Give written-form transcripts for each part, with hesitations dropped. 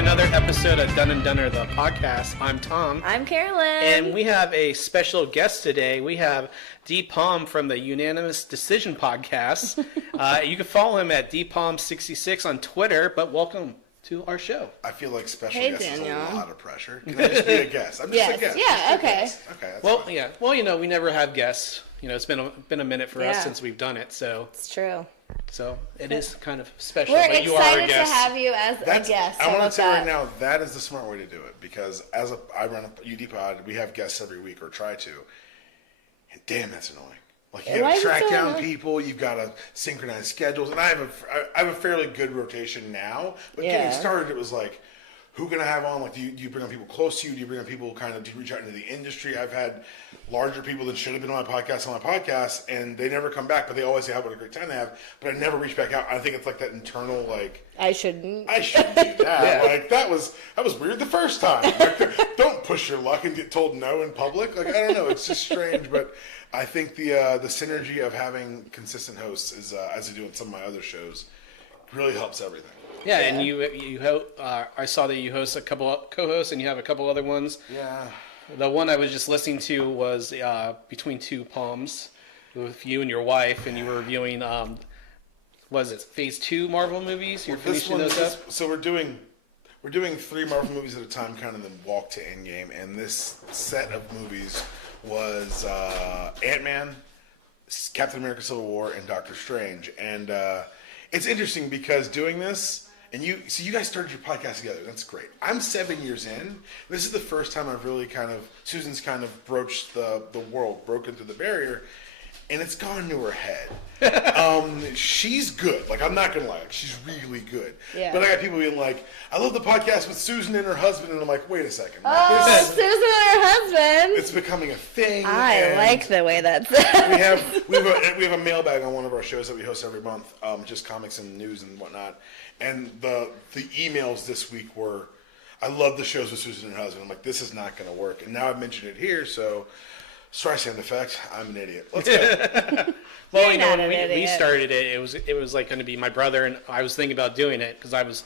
another episode of Dunn and Dunner, the podcast. I'm Tom. I'm Carolyn. And we have a special guest today. We have D. Palm from the Unanimous Decision Podcast. You can follow him at DPalm66 on Twitter, but welcome to our show. I feel like special Hey, guest Daniel. is a lot of pressure. Can I just be a guest? I'm just Yes. a guest. Yeah, okay. Okay, that's Well, fine. yeah. Well, you know, we never have guests. You know, it's been a minute for us Yeah. since we've done it, so It's true. it is kind of special. We're but you are a excited to guest. have you as That's, a guest. I How want about to say right that? now, that is the smart way to do it, because I run a UD pod, we have guests every week, or try to, and damn, that's annoying. Like, you Why got is to it track so down annoying? people, you've got to synchronize schedules, and I have a fairly good rotation now, but Yeah. getting started, it was like, who can I have on? Like, do you bring on people close to you? Do you bring on people do you reach out into the industry? I've had larger people that should have been on my podcast, and they never come back, but they always say how what a great time they have, but I never reach back out. I think it's like that internal, like, I shouldn't. I shouldn't do that. Yeah. Like, that was weird the first time. Like, don't push your luck and get told no in public. Like, I don't know. It's just strange, but I think the synergy of having consistent hosts is, as I do in some of my other shows, really helps everything. Yeah, and I saw that you host a couple of co-hosts, and you have a couple other ones. Yeah. The one I was just listening to was Between Two Palms with you and your wife, and you were reviewing, was it Phase 2 Marvel movies? You're finishing those up? So we're doing 3 Marvel movies at a time, kind of the walk to Endgame, and this set of movies was Ant-Man, Captain America: Civil War, and Doctor Strange. And it's interesting because doing this, and you guys started your podcast together. That's great. I'm 7 years in. This is the first time I've really Susan's kind of broached the world, broken through the barrier, and it's gone to her head. She's good. Like, I'm not going to lie. Like, she's really good. Yeah. But I got people being like, I love the podcast with Susan and her husband, and I'm like, wait a second. Oh, Susan and her husband. It's becoming a thing. I and like the way that's said. we have a mailbag on one of our shows that we host every month, just comics and news and whatnot. And the emails this week were, I love the shows with Susan and her husband. I'm like, this is not going to work. And now I've mentioned it here, so Streisand effect. I'm an idiot. Let's go. Well, You're you know, not when an we idiot. started it, it was like going to be my brother, and I was thinking about doing it because I was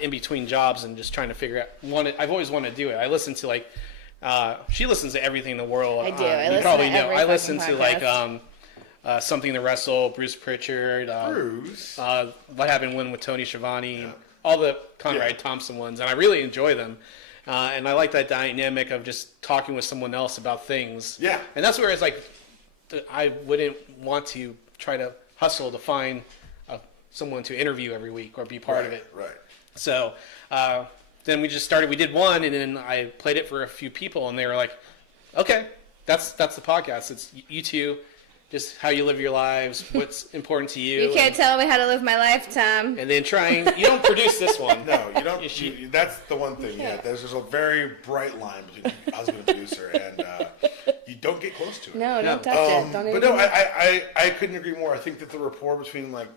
in between jobs and just trying to figure out. I've always wanted to do it. I listen to like she listens to everything in the world. I do. You I listen probably to know. every I listen fucking to like podcast. Something to Wrestle, Bruce Pritchard, Bruce. What Happened When with Tony Schiavone, all the Conrad Thompson ones, and I really enjoy them. And I like that dynamic of just talking with someone else about things. Yeah. And that's where it's like, I wouldn't want to try to hustle to find someone to interview every week or be part of it. Right. So then we just started. We did one, and then I played it for a few people, and they were like, "Okay, that's the podcast. It's you two, just how you live your lives, what's important to you." You can't tell me how to live my life, Tom. And then trying. You don't produce this one. No, you don't. You- That's the one thing. Yeah, there's a very bright line between husband and producer, and you don't get close to it. No, don't touch it. Don't even. But no, I couldn't agree more. I think that the rapport between like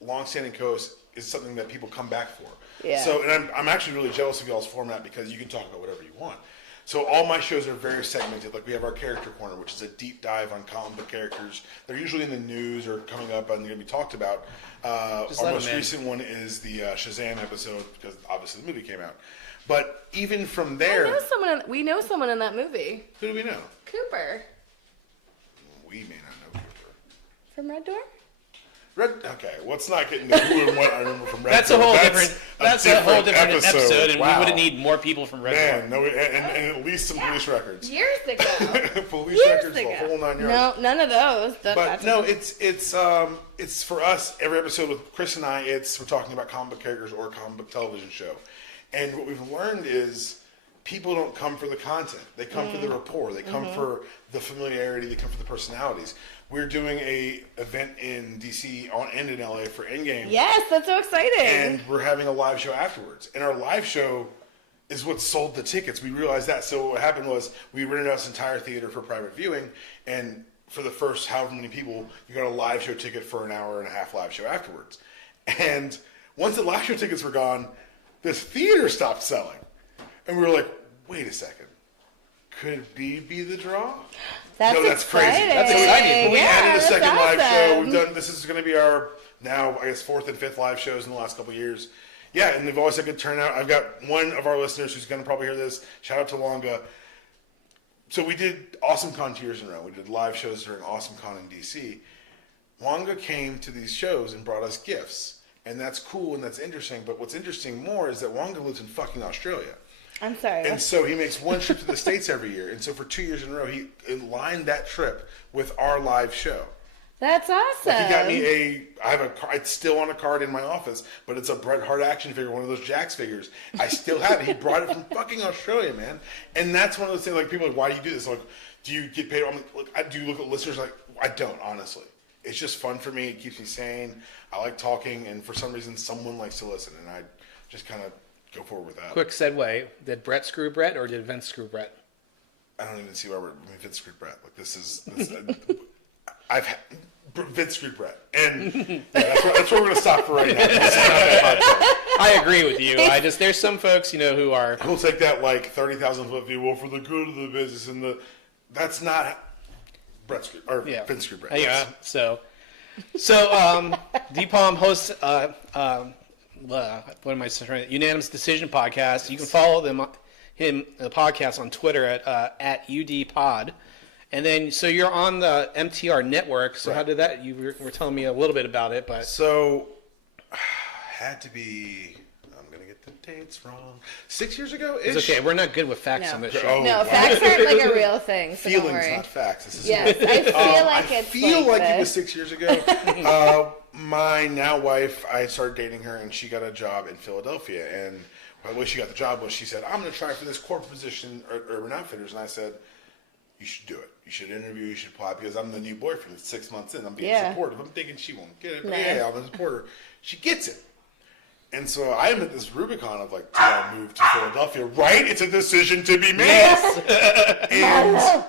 long-standing co-hosts is something that people come back for. Yeah. So, and I'm actually really jealous of y'all's format because you can talk about whatever you want. So all my shows are very segmented. Like we have our Character Corner, which is a deep dive on comic book characters. They're usually in the news or coming up and going to be talked about. Our most recent one is the Shazam episode because obviously the movie came out. But even from there, We know someone in that movie. who do we know? Cooper We may not know Cooper. from Red Door. Okay, let's not get into who and what I remember from Red That's Door. a whole different. That's a whole different episode, and Wow. we would need more people from Red Man, Door. no, and at least some police records. Years ago. Police Years records, ago. the whole 9 yards. No, none of those. But no, it's for us. Every episode with Chris and I, we're talking about comic book characters or a comic book television show, and what we've learned is people don't come for the content; they come for the rapport, they come for the familiarity, they come for the personalities. We're doing a event in DC and in LA for Endgame. Yes, that's so exciting. And we're having a live show afterwards. And our live show is what sold the tickets. We realized that. So what happened was we rented out this entire theater for private viewing. And for the first however many people, you got a live show ticket for an hour and a half live show afterwards. And once the live show tickets were gone, this theater stopped selling. And we were like, wait a second. Could B be the draw? That's crazy. That's exciting. But we added a that's second live show. awesome. This is going to be our now, I guess, 4th and 5th live shows in the last couple of years. Yeah, and they've always had good turnout. I've got one of our listeners who's going to probably hear this. Shout out to Longa. So we did AwesomeCon 2 years in a row. We did live shows during AwesomeCon in DC. Wonga came to these shows and brought us gifts. And that's cool and that's interesting. But what's interesting more is that Wonga lives in fucking Australia. I'm sorry. And so he makes one trip to the States every year. And so for 2 years in a row, he aligned that trip with our live show. That's awesome. Like he got me it's still on a card in my office, but it's a Bret Hart action figure, one of those Jax figures. I still have it. He brought it from fucking Australia, man. And that's one of those things, like, people are like, why do you do this? Like, do you get paid? I'm like, look, do you look at listeners? Like, I don't, honestly. It's just fun for me. It keeps me sane. I like talking, and for some reason, someone likes to listen, and I just kind of go forward with that. Quick segue. Did Brett screw Brett, or did Vince screw Brett? I don't even see why Vince screwed Brett. Like, this Vince screwed Brett. And yeah, that's where we're going to stop for right now. This is not that podcast. I agree with you. There's some folks, who are... We'll take that, 30,000 foot view. Well, for the good of the business and that's not Brett screwed, or Vince screwed Brett. Yeah, so DPalm hosts, what am I saying? Unanimous Decision Podcast. You can follow the podcast on Twitter at UDPod. And then, so you're on the MTR network. So How did that? You were telling me a little bit about it, but so had to be. I'm gonna get the dates wrong. 6 years ago. It's okay. We're not good with facts on this show. Oh, no, facts aren't like a real thing. So feelings, don't worry. not facts. This is yes, I feel like it's. I feel like this. it was 6 years ago. My now wife, I started dating her, and she got a job in Philadelphia. And the way she got the job was, she said, "I'm going to try for this corporate position at Urban Outfitters," and I said, "You should do it. You should interview. You should apply, because I'm the new boyfriend. It's 6 months in. I'm being supportive. I'm thinking she won't get it. But yeah, I'm a supporter. She gets it." And so I am at this Rubicon of do I move to Philadelphia? Right? It's a decision to be made. And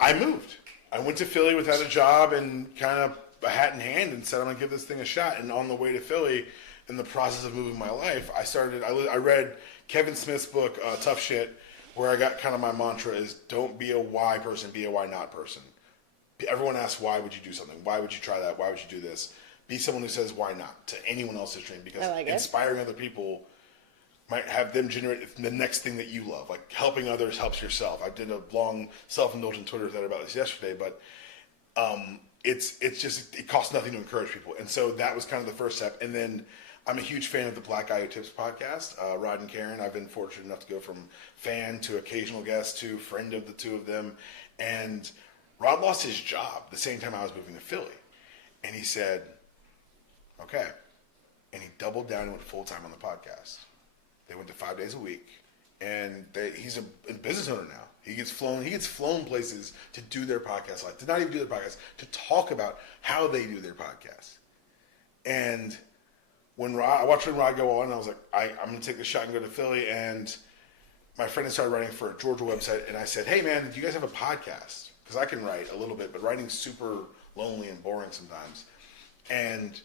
I moved. I went to Philly without a job and kind of a hat in hand and said, I'm going to give this thing a shot. And on the way to Philly, in the process of moving my life, I read Kevin Smith's book, Tough Shit, where I got kind of my mantra is, don't be a why person, be a why not person. Everyone asks, why would you do something? Why would you try that? Why would you do this? Be someone who says, why not, to anyone else's dream, because inspiring other people might have them generate the next thing that you love. Like, helping others helps yourself. I did a long self-indulgent Twitter thread about this yesterday, but it costs nothing to encourage people. And so that was kind of the first step. And then I'm a huge fan of the Black Guy Who Tips podcast. Rod and Karen, I've been fortunate enough to go from fan to occasional guest to friend of the two of them. And Rod lost his job the same time I was moving to Philly. And he said, okay. And he doubled down and went full-time on the podcast. They went to 5 days a week. And he's a business owner now. He gets flown places to do their podcast, to not even do their podcast, to talk about how they do their podcast. And I watched Rod go on, and I was like, I'm going to take the shot and go to Philly. And my friend had started writing for a Georgia website, and I said, hey, man, do you guys have a podcast? Because I can write a little bit, but writing's super lonely and boring sometimes. And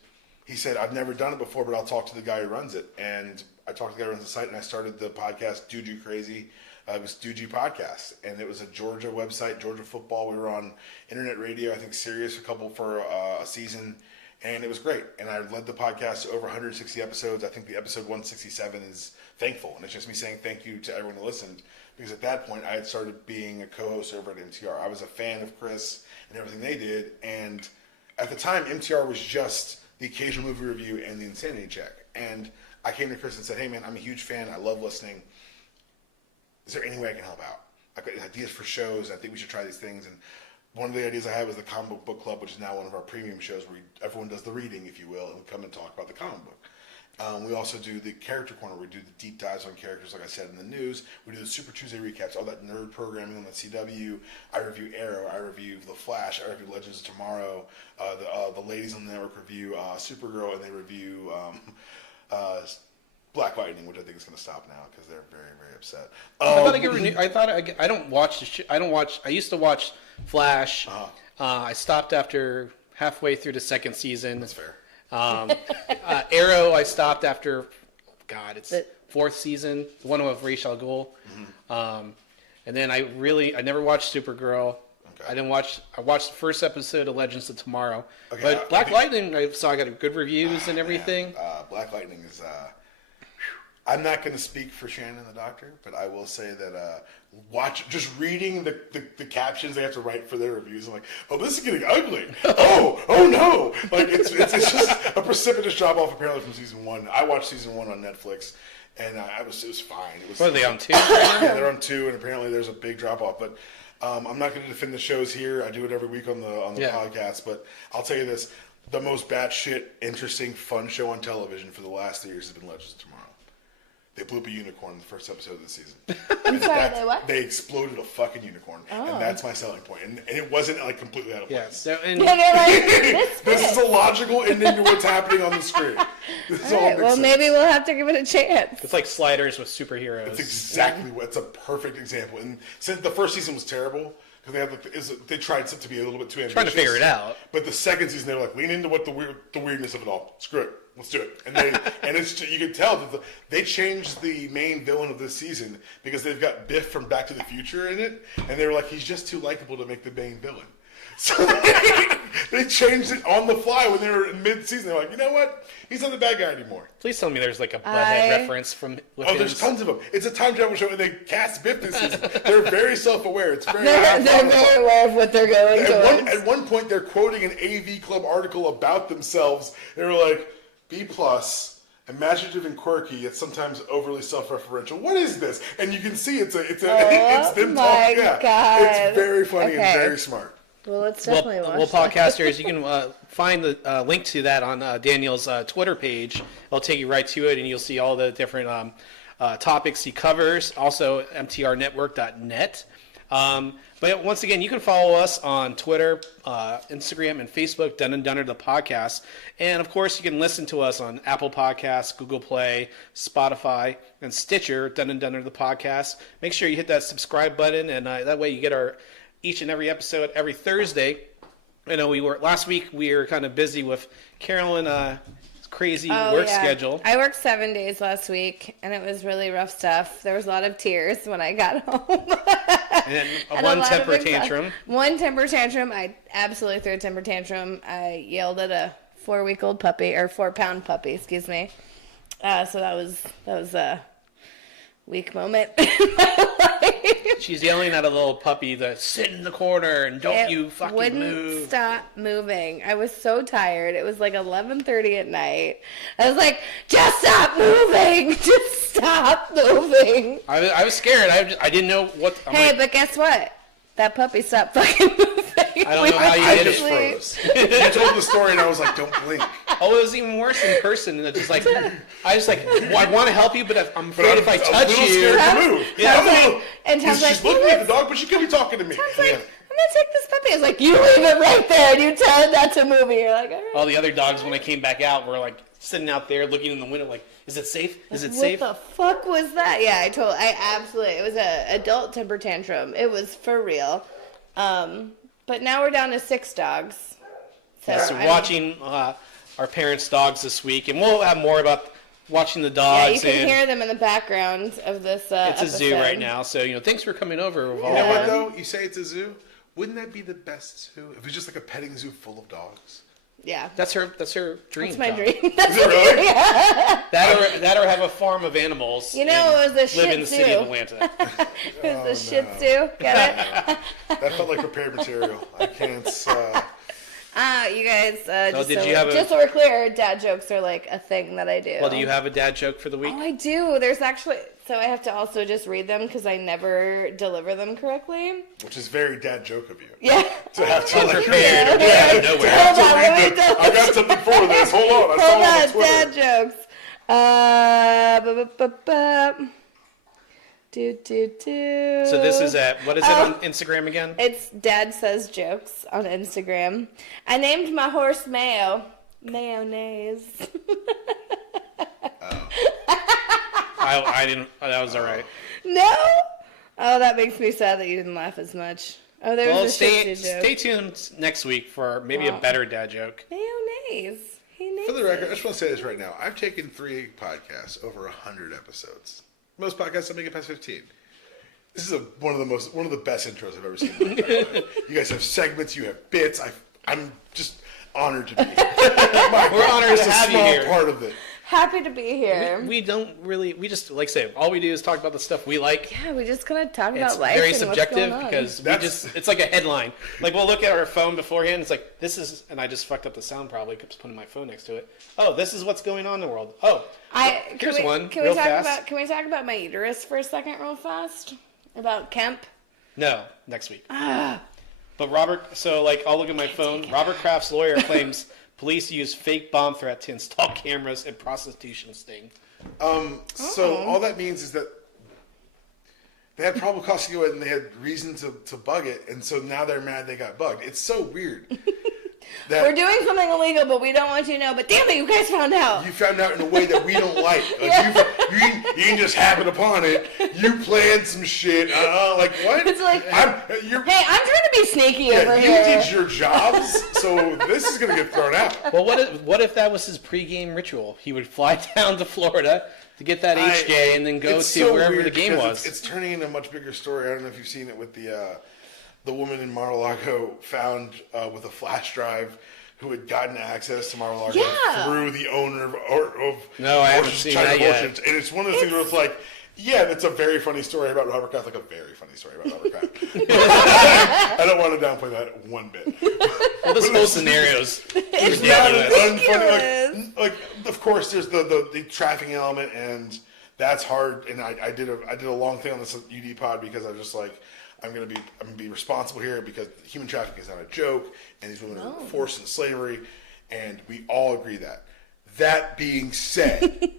he said, I've never done it before, but I'll talk to the guy who runs it. And I talked to the guy who runs the site, and I started the podcast, Dude You Crazy. It was Dude You Podcast, and it was a Georgia website, Georgia football. We were on internet radio, I think Sirius for a season, and it was great. And I led the podcast to over 160 episodes. I think the episode 167 is Thankful, and it's just me saying thank you to everyone who listened, because at that point I had started being a co-host over at MTR. I was a fan of Chris and everything they did, and at the time MTR was just the occasional movie review and the Insanity Check. And I came to Chris and said, hey man, I'm a huge fan, I love listening. Is there any way I can help out? I've got ideas for shows. I think we should try these things. And one of the ideas I had was the Comic Book Club, which is now one of our premium shows where everyone does the reading, if you will, and we come and talk about the comic book. We also do the Character Corner. We do the deep dives on characters, like I said, in the news. We do the Super Tuesday recaps, all that nerd programming on the CW. I review Arrow. I review The Flash. I review Legends of Tomorrow. The ladies on the network review Supergirl, and they review Black Lightning, which I think is going to stop now because they're very, very upset. I used to watch Flash. I stopped after halfway through the second season. That's fair. Arrow, I stopped after, it's fourth season, the one with Ra's al Ghul. Mm-hmm. And then I never watched Supergirl. Okay. I watched the first episode of Legends of Tomorrow. Okay, but Black Lightning, I got good reviews and everything. Man, Black Lightning is. I'm not going to speak for Shannon the doctor, but I will say that just reading the captions they have to write for their reviews. I'm like, oh, this is getting ugly. Oh no! Like it's just a precipitous drop off apparently from season 1. I watched season 1 on Netflix, and it was fine. What are they on 2? Yeah, they're on 2, and apparently there's a big drop off. But I'm not going to defend the shows here. I do it every week on the podcast. But I'll tell you this: the most batshit, interesting, fun show on television for the last 3 years has been Legends of Tomorrow. They blew up a unicorn in the first episode of the season. I'm sorry, they what? They exploded a fucking unicorn, and that's my selling point. And it wasn't like completely out of place. Yeah. And they're like, This is a logical ending to what's happening on the screen. This is all right, well, sense. maybe we'll have to give it a chance. It's like Sliders with superheroes. It's exactly what. It's a perfect example. And since the first season was terrible, because they tried to be a little bit too ambitious. Trying to figure it out. But the second season, they were like, lean into what the weirdness of it all. Screw it. Let's do it. And you can tell that they changed the main villain of this season because they've got Biff from Back to the Future in it, and they were like, he's just too likable to make the main villain. So they changed it on the fly when they were in mid-season. They're like, you know what? He's not the bad guy anymore. Please tell me there's like a Butthead reference from. There's tons of them. It's a time travel show, and they cast Biff this season. They're very self-aware. It's very. They're very aware of what they're going towards. At one point, they're quoting an AV Club article about themselves. They were like, B+, imaginative and quirky, yet sometimes overly self-referential. What is this? And you can see it's them talking. Yeah, God. it's very funny and very smart. Well, let's definitely watch that. Podcasters, you can find the link to that on Daniel's Twitter page. It'll take you right to it, and you'll see all the different topics he covers. Also, mtrnetwork.net. But once again, you can follow us on Twitter, Instagram, and Facebook, Dunn and Dunner, the podcast. And, of course, you can listen to us on Apple Podcasts, Google Play, Spotify, and Stitcher, Dunn and Dunner, the podcast. Make sure you hit that subscribe button, and that way you get our each and every episode every Thursday. I know last week we were kind of busy with Carolyn, crazy work schedule. I worked 7 days last week, and it was really rough stuff. There was a lot of tears when I got home. And one temper tantrum. One temper tantrum. I absolutely threw a temper tantrum. I yelled at a 4-week-old puppy, or 4-pound puppy, excuse me. So that was a weak moment in my life. She's yelling at a little puppy that sit in the corner and you fucking move. Wouldn't stop moving. I was so tired. It was like 11:30 at night. I was like, just stop moving. Just stop moving. I was scared. I didn't know what. But guess what? That puppy stopped fucking moving. I don't know how you did it. Froze. You told the story, and I was like, don't blink. Oh, it was even worse in person. And just like, I want to help you, but I'm afraid if I touch you. Scared to move. Yeah. And Tom's she's looking at the dog, but she could be talking to me. Tom's like, I'm gonna take this puppy. I was like, you leave it right there, and you tell it not to move. And you're like, all right. All the other dogs, when I came back out, were like sitting out there looking in the window, like, is it safe? Is it safe? What the fuck was that? Yeah, I absolutely. It was an adult temper tantrum. It was for real. But now we're down to 6 dogs. So watching our parents' dogs this week, and we'll have more about watching the dogs. Yeah, you can hear them in the background of this It's episode. a zoo right now, so thanks for coming over. You know what though? You say it's a zoo. Wouldn't that be the best zoo if it's just like a petting zoo full of dogs? Yeah, that's her dream. That's my dream. Is it really? Yeah. That or have a farm of animals. You know, it was a Shih Tzu. Live in the city of Atlanta. It was a Shih Tzu. Get it? That felt like prepared material. I can't. You guys, just so we're clear, dad jokes are like a thing that I do. Well, do you have a dad joke for the week? Oh, I do. There's actually, so I have to also just read them because I never deliver them correctly. Which is very dad joke of you. Yeah. To have to like prepared. I got something for this. Hold on. I saw it on Twitter. Dad jokes. So this is what is it on Instagram again? It's Dad Says Jokes on Instagram. I named my horse Mayo. Mayonnaise. I didn't. That was all right. No? Oh, that makes me sad that you didn't laugh as much. Oh, there's a Shih Tzu joke. Stay tuned next week for maybe a better dad joke. Mayonnaise. For the record, I just want to say this right now. I've taken 3 podcasts over 100 episodes. Most podcasts don't make it past 15. This is one of the best intros I've ever seen. You guys have segments, you have bits. I'm just honored to be here. We're honored to have you here. Part of it. Happy to be here. We don't really. We just like I say. All we do is talk about the stuff we like. Yeah, we just kind of talk It's about life. very and subjective what's going on. because we just. It's like a headline. Like we'll look at our phone beforehand. It's like this is, and I just fucked up the sound probably. Kept putting my phone next to it. Oh, this is what's going on in the world. Oh, here's one. Can we talk about my uterus for a second, real fast? About Kemp. No, next week. But Robert, so like I'll look at my phone. Robert Kraft's lawyer claims police use fake bomb threat to install cameras and prostitution sting. So all that means is that they had probable cause to go in and they had reason to bug it, and so now they're mad they got bugged. It's so weird. We're doing something illegal, but we don't want you to know. But damn it, you guys found out. You found out in a way that we don't like. You didn't just happen upon it. You planned some shit. Like what? It's like, I'm trying to be sneaky over you here. did your jobs, so this is gonna get thrown out. Well, what if that was his pregame ritual? He would fly down to Florida to get that HJ and then go to wherever the game was. It's turning into a much bigger story. I don't know if you've seen it with the woman in Mar-a-Lago found with a flash drive who had gotten access to Mar-a-Lago through the owner of No, I haven't seen that yet. And it's one of those things where it's like, yeah, that's a very funny story about Robert Kraft, like a very funny story about Robert Kraft. I don't want to downplay that one bit. Well, this whole scenario's It's not unfunny. Like, of course, there's the trafficking element, and that's hard. And I did a long thing on this UD pod because I was just like, I'm gonna be responsible here because human trafficking is not a joke, and these women are forced into slavery, and we all agree that. That being said,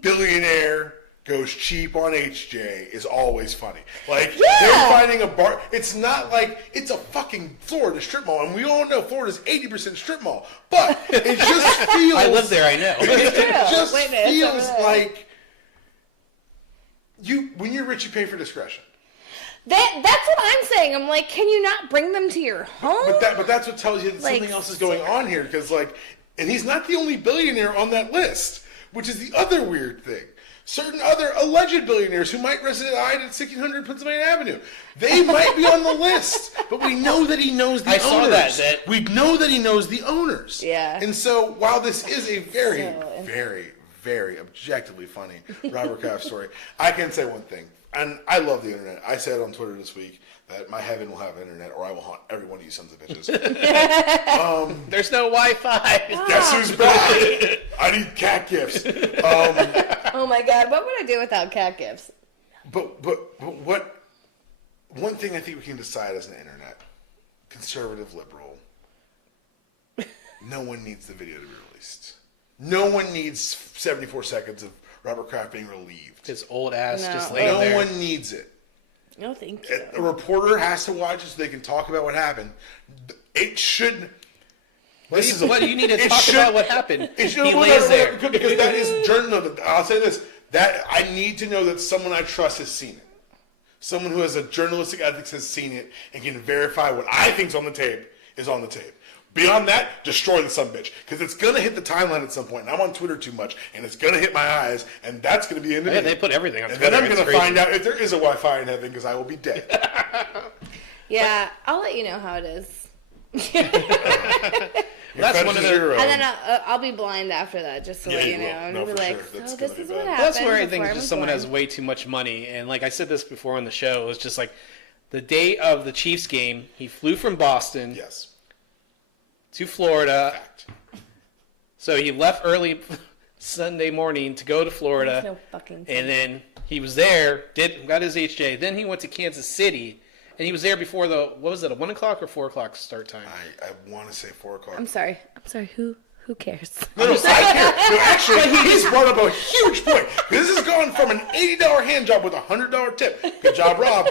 billionaire goes cheap on HJ is always funny. Like they're finding a bar. It's not like it's a fucking Florida strip mall, and we all know Florida's 80% strip mall, but it just feels. I live there. I know. It just feels like when you're rich, you pay for discretion. That's what I'm saying. I'm like, can you not bring them to your home? But that's what tells you that something else is going on here, because and he's not the only billionaire on that list, which is the other weird thing. Certain other alleged billionaires who might reside at 1600 Pennsylvania Avenue, they might be on the list, but we know that he knows the owners. I saw that. We know that he knows the owners. Yeah. And so while this is a very, very, very objectively funny Robert Kraft story, I can say one thing. And I love the internet. I said on Twitter this week that my heaven will have internet, or I will haunt every one of you sons of bitches. There's no Wi-Fi. Guess who's back? I need cat gifts. Oh my god, what would I do without cat gifts? But what? One thing I think we can decide as an internet, conservative, liberal, no one needs the video to be released. No one needs 74 seconds of Robert Kraft being relieved. His old ass just laying there. No one needs it. No, thank you. A reporter has to watch it so they can talk about what happened. It should. What do you need to talk about what happened? He lays there. Because that is journalism. I'll say this. That I need to know that someone I trust has seen it. Someone who has a journalistic ethics has seen it and can verify what I think's on the tape is on the tape. Beyond that, destroy the sumbitch. Because it's going to hit the timeline at some point. And I'm on Twitter too much. And it's going to hit my eyes. And that's going to be the end of it. They put everything on and Twitter. And then I'm going to find out if there is a Wi-Fi in heaven because I will be dead. Yeah, I'll let you know how it is. That's one of the... And then I'll be blind after that, just to let you know. And I'll be like, sure. so this is what happened. That's where I think just someone has way too much money. And like I said this before on the show, it was just like the day of the Chiefs game, he flew from Boston to Florida. Fact. So he left early Sunday morning to go to Florida. No fucking and then he was there, got his HJ. Then he went to Kansas City. And he was there before what was it, a 1 o'clock or 4 o'clock start time? I want to say 4 o'clock. I'm sorry. Who cares? No, I care. No, actually, he's brought up a huge point. This has gone from an $80 hand job with a $100 tip. Good job, Rob.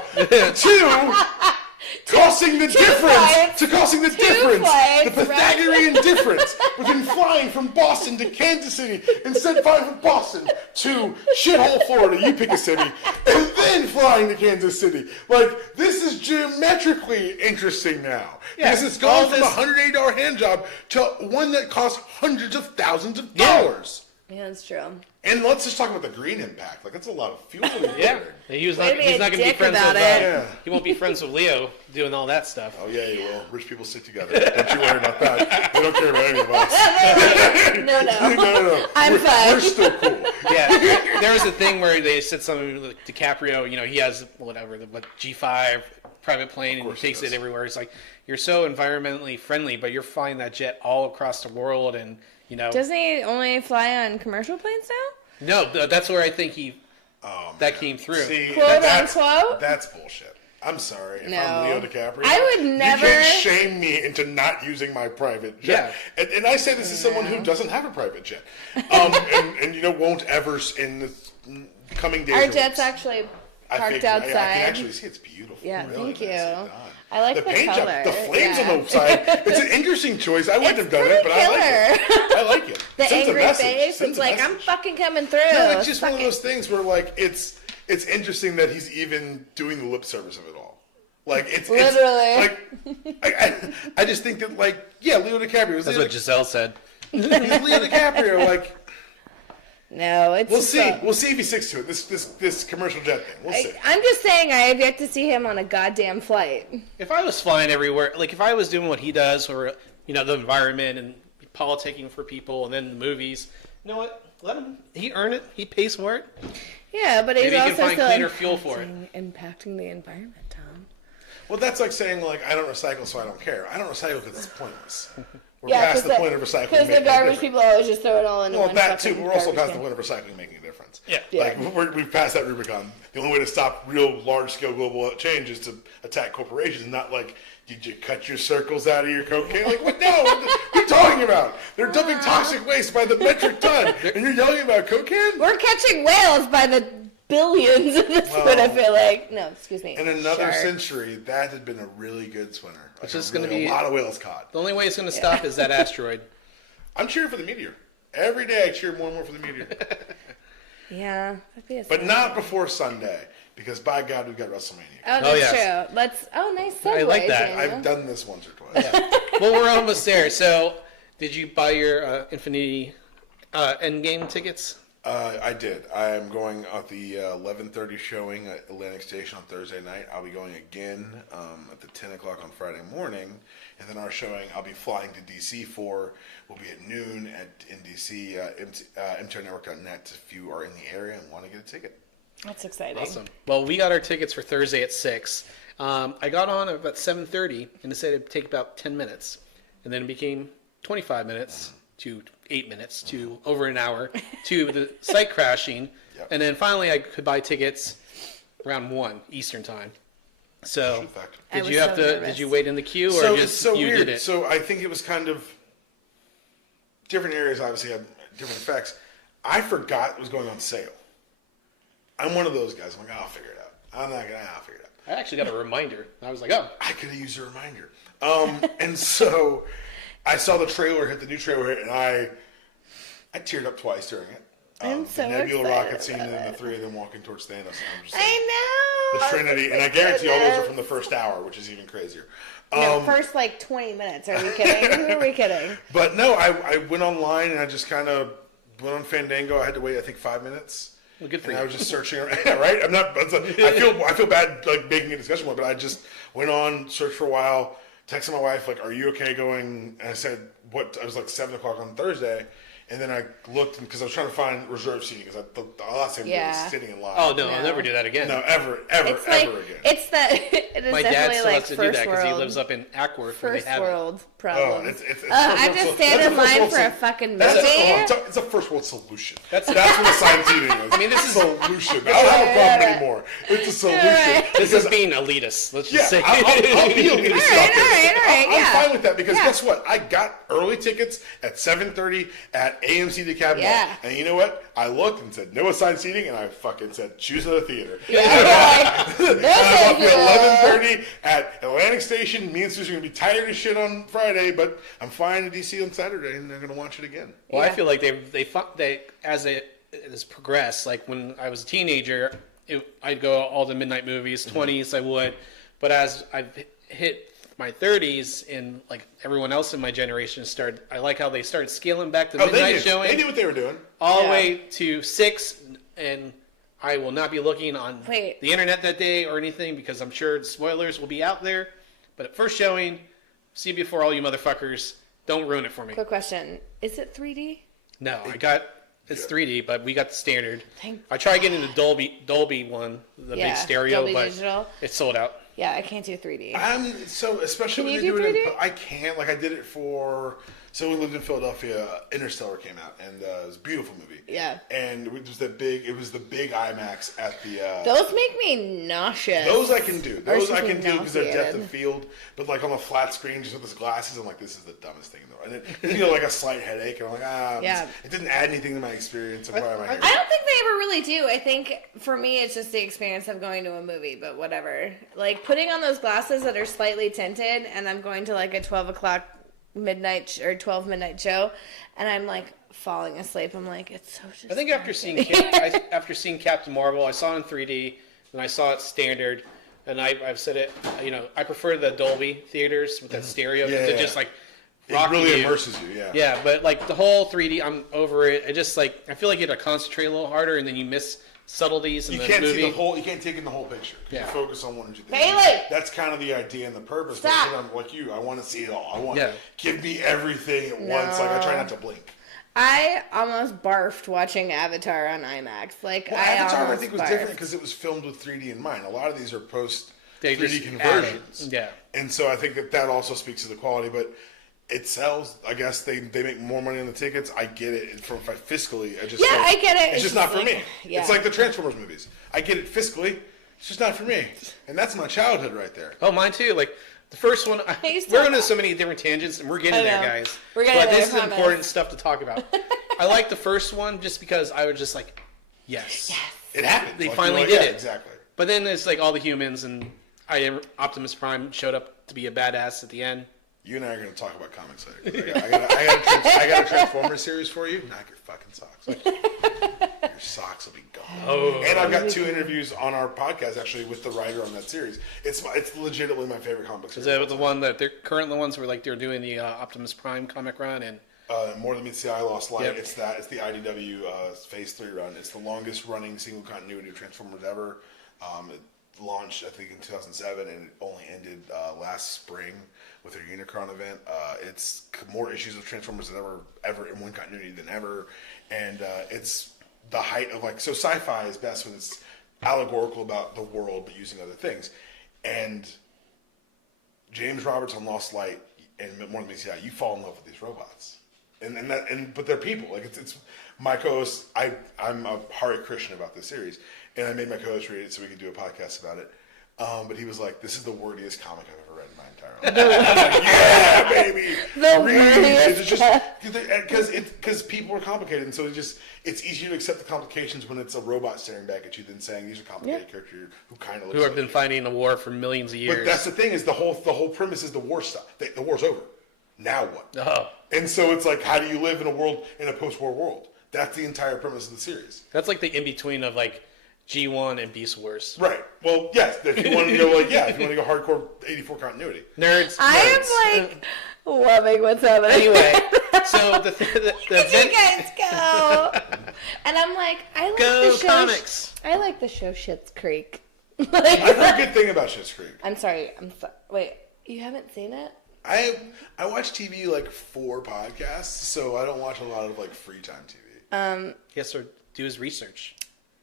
To causing the difference. The Pythagorean difference between flying from Boston to Kansas City instead of flying from Boston to shithole Florida. You pick a city. And then flying to Kansas City. Like, this is geometrically interesting now. Because it's gone from a $180 hand job to one that costs hundreds of thousands of dollars. Yeah, that's true. And let's just talk about the green impact. Like, that's a lot of fuel. Yeah, he's not going to be friends with. He won't be friends with Leo doing all that stuff. Oh yeah, he will. Rich people stick together. Don't you worry about that. They don't care about any of us. No. I'm fine. We're still cool. Yeah, there was a thing where they said something like DiCaprio. You know, he has whatever the G5 private plane and he takes it everywhere. It's like, you're so environmentally friendly, but you're flying that jet all across the world, and you know. Doesn't he only fly on commercial planes now? No, that's where I think that came through. See, Quote unquote? That's bullshit. I'm sorry. If No. I'm Leo DiCaprio, I would never. You can't shame me into not using my private jet. Yeah. And I say this as someone who doesn't have a private jet, and won't ever in the coming days. Our jet's actually parked outside. I can actually see it's beautiful. Yeah, really thank nice. you. I like the paint color. job, the flames on the side. It's an interesting choice. I wouldn't have done it, but I like it. I like it. The Sends angry a message. face. Sends It's a like, message. I'm fucking coming through. No, it's just one of those things where, like, it's interesting that he's even doing the lip service of it all. Like, it's literally. I just think that, like, yeah, Leo DiCaprio. That's what Giselle said. He's Leo DiCaprio. Like, no, it's. we'll see. We'll see if he sticks to it. This commercial jet thing. We'll see. I'm just saying, I have yet to see him on a goddamn flight. If I was flying everywhere, like if I was doing what he does, or the environment and politicking for people, and then the movies, you know what? Let him. He earned it. He pays for it. Yeah, but he's Maybe he also can find still cleaner fuel for it. Impacting the environment, Tom. Well, that's like saying, like, I don't recycle, so I don't care. I don't recycle because it's pointless. We're Yeah, past the point of recycling. Because the garbage people always just throw it all into one. Well, that too. fucking We're also garbage past the can. point of recycling making a difference. Yeah. Like, we've passed that Rubicon. The only way to stop real large-scale global change is to attack corporations, and not like, did you cut your circles out of your cocaine? Like, what? No, what are you talking about? They're dumping toxic waste by the metric ton, and you're yelling about cocaine? We're catching whales by the billions at this point, I feel like. No, excuse me. In another Shark. century, that had been a really good swimmer. Like, It's just going to be a lot of whales caught. The only way it's going to stop is that asteroid. I'm cheering for the meteor. Every day I cheer more and more for the meteor. Yeah, that'd be a But not before Sunday, because by God, we've got WrestleMania. Oh, that's true. Nice segue, I like that. Daniel. I've done this once or twice. Well, we're almost there. So, did you buy your Infinity Endgame tickets? I did. I am going at the 11:30 showing at Atlantic Station on Thursday night. I'll be going again at the 10 o'clock on Friday morning. And then our showing I'll be flying to D.C. for will be at noon in D.C. MTRNetwork.net if you are in the area and want to get a ticket. That's exciting. Awesome. Well, we got our tickets for Thursday at 6. I got on at about 7:30 and it said it'd take about 10 minutes. And then it became 25 minutes to 8 minutes to over an hour to the site crashing. Yep. And then finally I could buy tickets around 1 Eastern time. So did you wait in the queue or it's so you weird. did it? So I think it was kind of different areas obviously had different effects. I forgot it was going on sale. I'm one of those guys. I'm like, I'll figure it out. I'll figure it out. I actually got a reminder. I was like, oh. I could have used a reminder. And so I saw the trailer hit, the new trailer hit, and I teared up twice during it. I'm so the Nebula excited rocket scene and about then it. the three of them walking towards Thanos. And I'm just like, I know. the Trinity, and I guarantee all those are from the first hour, which is even crazier. No, first 20 minutes. Are we kidding? Who are we kidding? But no, I went online and I just kind of went on Fandango. I had to wait, I think, 5 minutes. Well, good for and you. I was just searching around. Yeah, right? I feel bad like making a discussion one, but I just went on, searched for a while, texted my wife like, "Are you okay going?" And I said, "What?" I was like 7 o'clock on Thursday. And then I looked because I was trying to find reserve seating because the last time I was sitting in line. Oh no, I'll never do that again. No, ever again. It's that. It is My dad definitely still like has to first do that because he world. lives up in Ackworth. where First they have world Oh, problem. it's I just stand in line for a fucking movie. It's a first world solution. That's what assigned seating is. I mean, this is a solution. I don't have a problem anymore. It's a solution. Right. This is being elitist. Let's just say. I'll be elitist about this. All right, I'm fine with that because guess what? I got early tickets at 7:30 at AMC DeKalb. Yeah. And you know what? I looked and said no assigned seating, and I fucking said choose another theater. Yeah, And I'm up at 11:30 at Atlantic Station. Me and Susan are gonna be tired as shit on Friday, but I'm flying to DC on Saturday, and they're gonna watch it again. Well, I feel like they as it has progressed. Like when I was a teenager, I'd go all the midnight movies, 20s I would, but as I've hit my 30s and like everyone else in my generation started. I like how they started scaling back the Oh, midnight showing. They knew what they were doing. All the way to 6, and I will not be looking on Wait. the internet that day or anything because I'm sure spoilers will be out there. But at first showing, see it before all you motherfuckers. Don't ruin it for me. Quick question: is it 3D? No, it's 3D, but we got the standard. Thank I tried getting the Dolby one, the big stereo, Dolby but Digital. it's sold out. Yeah, I can't do 3D. Especially Can when you they do do it. 3D? I can't. Like I did it for. So we lived in Philadelphia. Interstellar came out, and it was a beautiful movie. Yeah. And it was the big IMAX at the. Those make me nauseous. Those I can do. Those I Or can do because they're depth nauseated. of field. But like on a flat screen, just with his glasses, I'm like, this is the dumbest thing in the world. And then, like a slight headache, and I'm like, Yeah. it didn't add anything to my experience. Of why am I here? I don't think they ever really do. I think for me, it's just the experience of going to a movie, but whatever. Like putting on those glasses that are slightly tinted, and I'm going to like a 12 o'clock midnight or 12 midnight show, and I'm like falling asleep. I'm like, it's so just. I think after seeing Captain Marvel, I saw it in 3D, and I saw it standard, and I've said it. I prefer the Dolby theaters with that stereo. Yeah, It yeah. just like It rock really you. immerses you. Yeah. Yeah, but like the whole 3D, I'm over it. I just like I feel like you have to concentrate a little harder, and then you miss subtleties in You the can't movie. see the whole. You can't take in the whole picture. Yeah. You focus on one or two things. Bailey! That's kind of the idea and the purpose. Stop! But I'm like you. I want to see it all. I want. Yeah. Give me everything at once. Like I try not to blink. I almost barfed watching Avatar on IMAX. Like Well, I Avatar, I almost think, was barfed. different because it was filmed with 3D in mind. A lot of these are post They 3D just conversions. added- yeah. And so I think that also speaks to the quality. But it sells. I guess they make more money on the tickets. I get it from fiscally. I just Yeah, don't- I get it. It's just not for like- me. yeah. It's like the Transformers movies. I get it fiscally. It's just not for me. And that's my childhood right there. Oh, mine too. Like the first one, used to- we're going to so many different tangents, and we're getting I there, know. guys. We're getting but there, this I is promise. important stuff to talk about. I like the first one just because I was just like, yes. It happened. They Like, finally you're like, did yeah, it. Exactly. But then it's like all the humans, and Optimus Prime showed up to be a badass at the end. You and I are going to talk about comics later. I got a Transformers series for you. Knock your fucking socks. Your socks will be gone. Oh. And I've got 2 interviews on our podcast actually with the writer on that series. It's legitimately my favorite comic Is series. that the one that they're currently the ones where like they're doing the Optimus Prime comic run and More Than Meets the Eye, Lost Light. Yep. It's the IDW Phase 3 run. It's the longest running single continuity of Transformers ever. It launched, I think, in 2007, and it only ended last spring with their Unicron event. It's more issues of Transformers than ever in one continuity than ever, and it's the height of so sci-fi is best when it's allegorical about the world but using other things, and James Roberts on Lost Light and More Than Meets the Eye, you fall in love with these robots. But they're people. Like it's my co-host. I'm a Hare Krishna about this series, and I made my co-host read it so we could do a podcast about it. But he was like, "This is the wordiest comic I've ever read in my entire life." I was like, yeah, baby. It's just because people are complicated, and so it's easier to accept the complications when it's a robot staring back at you than saying these are complicated characters who kind of who have been fighting a war for millions of years. But that's the thing is the whole premise is the war stuff. The war's over. Now what? Oh. And so it's like, how do you live in a post-war world? That's the entire premise of the series. That's like the in-between of like G1 and Beast Wars. Right. Well, yes. If you want to go if you want to go hardcore 84 continuity. Nerds. I am like loving what's happening. Anyway, so the Did you guys go? And I'm like, I like Go the show. comics. I like the show Schitt's Creek. I've heard good thing about Schitt's Creek. I'm sorry. Wait, you haven't seen it? I watch TV for podcasts, so I don't watch a lot of free time TV. He has to do his research.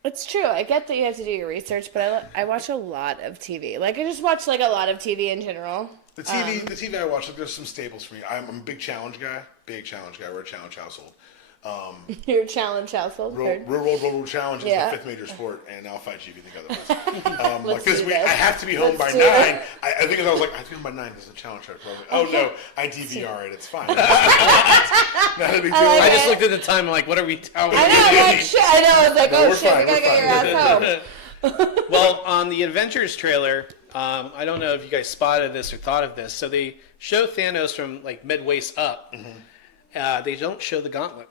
It's true. I get that you have to do your research, but I watch a lot of TV. I just watch a lot of TV in general. The TV I watch, there's some staples for me. I'm a big challenge guy. We're a challenge household. Your challenge household. Real challenge is Yeah. the 5th major sport, and I'll fight you if you think otherwise. Let's This do week, this. I have to be home Let's by do 9. this. I think I was like, I have to be home by 9 because it's a challenge show. Oh no, I DVR it. It's fine. Not a big deal. I just looked at the time. I'm like, what are we? I know. Shit. I know. I was like, No, oh we're shit, fine, we gotta we're get your ass home. Well, on the Avengers trailer, I don't know if you guys spotted this or thought of this. So they show Thanos from mid waist up. Mm-hmm. They don't show the gauntlet.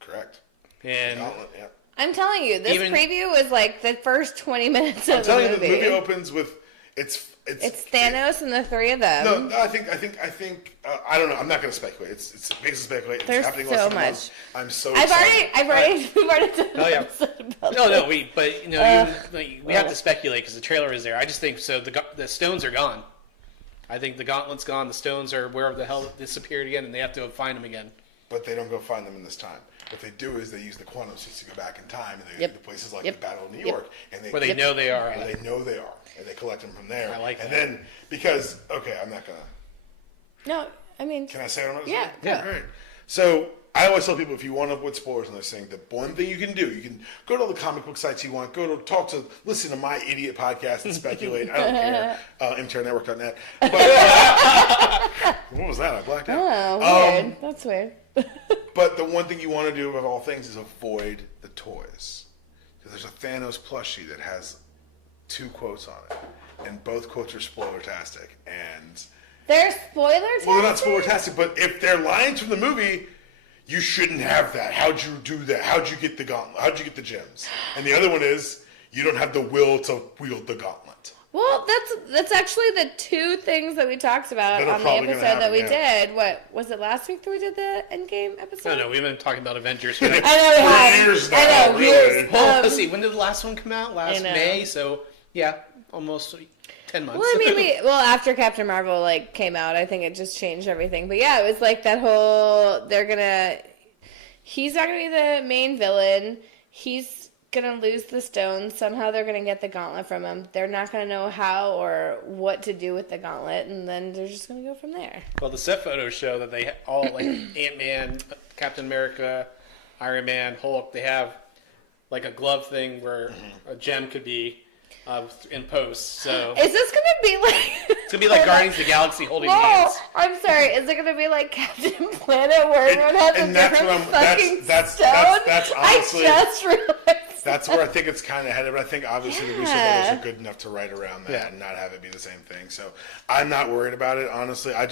Correct. And Gauntlet, yeah. I'm telling you, this Even- preview was the first 20 minutes I'm of the telling you, movie. the movie opens with it's It's Thanos and the three of them. No, I think. I don't know. I'm not going to speculate. It's basically speculate. There's it's happening so less than much. once. I'm so excited. We've already done Oh, yeah. an episode about No, this. but we have to speculate because the trailer is there. I just think so. The stones are gone. I think the gauntlet's gone. The stones are wherever the hell disappeared again, and they have to find them again. But they don't go find them in this time. What they do is they use the quantum suits to go back in time, and they go to places like the Battle of New York, and Where they know they are. Where they know they are, and they collect them from there. I like and that. then because I'm not gonna. No, I mean. Can I say what I'm gonna Yeah, say? yeah. All right. So I always tell people if you want to avoid spoilers on this thing, the one thing you can do, you can go to all the comic book sites you want, listen to my idiot podcast and speculate. I don't care. MTRNetwork.net. But what was that? I blacked out. Oh, weird. That's weird. But the one thing you want to do above all things is avoid the toys. Because there's a Thanos plushie that has 2 quotes on it. And both quotes are spoiler-tastic. And They're spoiler-tastic? well, they're not spoiler-tastic, but if they're lines from the movie, you shouldn't have that. How'd you do that? How'd you get the gauntlet? How'd you get the gems? And the other one is, you don't have the will to wield the gauntlet. Well, that's actually the 2 things that we talked about That are on the probably gonna episode that we happen, did. What, was it last week that we did the Endgame episode? No, we've been talking about Avengers. I know we have. Years I now, know, really. years. Well, let's see. When did the last one come out? Last know. May. So yeah, almost 10 months. Well, I mean, after Captain Marvel came out, I think it just changed everything. But yeah, it was like that whole he's not gonna be the main villain. He's gonna lose the stones. Somehow they're gonna get the gauntlet from him. They're not gonna know how or what to do with the gauntlet, and then they're just gonna go from there. Well, the set photos show that they all like Ant-Man, Captain America, Iron Man, Hulk. They have like a glove thing where a gem could be in post. So Is this gonna be like? it's gonna be like Guardians of the Galaxy holding No, hands. I'm sorry. Is it gonna be like Captain Planet where everyone has a and that's different what I'm- fucking that's stone? honestly- I just realized. That's where I think it's kind of headed, but I think obviously the Russo Yeah. brothers are good enough to write around that Yeah. and not have it be the same thing. So I'm not worried about it, honestly. I'm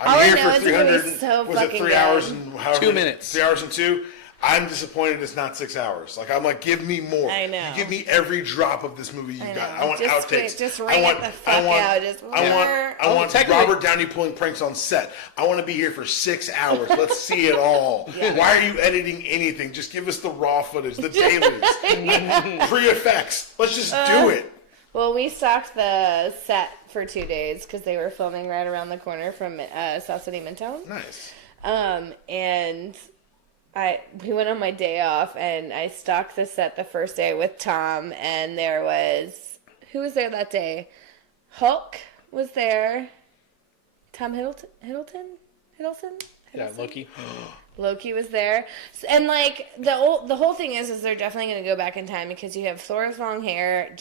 All I here know for is it's gonna be 300. so Was it fucking 3 good. hours and however 2 many- minutes. 3 hours and 2. I'm disappointed it's not 6 hours. Like I'm like, give me more. I know. You give me every drop of this movie you got. I want just outtakes. Just I ring want, it the fuck I want, out. Just I want technically- Robert Downey pulling pranks on set. I want to be here for 6 hours. Let's see it all. Why are you editing anything? Just give us the raw footage, the dailies, pre-effects. Let's just do it. Well, we stalked the set for 2 days because they were filming right around the corner from South City Midtown. Nice. And we went on my day off, and I stalked the set the first day with Tom, and who was there that day? Hulk was there. Tom Hiddleston? Yeah, Loki. Loki was there. And like the whole thing is they're definitely going to go back in time because you have Thor's long hair,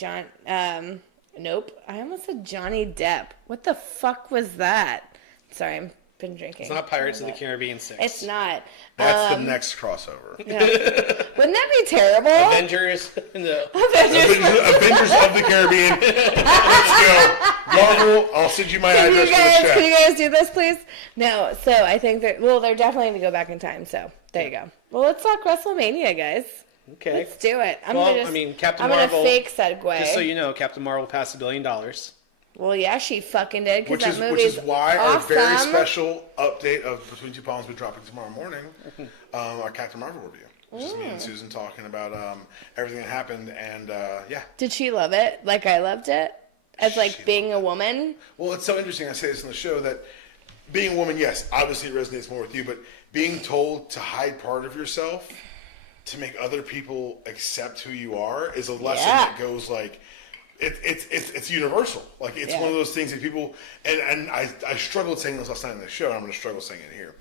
nope. I almost said Johnny Depp. What the fuck was that? Sorry, I've been drinking. It's not Pirates of the Caribbean 6. It's not. That's the next crossover. Yeah. Wouldn't that be terrible? Avengers. No. Avengers of the Caribbean. Let's go. Marvel, I'll send you my address for the Can check. you guys do this, please? No. So I think they're definitely going to go back in time. So there you go. Well, let's talk WrestleMania, guys. Okay. Let's do it. Captain I'm Marvel. gonna fake segue. Just so you know, Captain Marvel passed $1 billion. Well, yeah, she fucking did because that Which movie's is why awesome. our very special update of Between Two Palms will be dropping tomorrow morning, our Captain Marvel review, which is me and Susan talking about everything that happened, and yeah. Did she love it like I loved it? As like She being a woman? Well, it's so interesting. I say this on the show that being a woman, yes, obviously it resonates more with you, but being told to hide part of yourself to make other people accept who you are is a lesson that goes like. It's universal. Like it's one of those things that people and I struggled saying this last night on the show, and I'm going to struggle saying it here.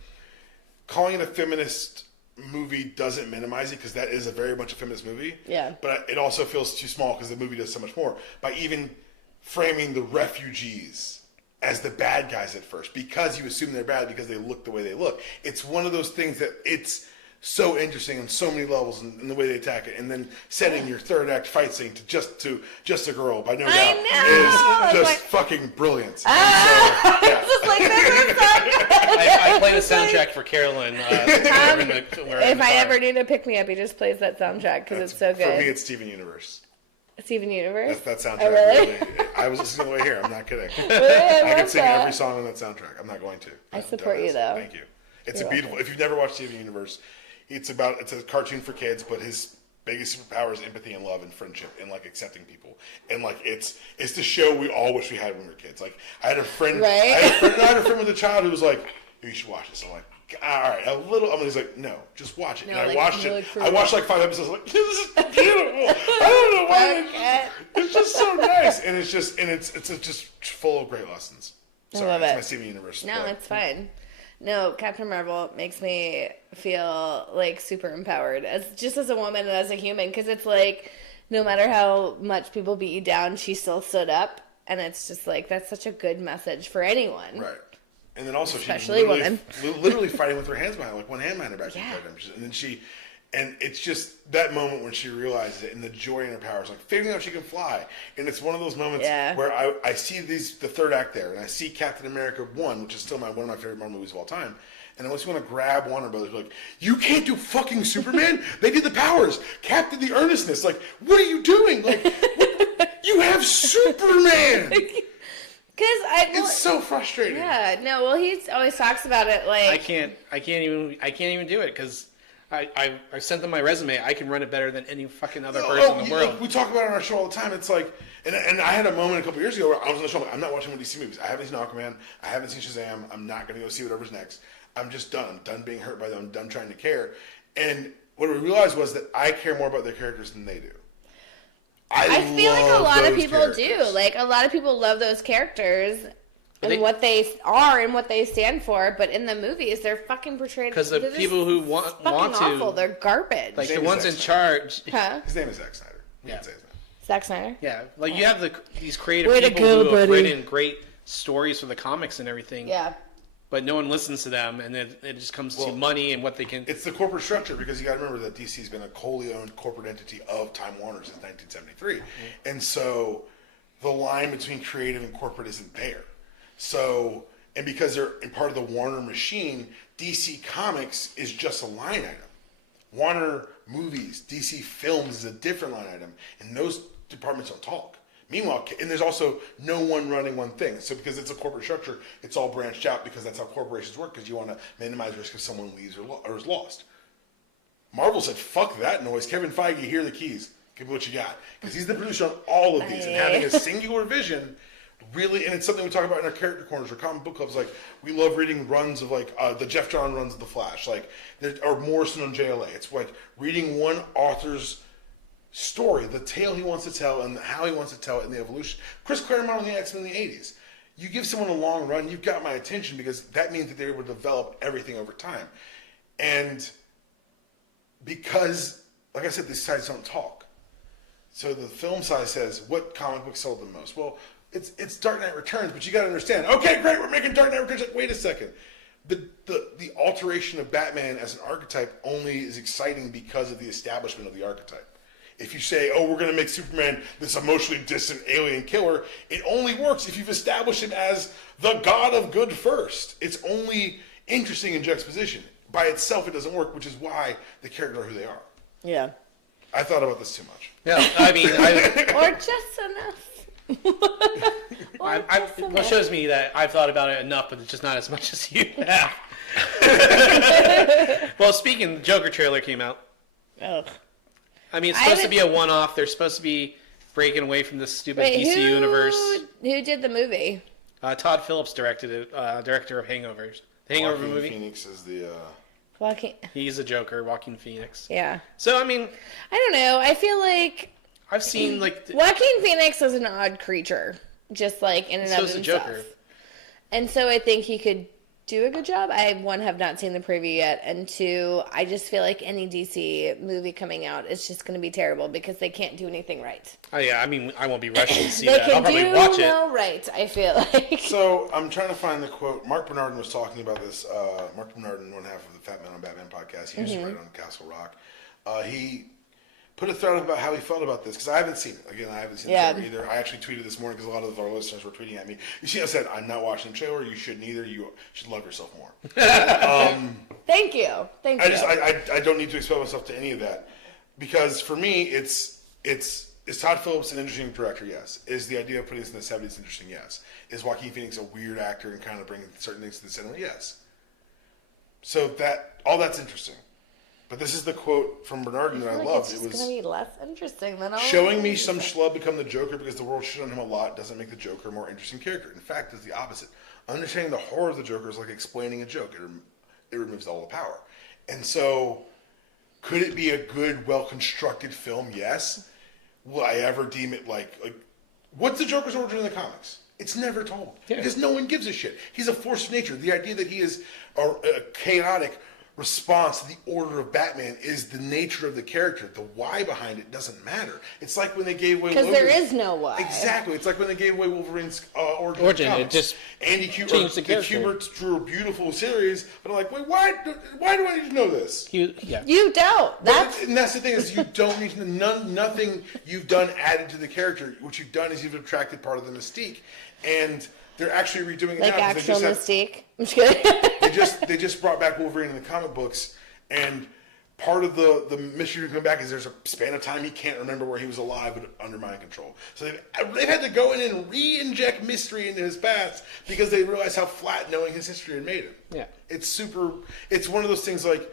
Calling it a feminist movie doesn't minimize it because that is a very much a feminist movie. Yeah. But it also feels too small because the movie does so much more by even framing the refugees as the bad guys at first because you assume they're bad because they look the way they look. It's one of those things that it's so interesting on so many levels in the way they attack it, and then setting your third act fight scene to just a girl by no doubt is just fucking brilliant. I play the soundtrack for Carolyn. If I ever need to pick me up, he just plays that soundtrack because it's so good. For me, it's Steven Universe. Steven Universe? That soundtrack. Oh, really? I was listening to it here. I'm not kidding. Really? I could sing every song on that soundtrack. I'm not going to. I support you, though. Thank you. It's a beautiful. If you've never watched Steven Universe, it's a cartoon for kids, but his biggest superpower is empathy and love and friendship and like accepting people. And like it's the show we all wish we had when we were kids. Like I had a friend, right? I had a friend with a child who was like, "You should watch this." I'm like, all right, a little. I mean, he's like, no, just watch it. No, and I like, watched it. really I watched like 5 episodes. I'm like, this is beautiful. I don't know why. It's just so nice, and it's just full of great lessons. Sorry, I love it's it. my Steven Universe. No, it's fine. No, Captain Marvel makes me feel like super empowered as a woman and as a human, because it's like no matter how much people beat you down, she still stood up, and it's just like that's such a good message for anyone. Right. And then also especially she's literally fighting with her hands behind, like one hand behind her back. Yeah. And it's just that moment when she realizes it and the joy in her powers, like figuring out she can fly. And it's one of those moments where I see the third act there, and I see Captain America 1, which is still one of my favorite Marvel movies of all time. And I just want to grab Warner Brothers, like, you can't do fucking Superman? They did the powers. Captain the earnestness. Like, what are you doing? Like, you have Superman. It's so frustrating. Yeah, no. Well, he always talks about it like I can't even do it because I sent them my resume. I can run it better than any fucking other person in the world. Like, we talk about it on our show all the time. It's like, and I had a moment a couple years ago where I was on the show. Like, I'm not watching more DC movies. I haven't seen Aquaman. I haven't seen Shazam. I'm not going to go see whatever's next. I'm just done. I'm done being hurt by them. I'm done trying to care. And what we realized was that I care more about their characters than they do. I feel like a lot of people do. Like, a lot of people love those characters and what they are and what they stand for, but in the movies, they're fucking portrayed... Because the people who want to... awful. They're garbage. Like, the ones in charge... Huh? His name is Zack Snyder. Yeah. Zack Snyder? Yeah. Like, you have these creative people who have written great stories for the comics and everything. Yeah. But no one listens to them, and then it just comes to money and what they can... It's the corporate structure, because you got to remember that DC's been a wholly owned corporate entity of Time Warner since 1973. Mm-hmm. And so the line between creative and corporate isn't there. So, and because they're in part of the Warner machine, DC Comics is just a line item. Warner Movies, DC Films is a different line item, and those departments don't talk. Meanwhile, and there's also no one running one thing. So because it's a corporate structure, it's all branched out, because that's how corporations work, because you want to minimize risk if someone leaves or is lost. Marvel said, fuck that noise. Kevin Feige, here are the keys. Give me what you got. Because he's the producer on all of these. And having a singular vision, really, and it's something we talk about in our character corners or comic book clubs. Like, we love reading runs of, like, the Jeff John runs of The Flash. Like, or Morrison on JLA. It's like reading one author's story, the tale he wants to tell, and how he wants to tell it, and the evolution. Chris Claremont on the X-Men in the 80s. You give someone a long run, you've got my attention, because that means that they're able to develop everything over time. And because, like I said, these sides don't talk. So the film side says, what comic book sold the most? Well, it's Dark Knight Returns, but you got to understand, okay, great, we're making Dark Knight Returns. Like, wait a second. The alteration of Batman as an archetype only is exciting because of the establishment of the archetype. If you say, oh, we're going to make Superman this emotionally distant alien killer, it only works if you've established him as the god of good first. It's only interesting in juxtaposition. By itself, it doesn't work, which is why the characters are who they are. Yeah. I thought about this too much. Yeah, I mean... or just enough. What shows me that I've thought about it enough, but it's just not as much as you have. Well, speaking, the Joker trailer came out. Ugh. I mean, it's supposed to be a one-off. They're supposed to be breaking away from this stupid DC universe. Who did the movie? Todd Phillips directed it, director of Hangovers. The Hangover movie. Phoenix is the... He's a Joker, Joaquin Phoenix. Yeah. So, I mean... I don't know. I feel like... I've seen, like... Joaquin Phoenix is an odd creature. Just, like, in and of himself. Joker. And so I think he could do a good job. I, one, have not seen the preview yet. And two, I just feel like any DC movie coming out is just going to be terrible because they can't do anything right. Oh, yeah. I mean, I won't be rushing to see they that. I'll probably watch it. No right, I feel like. So, I'm trying to find the quote. Mark Bernardin was talking about this. Mark Bernardin, one half of the Fat Man on Batman podcast. He used to write on Castle Rock. He put a thread about how he felt about this, because I haven't seen it. Again, I haven't seen the trailer either. I actually tweeted this morning because a lot of our listeners were tweeting at me. You see, I said, I'm not watching the trailer. You shouldn't either. You should love yourself more. Thank you. Thank you. I don't need to expose myself to any of that, because for me, it's Is Todd Phillips an interesting director? Yes. Is the idea of putting this in the 70s interesting? Yes. Is Joaquin Phoenix a weird actor and kind of bringing certain things to the cinema? Yes. So all that's interesting. But this is the quote from Bernardin that I loved. It's going to be less interesting than all. Showing me some schlub become the Joker because the world shit on him a lot doesn't make the Joker a more interesting character. In fact, it's the opposite. Understanding the horror of the Joker is like explaining a joke. It removes all the power. And so, could it be a good, well-constructed film? Yes. Will I ever deem it like what's the Joker's origin in the comics? It's never told. Yeah. Because no one gives a shit. He's a force of nature. The idea that he is a chaotic response to the order of Batman is the nature of the character. The why behind it doesn't matter. It's like when they gave away because there is no why. Exactly. It's like when they gave away Wolverine's origin. It just Andy Kubert drew a beautiful series, but I'm like, wait, why do I need to know this? You don't. And that's the thing is you don't need to know nothing you've done added to the character. What you've done is you've attracted part of the mystique, and they're actually redoing it like now. Actual Mystique. I'm just kidding. They just brought back Wolverine in the comic books, and part of the mystery to come back is there's a span of time he can't remember where he was alive but under mind control. So they've had to go in and re-inject mystery into his past because they realized how flat knowing his history had made him. Yeah. It's one of those things like,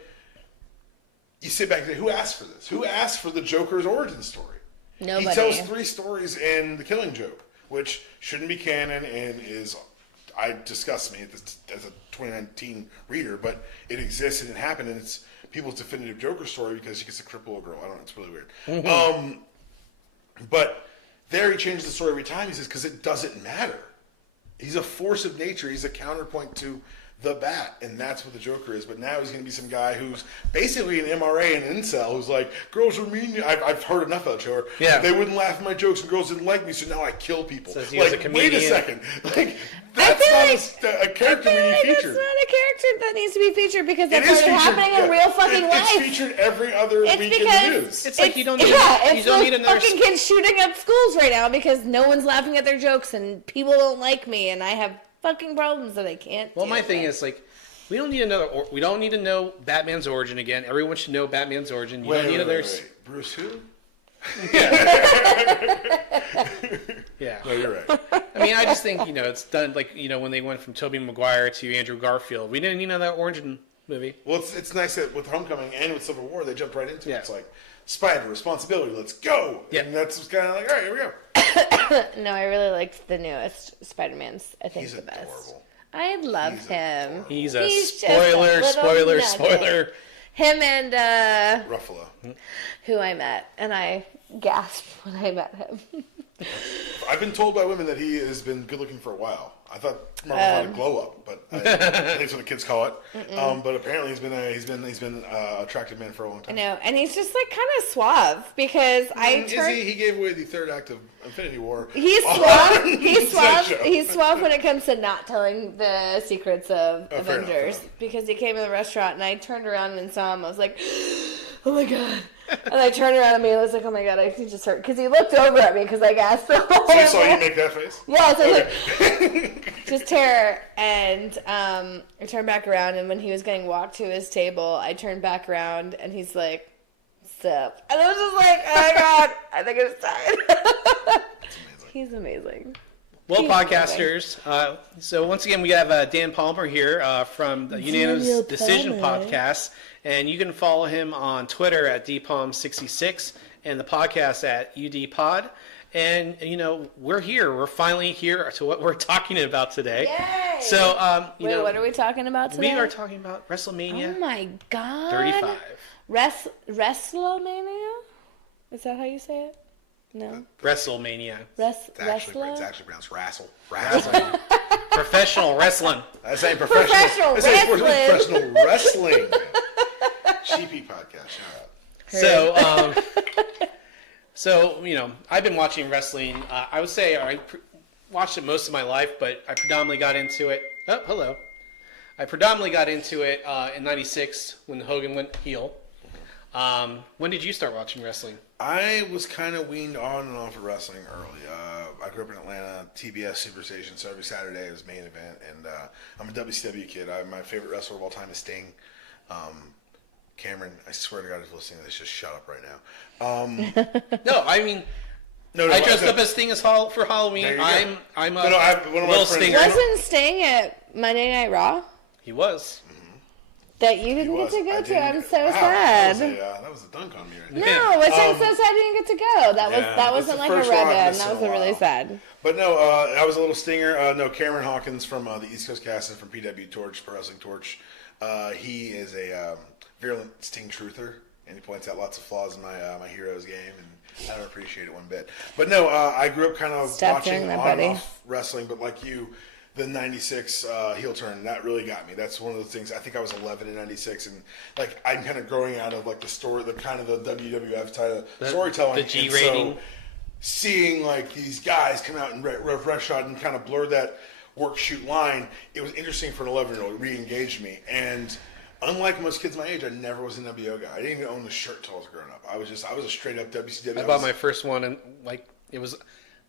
you sit back and say, who asked for this? Who asked for the Joker's origin story? Nobody. He tells 3 stories in The Killing Joke, which shouldn't be canon and disgusts me as a 2019 reader, but it exists and it happened, and it's people's definitive Joker story because he gets to cripple a girl. I don't know, it's really weird. Mm-hmm. But there he changes the story every time. He says, because it doesn't matter. He's a force of nature. He's a counterpoint to the Bat, and that's what the Joker is. But now he's going to be some guy who's basically an MRA and an incel who's like, girls are mean. I've heard enough of that show. Yeah. They wouldn't laugh at my jokes and girls didn't like me, so now I kill people. Says he was a comedian. Wait a second. Like, that's not a character we need featured. It's not a character that needs to be featured because that's already happening in real fucking life. It's featured every other week in the news. It's like you don't need another fucking kids shooting up schools right now because no one's laughing at their jokes and people don't like me and I have fucking problems that I can't. Well, my thing is like, we don't need we don't need to know Batman's origin again. Everyone should know Batman's origin. You don't need another. Bruce who? Yeah. No, you're right. I mean, I just think it's done like when they went from Tobey Maguire to Andrew Garfield. We didn't need another origin movie. Well, it's nice that with Homecoming and with Civil War they jumped right into it. Yeah. It's like Spider responsibility. Let's go. Yeah. And that's kind of like, all right, here we go. No, I really liked the newest Spider-Man's. I think He's the best. adorable. I love him. He's just spoiler. Him and Ruffalo, who I met, and I gasped when I met him. I've been told by women that he has been good looking for a while. I thought Marvel had a glow up, but I think that's what the kids call it. But apparently he's been an attractive man for a long time. I know, and he's just like kind of suave because He gave away the third act of Infinity War. He's suave. He's suave. He's suave when it comes to not telling the secrets of Avengers because he came in the restaurant and I turned around and saw him. I was like, oh my god. And I turned around at me and I was like, oh my god, I just hurt. Because he looked over at me because I gasped. So you saw you make that face? Yeah, so like, just terror. And I turned back around, and when he was getting walked to his table, I turned back around, and he's like, sup? And I was just like, oh my god, I think it's time. He's amazing. Well, podcasters, so once again, we have Dan Palmer here from the Unanimous Decision Podcast, and you can follow him on Twitter at dpalm66 and the podcast at udpod. And, we're here. We're finally here to what we're talking about today. Yay! So, Wait, what are we talking about today? We are talking about WrestleMania. Oh my god. 35. WrestleMania? Is that how you say it? No. WrestleMania. It's actually pronounced wrestle. Professional wrestling. I say professional wrestling. Professional wrestling. GP podcast. Shout out. So, I've been watching wrestling. I would say I watched it most of my life, but I predominantly got into it. Oh, hello. I predominantly got into it in '96 when Hogan went heel. When did you start watching wrestling? I was kind of weaned on and off of wrestling early. I grew up in Atlanta, TBS Superstation, so every Saturday was main event, and I'm a WCW kid. My favorite wrestler of all time is Sting. Cameron, I swear to God, if listening to this, just shut up right now. No, I mean, No, I dressed up as Sting for Halloween. I'm a little Stinger. Wasn't Sting at Monday Night Raw? He was. That you didn't get to go to. I'm so sad. That was a dunk on me right there. No, which I'm so sad you didn't get to go. That wasn't like a rub-in. That was really sad. But no, I was a little stinger. No, Cameron Hawkins from the East Coast Cast and from PW Torch, Pro Wrestling Torch. He is a virulent Sting truther, and he points out lots of flaws in my hero's game, and I don't appreciate it one bit. But no, I grew up kind of watching on and off wrestling, but like you, the 96 heel turn, that really got me. That's one of the things. I think I was 11 in 96, and like I'm kind of growing out of like the story, the kind of the WWF type of storytelling. The G rating. So, seeing like these guys come out and ref shot and kind of blur that work shoot line, it was interesting for an 11-year-old. It re-engaged me, and unlike most kids my age, I never was a NWO guy. I didn't even own the shirt until I was growing up. I was a straight up WCW. I bought my first one, and like it was,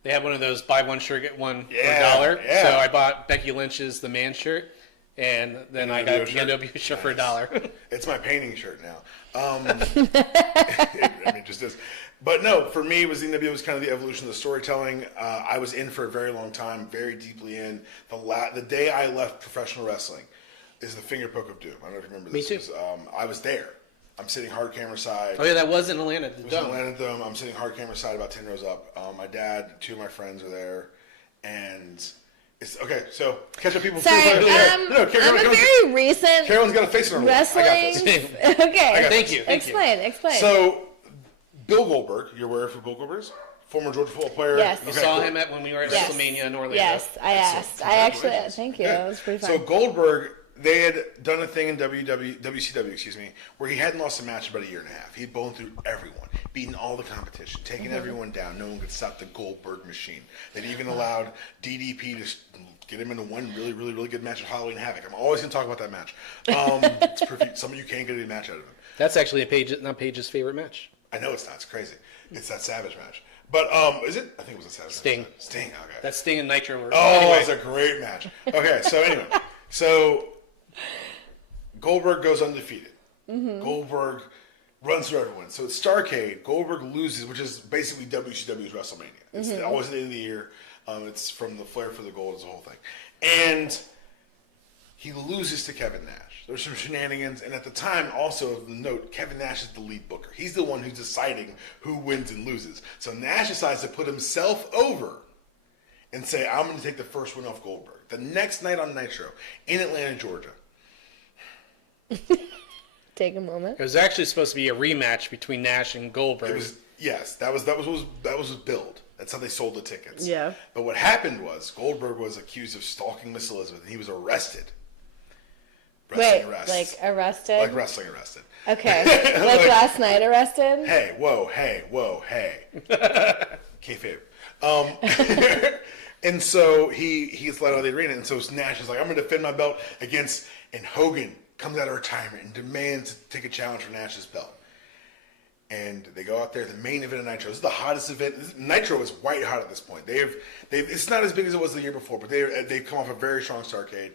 they had one of those buy one shirt get one for $1. Yeah. So I bought Becky Lynch's the man shirt, and then I got the NWO shirt for $1. It's my painting shirt now. It just is. But no, for me, NWO was kind of the evolution of the storytelling. I was in for a very long time, very deeply in. The day I left professional wrestling is the finger poke of doom. I don't know if you remember this. Me too. I was there. I'm sitting hard camera side. Oh yeah, that was in Atlanta. It was in Atlanta Dome. I'm sitting hard camera side, about 10 rows up. My dad, 2 of my friends are there, and it's okay. So catch up, people. Sorry, I'm a very recent. Carolyn's got a face on her. Wrestling. Okay. Thank you. Explain. So Bill Goldberg, you're aware of who Bill Goldberg is? Former Georgia football player. Yes. You saw him when we were at WrestleMania in Orlando. Yes, I asked. I actually, thank you. That was pretty fun. So Goldberg, they had done a thing in WCW, where he hadn't lost a match in about a year and a half. He'd blown through everyone, beaten all the competition, taken everyone down. No one could stop the Goldberg machine. They'd even allowed DDP to get him into one really, really, really good match at Halloween Havoc. I'm always going to talk about that match. It's perfect. Some of you can't get a match out of him. That's actually not Paige's favorite match. I know it's not. It's crazy. It's that Savage match. But is it? I think it was a Savage Sting. match. Sting. Okay. That's Sting and Nitro. Anyway. It's a great match. Okay. So anyway, Goldberg goes undefeated. Mm-hmm. Goldberg runs through everyone. So it's Starrcade. Goldberg loses, which is basically WCW's WrestleMania. It's always at the end of the year. It's from the Flair for the Gold. It's the whole thing. And he loses to Kevin Nash. There's some shenanigans, and at the time, also of note, Kevin Nash is the lead booker. He's the one who's deciding who wins and loses. So Nash decides to put himself over and say, I'm going to take the first win off Goldberg. The next night on Nitro in Atlanta, Georgia. Take a moment. It was actually supposed to be a rematch between Nash and Goldberg. It was, yes, that was his build. That's how they sold the tickets. Yeah. But what happened was Goldberg was accused of stalking Miss Elizabeth, and he was arrested. Like arrested? Like wrestling arrested. Okay. Like last night arrested? Hey. Kayfabe. And so he's let out of the arena, and so Nash is like, I'm going to defend my belt against, and Hogan comes out of retirement and demands to take a challenge for Nash's belt. And they go out there, the main event of Nitro. This is the hottest event. Nitro is white hot at this point. It's not as big as it was the year before, but they've come off a very strong Starrcade.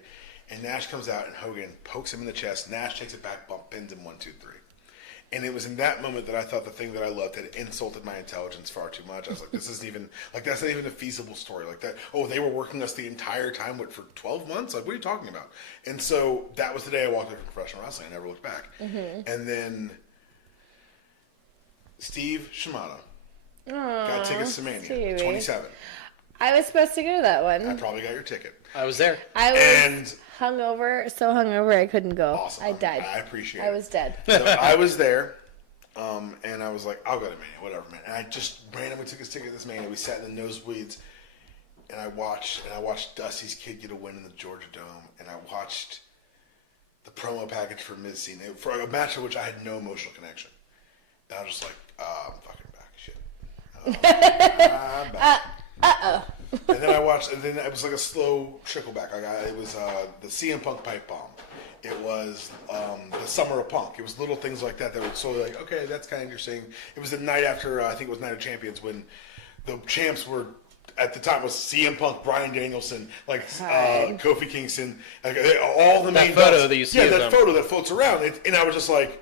And Nash comes out, and Hogan pokes him in the chest. Nash takes it back, pins him 1, 2, 3. And it was in that moment that I thought the thing that I loved had insulted my intelligence far too much. I was like, this isn't even, like, that's not even a feasible story. Like that, they were working us the entire time, for 12 months? Like, what are you talking about? And so that was the day I walked away from professional wrestling. I never looked back. Mm-hmm. And then Steve Shimano got tickets to Mania, 27. I was supposed to go to that one. I probably got your ticket. I was there. I was so hungover I couldn't go. Awesome. I died. I appreciate it. I was dead. So I was there, and I was like, I'll go to Mania, whatever, man. And I just randomly took his ticket to this Mania. We sat in the nosebleeds, and I watched Dusty's kid get a win in the Georgia Dome, and I watched the promo package for Miz scene for a match for which I had no emotional connection. And I was just like, I'm fucking back, shit. I'm back. Uh-oh. And then I watched, and then it was like a slow trickle back. It was the CM Punk pipe bomb. It was the Summer of Punk. It was little things like that were so like, okay, that's kind of interesting. It was the night after, I think it was Night of Champions, when the champs were, at the time, was CM Punk, Bryan Danielson, Kofi Kingston, all the main photo belts. that you see. Yeah, that photo that floats around. And I was just like,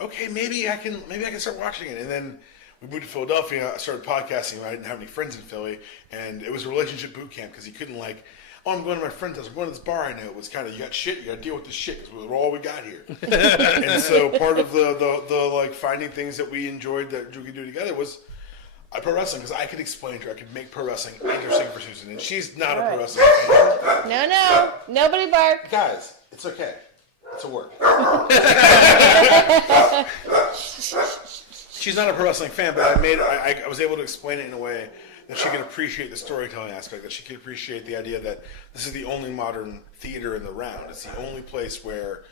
okay, maybe I can start watching it. And then we moved to Philadelphia. I started podcasting. I didn't have any friends in Philly, and it was a relationship boot camp because he couldn't like, oh, I'm going to my friend's house. I'm going to this bar I know. It was kind of, you got shit, you got to deal with this shit because we're all we got here. And so part of the like finding things that we enjoyed that we could do together was pro wrestling, because I could explain to her, I could make pro wrestling interesting for Susan, and she's not a pro wrestling fan. No, nobody bark. Guys, it's okay. It's a work. She's not a pro wrestling fan, but I was able to explain it in a way that she could appreciate the storytelling aspect, that she could appreciate the idea that this is the only modern theater in the round. It's the only place where,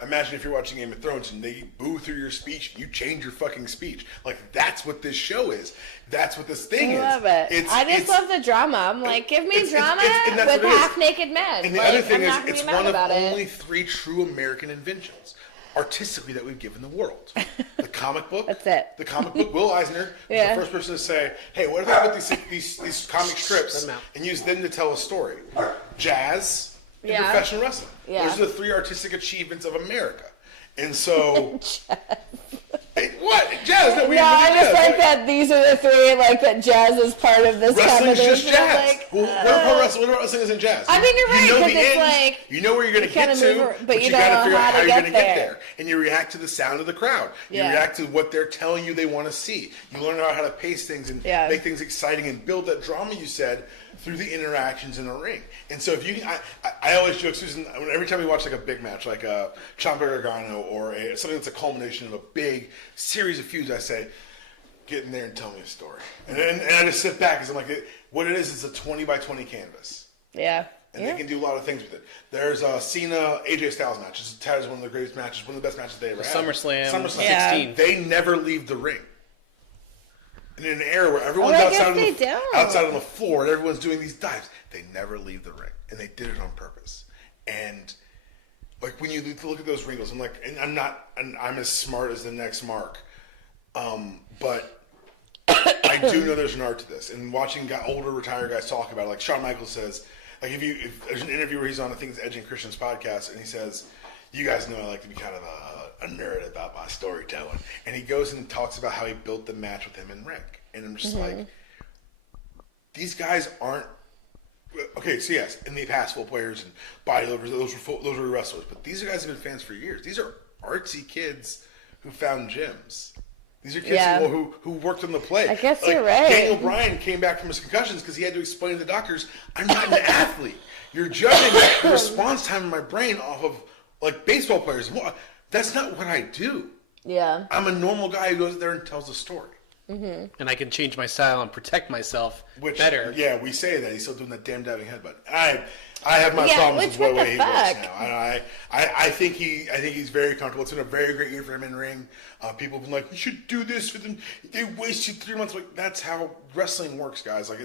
imagine if you're watching Game of Thrones and they boo through your speech, you change your fucking speech. Like, that's what this show is. That's what this thing is. I love it. I just love the drama. I'm like, give me drama with half-naked men. And the other thing is, it's one of only 3 true American inventions, artistically, that we've given the world. The comic book. That's it. The comic book. Will Eisner was the first person to say, hey, what if I put these comic strips and use them to tell a story? Jazz and professional wrestling. Yeah. Those are the 3 artistic achievements of America. And so... What? Jazz? No, I just like that these are the 3, like, that jazz is part of this Wrestling's combination. just jazz. Like, what about wrestling isn't jazz? I mean, you're right, you know because the it's ends, like... You know where you're going to get to, but you got to don't figure know out how you're going to get there. there. And you react to the sound of the crowd. You react to what they're telling you they want to see. You learn how to pace things and make things exciting and build that drama you said through the interactions in a ring. And so if you, I always joke, Susan, every time we watch like a big match, like a Ciampa Gargano or something that's a culmination of a big series of feuds, I say, get in there and tell me a story. And I just sit back because I'm like, what it is a 20 by 20 canvas. Yeah. And they can do a lot of things with it. There's a Cena AJ Styles match. It's one of the greatest matches, one of the best matches they ever had. SummerSlam 16. They never leave the ring. And in an era where everyone's outside on the floor and everyone's doing these dives, they never leave the ring. And they did it on purpose. And like when you look at those wrinkles, I'm like, and I'm as smart as the next Mark. But I do know there's an art to this. And watching older retired guys talk about it, like Shawn Michaels says, like if there's an interview where he's on, I think it's Edge and Christian's podcast, and he says, you guys know I like to be kind of a nerd about my storytelling. And he goes and talks about how he built the match with him and Rick. And I'm just like, these guys aren't, okay, so yes, in the past, full players and bodybuilders, those were wrestlers. But these guys have been fans for years. These are artsy kids who found gyms. These are kids who worked on the play. I guess you're right. Daniel Bryan came back from his concussions because he had to explain to the doctors, I'm not an athlete. You're judging the response time in my brain off of like baseball players. That's not what I do. Yeah. I'm a normal guy who goes there and tells a story. And I can change my style and protect myself better. Yeah, we say that. He's still doing that damn diving headbutt. I have my problems with the way he works now. I think he's very comfortable. It's been a very great year for him in ring. People have been like, you should do this for them. They wasted 3 months. Like, that's how wrestling works, guys. Like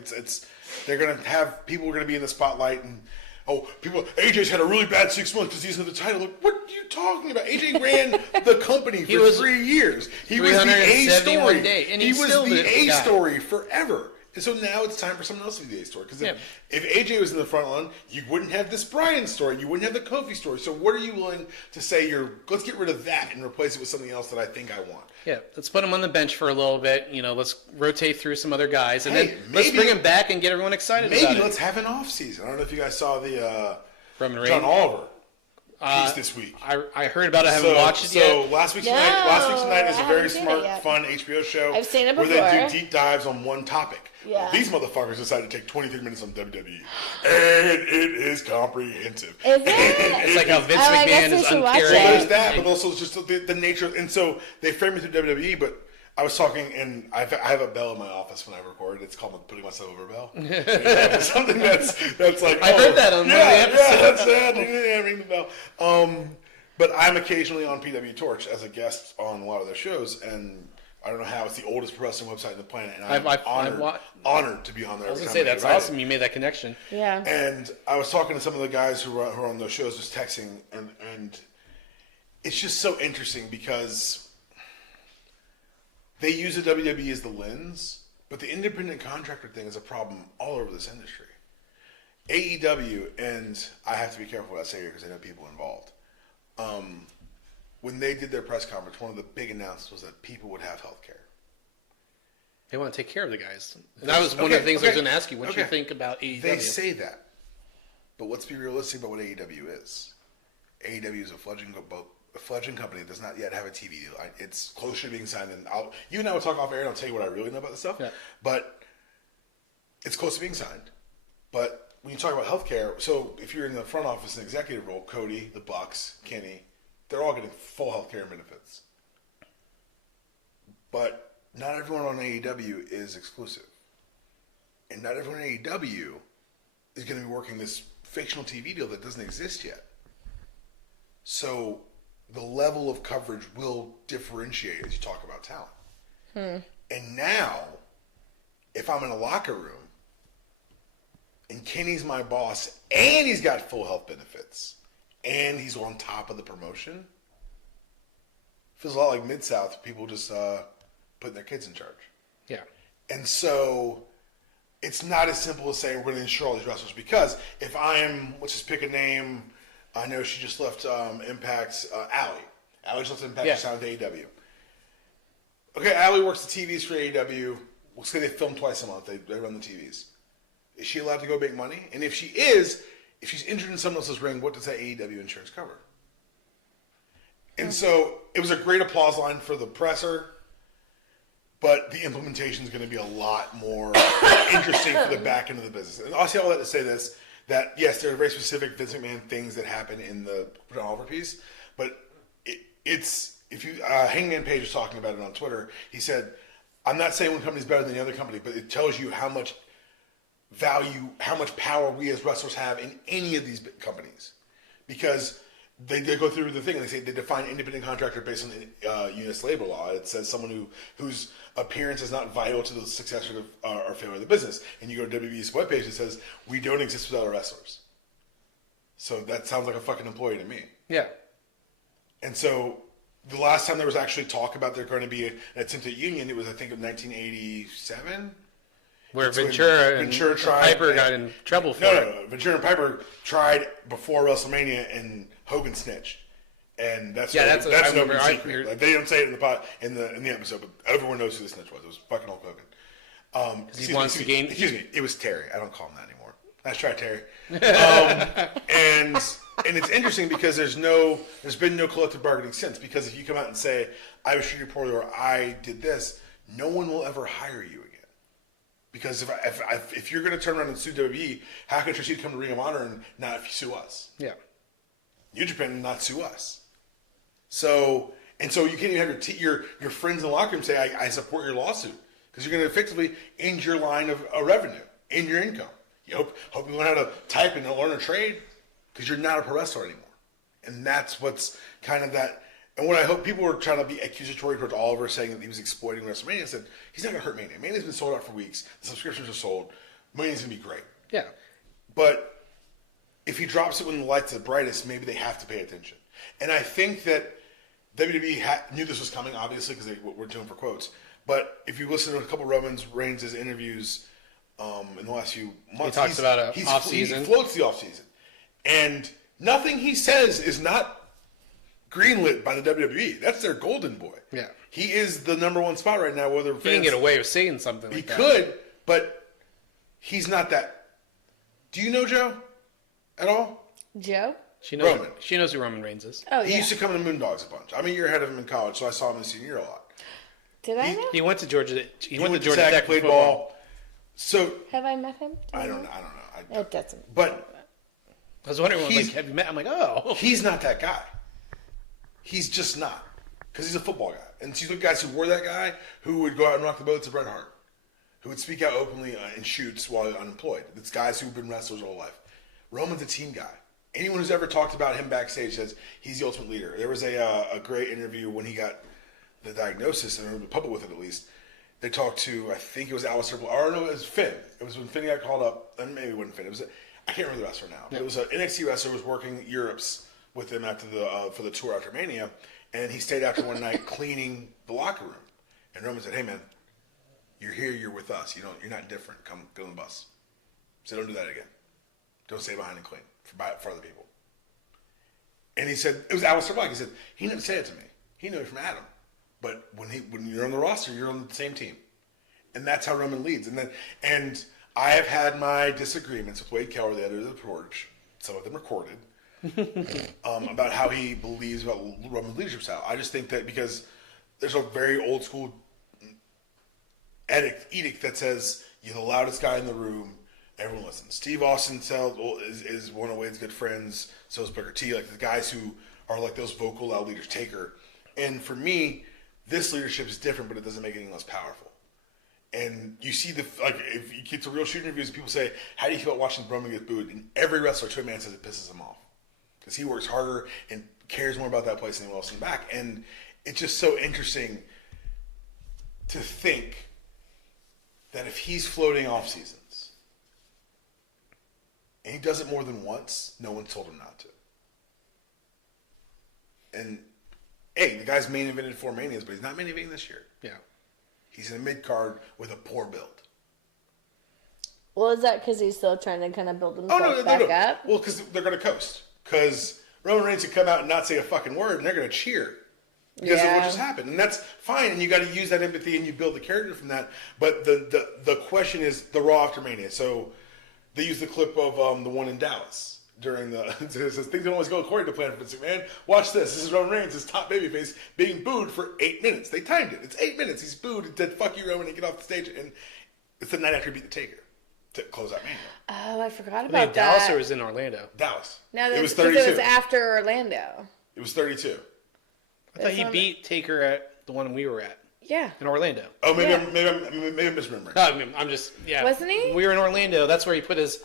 they're gonna have people are gonna be in the spotlight and AJ's had a really bad 6 months because he's in the title. Like, what are you talking about? AJ ran the company for 3 years. He was the A story. And he was the A story forever. And so now it's time for someone else to be the A story. Because if AJ was in the front line, you wouldn't have this Bryan story. You wouldn't have the Kofi story. So what are you willing to say? Let's get rid of that and replace it with something else that I think I want. Yeah, let's put him on the bench for a little bit. Let's rotate through some other guys, and then let's bring him back and get everyone excited about it. Maybe let's have an off season. I don't know if you guys saw the Roman John Reigns Oliver piece this week. I heard about it. I haven't watched it yet. So last week's night is a very smart, fun HBO show. I've seen it before. Where they do deep dives on one topic. Yeah. Well, these motherfuckers decided to take 23 minutes on WWE, and it is comprehensive. Is it? It's like how Vince McMahon is uncaring. There's that, but also just the nature. And so they frame it through WWE, but I was talking, and I have a bell in my office when I record. It's called putting myself over bell. Something that's like, I heard that on one of the episodes. Yeah, that's that. Yeah, ring the bell. But I'm occasionally on PW Torch as a guest on a lot of their shows, and I don't know how. It's the oldest pro wrestling website on the planet, and I'm honored to be on there. I was going to say, that's awesome. You made that connection. Yeah. And I was talking to some of the guys who are on those shows, just texting, and it's just so interesting because they use the WWE as the lens, but the independent contractor thing is a problem all over this industry. AEW, and I have to be careful what I say here because I know people involved. When they did their press conference, one of the big announcements was that people would have health care. They want to take care of the guys. And that was one of the things I was going to ask you. What do you think about AEW? They say that. But let's be realistic about what AEW is. AEW is a fledgling company that does not yet have a TV deal. It's closer to being signed. And you and I will talk off air and I'll tell you what I really know about this stuff. Yeah. But it's close to being signed. But when you talk about healthcare, so if you're in the front office and executive role, Cody, the Bucks, Kenny, they're all getting full healthcare benefits. But not everyone on AEW is exclusive. And not everyone on AEW is going to be working this fictional TV deal that doesn't exist yet. So the level of coverage will differentiate as you talk about talent. And now, if I'm in a locker room and Kenny's my boss and he's got full health benefits and he's on top of the promotion, feels a lot like Mid-South, people just putting their kids in charge. Yeah. And so it's not as simple as saying we're going to insure all these wrestlers, because if I'm, let's just pick a name, I know she just left Impact's Allie. Allie just left Impact to sign with AEW. Okay, Allie works the TVs for AEW. We'll say they film twice a month. They run the TVs. Is she allowed to go make money? And if she is, if she's injured in someone else's ring, what does that AEW insurance cover? And so it was a great applause line for the presser, but the implementation is going to be a lot more interesting for the back end of the business. And I'll say all that to say this, that yes, there are very specific Vince McMahon things that happen in the John Oliver piece, but it's, if you, Hangman Page was talking about it on Twitter, he said, I'm not saying one company is better than the other company, but it tells you how much value, how much power we as wrestlers have in any of these companies. Because they go through the thing and they say they define independent contractor based on U.S. labor law. It says someone whose appearance is not vital to the success or failure of the business. And you go to WWE's webpage, it says, we don't exist without our wrestlers. So that sounds like a fucking employee to me. Yeah. And so the last time there was actually talk about there going to be an attempt at union, it was, I think, in 1987. Where Ventura and Piper got in trouble for it. No. Ventura and Piper tried before WrestleMania, and Hogan snitched. And that's an open secret. Like, they don't say it in the episode, but everyone knows who the snitch was. It was fucking Hulk Hogan. He wants to gain. Excuse me. It was Terry. I don't call him that anymore. Nice try, Terry. And it's interesting because there's been no collective bargaining since. Because if you come out and say I was treated poorly or I did this, no one will ever hire you again. Because if you're going to turn around and sue WWE, how can you come to Ring of Honor and not sue us? Yeah. New Japan not sue us. So you can't even have your friends in the locker room say, I support your lawsuit. Because you're going to effectively end your line of revenue, end your income. You hope you learn how to type and learn a trade, because you're not a pro wrestler anymore. And that's what's kind of that. And what I hope, people were trying to be accusatory towards Oliver, saying that he was exploiting WrestleMania. I said, he's not going to hurt Mania. Mania's been sold out for weeks. The subscriptions are sold. Mania's going to be great. Yeah. But if he drops it when the lights are brightest, maybe they have to pay attention. And I think that WWE knew this was coming, obviously, because we're doing for quotes. But if you listen to a couple of Roman Reigns' interviews in the last few months, he talks about off-season. He floats the off-season. And nothing he says is not greenlit by the WWE. That's their golden boy. Yeah. He is the number one spot right now. Whether he can get away with saying something like that. He could, but he's not that. Do you know Joe at all? Joe? She knows who Roman Reigns is. Oh, yeah. He used to come to Moondogs a bunch. I'm a year ahead of him in college, so I saw him in senior year a lot. Did I know? He went to Georgia. He went to Georgia Tech, Tech, played football. ball. So have I met him? I don't know. It doesn't. But I was wondering, have you met? I'm like, oh. He's not that guy. He's just not. Because he's a football guy. And see the guys who were that guy, who would go out and rock the boat to Bret Hart, who would speak out openly in shoots while unemployed. It's guys who've been wrestlers their whole life. Roman's a team guy. Anyone who's ever talked about him backstage says he's the ultimate leader. There was a great interview when he got the diagnosis, and the public with it at least. They talked to, I think it was Alistair Black, or no, it was Finn. It was when Finn got called up, and maybe it wasn't Finn. I can't remember the wrestler now. But it was an NXT wrestler who was working Europe's with them after for the tour after Mania, and he stayed after one night cleaning the locker room. And Roman said, "Hey man, you're here, you're with us. You're not different. Come go on the bus." So don't do that again. Don't stay behind and clean for other people. And he said, it was Alistair Black. He said he didn't say it to me. He knew it from Adam. But when you're on the roster, you're on the same team. And that's how Roman leads. And I have had my disagreements with Wade Keller, the editor of The Torch, some of them recorded, about how he believes about Roman leadership style. I just think that because there's a very old school edict that says you're the loudest guy in the room, everyone listens. Steve Austin is one of Wade's good friends, so is Booker T, like the guys who are like those vocal loud leaders, Taker. And for me, this leadership is different, but it doesn't make it any less powerful. And you see if you get to real shooting reviews, people say, how do you feel about watching Roman get booed? And every wrestler to a man says it pisses him off. Because he works harder and cares more about that place than anyone else in the back. And it's just so interesting to think that if he's floating off seasons and he does it more than once, no one's told him not to. And hey, the guy's main evented 4 Manias, but he's not main eventing this year. Yeah. He's in a mid-card with a poor build. Well, is that because he's still trying to kind of build himself back up? Well, because they're going to coast. Because Roman Reigns can come out and not say a fucking word, and they're going to cheer. Because of what just happened. And that's fine, and you got to use that empathy, and you build the character from that. But the question is the Raw after Mania. So they use the clip of the one in Dallas. During it says things don't always go according to plan for Vince McMahon. Watch this. This is Roman Reigns, his top babyface, being booed for 8 minutes. They timed it. It's 8 minutes. He's booed and said, "Fuck you, Roman," and get off the stage. And it's the night after he beat the Taker to close out Mania. Oh, I forgot about that. Dallas or was in Orlando? Dallas. No, it was 32. It was after Orlando. It was 32. I thought he beat Taker at the one we were at. Yeah. In Orlando. Oh, maybe I'm misremembering. No, I'm just Wasn't he? We were in Orlando. That's where he put his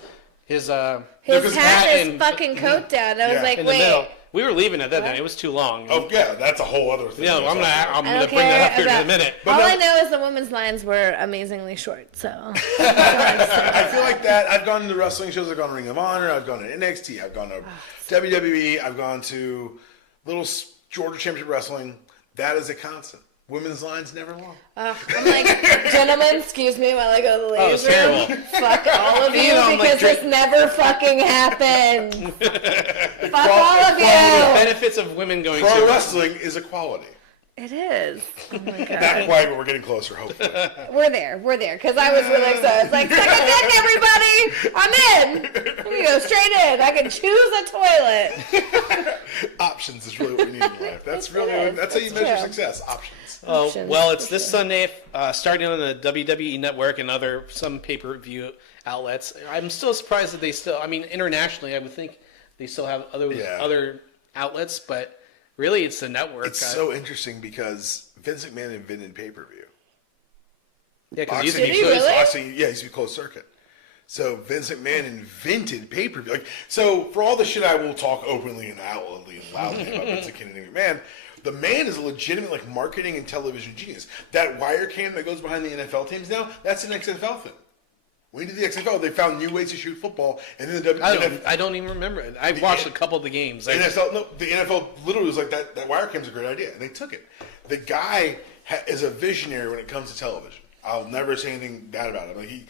hat, his fucking coat down. I was like, in wait. the middle. We were leaving at that time. It was too long. Oh yeah, that's a whole other thing. Yeah, I'm gonna bring that up here in a minute. All I know is the women's lines were amazingly short. So I feel like that. I've gone to wrestling shows. I've gone to Ring of Honor. I've gone to NXT. I've gone to WWE. I've gone to little Georgia Championship Wrestling. That is a constant. Women's lines never long. I'm like, gentlemen, excuse me while I go to the ladies' room. Fuck all of you because this never fucking happens. Fuck all of you. The benefits of women going to pro wrestling is equality. It is. Oh my God. Not quite, but we're getting closer, hopefully. We're there. Because I was really excited. It's like, suck a dick, everybody. I'm in. You go straight in. I can choose a toilet. Options is really what we need in life. That's how you measure success. Options. Well, it's this Sunday, starting on the WWE Network and some pay-per-view outlets. I'm still surprised that they still. I mean, internationally, I would think they still have other outlets, but. Really, it's the network. It's so interesting because Vince McMahon invented pay-per-view. Yeah, because he used to be closed circuit. So Vince McMahon invented pay-per-view. Like, so for all the shit I will talk openly and outwardly and loudly about Vince McMahon, the man is a legitimate marketing and television genius. That wire cam that goes behind the NFL teams now, that's an XFL thing. When we did the XFL, they found new ways to shoot football, and then I don't even remember it. I watched a couple of the games. The NFL literally was like that wire cam's a great idea, and they took it. The guy is a visionary when it comes to television. I'll never say anything bad about him.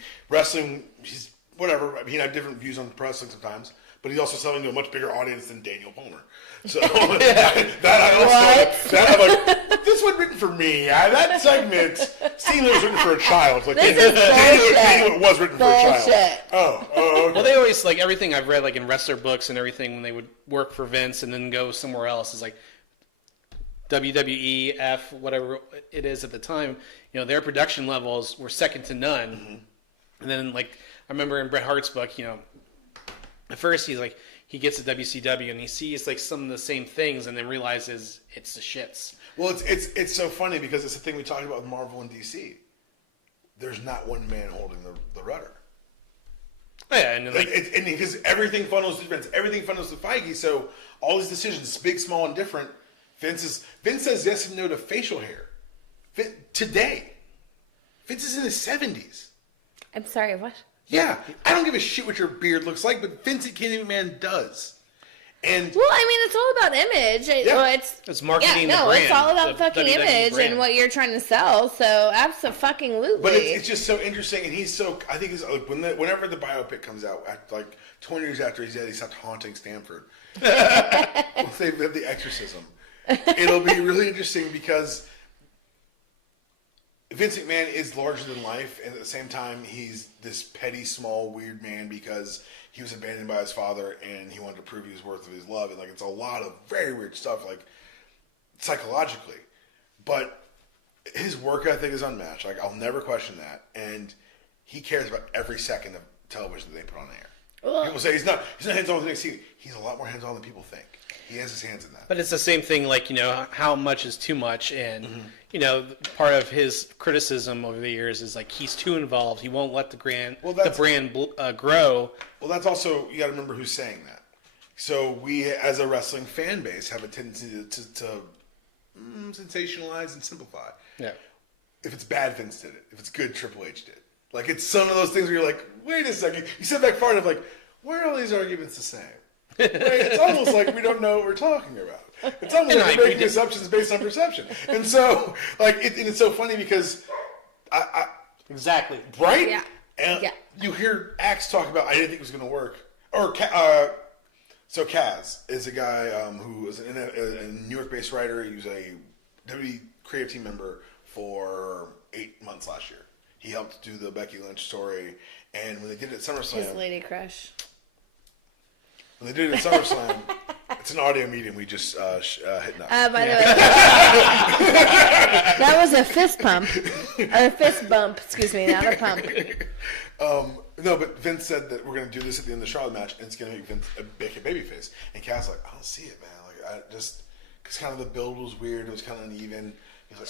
He's whatever. I mean, he had different views on wrestling sometimes, but he's also selling to a much bigger audience than Daniel Palmer. So I'm like, this wasn't written for me. That segment, Steelers was written for a child. Like, Daniel was written for a child. Oh, okay. Well, they always everything I've read, in wrestler books and everything, when they would work for Vince and then go somewhere else, is like WWE, whatever it is at the time. Their production levels were second to none. Mm-hmm. And then, I remember in Bret Hart's book, at first he's like. He gets to WCW and he sees some of the same things and then realizes it's the shits. Well, it's so funny because it's the thing we talked about with Marvel and DC. There's not one man holding the rudder. Oh, yeah, and because everything funnels to Vince, everything funnels to Feige. So all these decisions, big, small, and different. Vince says yes and no to facial hair. Today, Vince is in his 70s. I'm sorry, what? Yeah, I don't give a shit what your beard looks like, but Vincent Kennedy McMahon does. And it's all about image. It's marketing. Yeah, brand, it's all about fucking image brand. and what you're trying to sell. So absolutely. But it's just so interesting, and he's so. I think whenever the biopic comes out, 20 years after he's dead, he stopped haunting Stanford. They have the exorcism. It'll be really interesting because Vince McMahon is larger than life, and at the same time, he's this petty, small, weird man because he was abandoned by his father, and he wanted to prove he was worth of his love, and like it's a lot of very weird stuff, like psychologically. But his work ethic is unmatched. Like I'll never question that, and he cares about every second of television that they put on air. People say he's not hands-on with NXT. He's a lot more hands-on than people think. He has his hands in that. But it's the same thing, like, how much is too much, and, part of his criticism over the years is, like, he's too involved. He won't let the brand grow. Well, that's also, you got to remember who's saying that. So we, as a wrestling fan base, have a tendency to sensationalize and simplify. Yeah. If it's bad, Vince did it. If it's good, Triple H did. Like, it's some of those things where you're like, wait a second. You sit back far enough, like, why are all these arguments the same? Right? It's almost like we don't know what we're talking about. It's almost like we're making assumptions based on perception. And so, like, it's so funny because exactly. Right? Yeah. And you hear Axe talk about, I didn't think it was going to work. Or, so Kaz is a guy who was a New York-based writer. He was a WWE creative team member for 8 months last year. He helped do the Becky Lynch story, and when they did it at SummerSlam... His lady crush. When they did it at SummerSlam, it's an audio medium, we just hit nuts. By the way, that was a fist pump. Or a fist bump, excuse me, not a pump. No, but Vince said that we're going to do this at the end of the Charlotte match, and it's going to make Vince a babyface. And Kaz's like, I don't see it, man. Like, because kind of the build was weird, it was kind of uneven.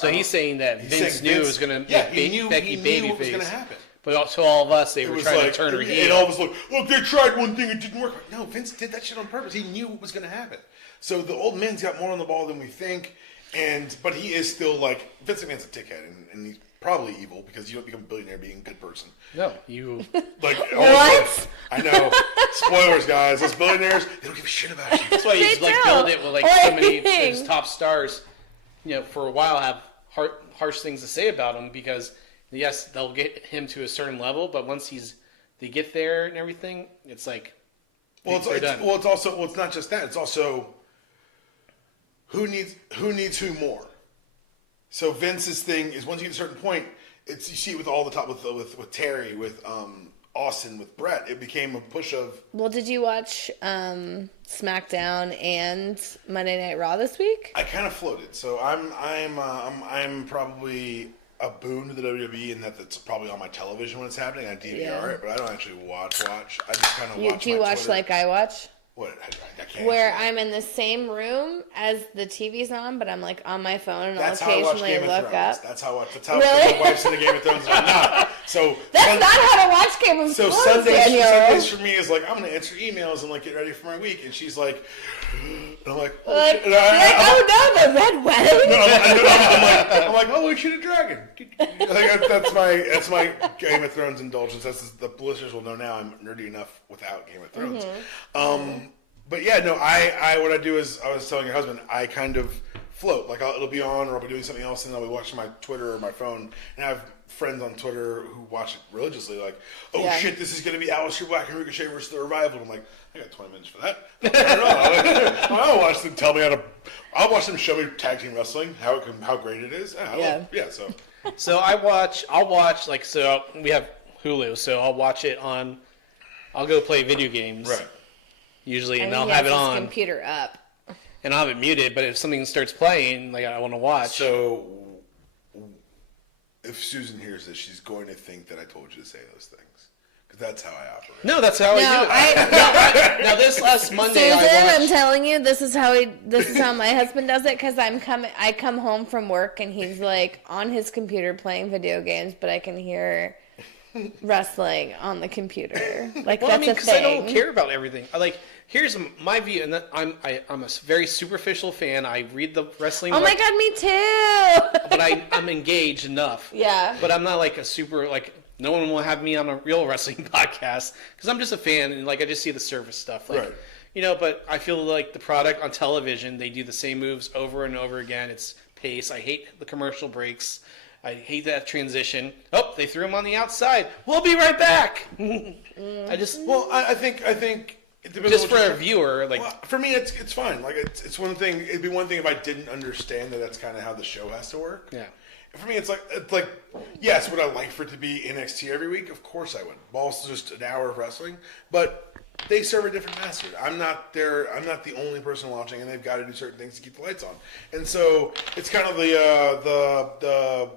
He's saying that Vince knew it was going to make Becky babyface. What was going to happen. But also all of us, they were trying to turn her heel. And all of us like, look, they tried one thing, it didn't work. No, Vince did that shit on purpose. He knew what was going to happen. So the old man's got more on the ball than we think. But he is still like, Vince McMahon's a dickhead, and he's probably evil because you don't become a billionaire being a good person. No, you... Like, what? I know. Spoilers, guys. Those billionaires, they don't give a shit about you. That's why he's like build it with like so many of his top stars, for a while have harsh things to say about him because yes, they'll get him to a certain level, but once they get there and everything, it's like it's not just that. It's also who needs who more. So Vince's thing is once you get to a certain point, you see it with all the top with Terry, with Austin, with Brett. It became a push of. Well, did you watch SmackDown and Monday Night Raw this week? I kind of floated, so I'm probably a boon to the WWE in that it's probably on my television when it's happening. I DVR it, but I don't actually watch. I just kind of watch. Do you watch Twitter. Like I watch? What? I can't. Where I'm in the same room as the TV's on, but I'm like on my phone and I'll occasionally look up. That's how my wife's into Game of Thrones. I'm not. So that's not how to watch Game of Thrones. So Sundays for me is like I'm gonna answer emails and like get ready for my week, and she's like, and I'm like, oh shit. Oh no, the red wedding. I'm like, oh, we shoot a dragon. That's my Game of Thrones indulgence. The listeners will know now I'm nerdy enough without Game of Thrones. Mm-hmm. But yeah, no, what I do is I was telling your husband, I kind of float. Like it'll be on, or I'll be doing something else, and I'll be watching my Twitter or my phone. And I have friends on Twitter who watch it religiously. Like, shit, this is going to be Aleister Black and Ricochet versus the Revival. And I'm like, I got 20 minutes for that. I'll watch them tell me I'll watch them show me tag team wrestling, how great it is. So I'll watch so we have Hulu, so I'll watch it on. I'll go play video games. Right. Usually, and I'll have it on. Computer up. And I'll have it muted, but if something starts playing, like I want to watch. So, if Susan hears this, she's going to think that I told you to say those things. Because that's how I operate. No, that's how I do it. Now, this last Monday, Susan, I'm telling you, this is how my husband does it. Because I come home from work and he's like on his computer playing video games, but I can hear wrestling on the computer. Like that's a thing. Because I don't care about everything. Here's my view, and that I'm a very superficial fan. I read the wrestling. Oh my god, me too. But I'm engaged enough. Yeah. But I'm not like a super no one will have me on a real wrestling podcast because I'm just a fan and I just see the surface stuff. Right. But I feel like the product on television, they do the same moves over and over again. It's pace. I hate the commercial breaks. I hate that transition. Oh, they threw him on the outside. We'll be right back. I think. Just for a viewer, for me, it's fine. It's one thing. It'd be one thing if I didn't understand that that's kind of how the show has to work. Yeah. for me, it's like, yes, would I like for it to be NXT every week? Of course I would. Ball's just an hour of wrestling, but they serve a different master. I'm not the only person watching, and they've got to do certain things to keep the lights on. And so it's kind of the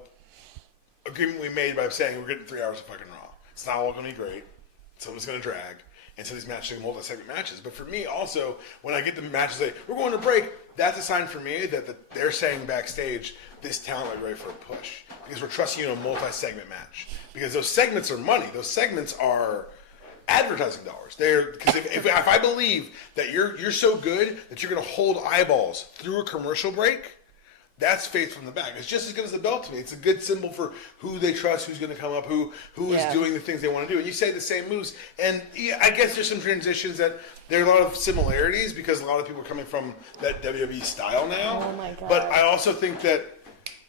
agreement we made by saying we're getting 3 hours of fucking Raw. It's not all going to be great. Some of it's going to drag. And so these matches are multi-segment matches. But for me, also, when I get the matches say, we're going to break, that's a sign for me that they're saying backstage, this talent is ready for a push. Because we're trusting you in a multi-segment match. Because those segments are money. Those segments are advertising dollars. Because if I believe that you're so good that you're going to hold eyeballs through a commercial break, that's faith from the back. It's just as good as the belt to me. It's a good symbol for who they trust, who's going to come up, who is doing the things they want to do. And you say the same moves. And yeah, I guess there's some transitions that there are a lot of similarities because a lot of people are coming from that WWE style now. Oh my God. But I also think that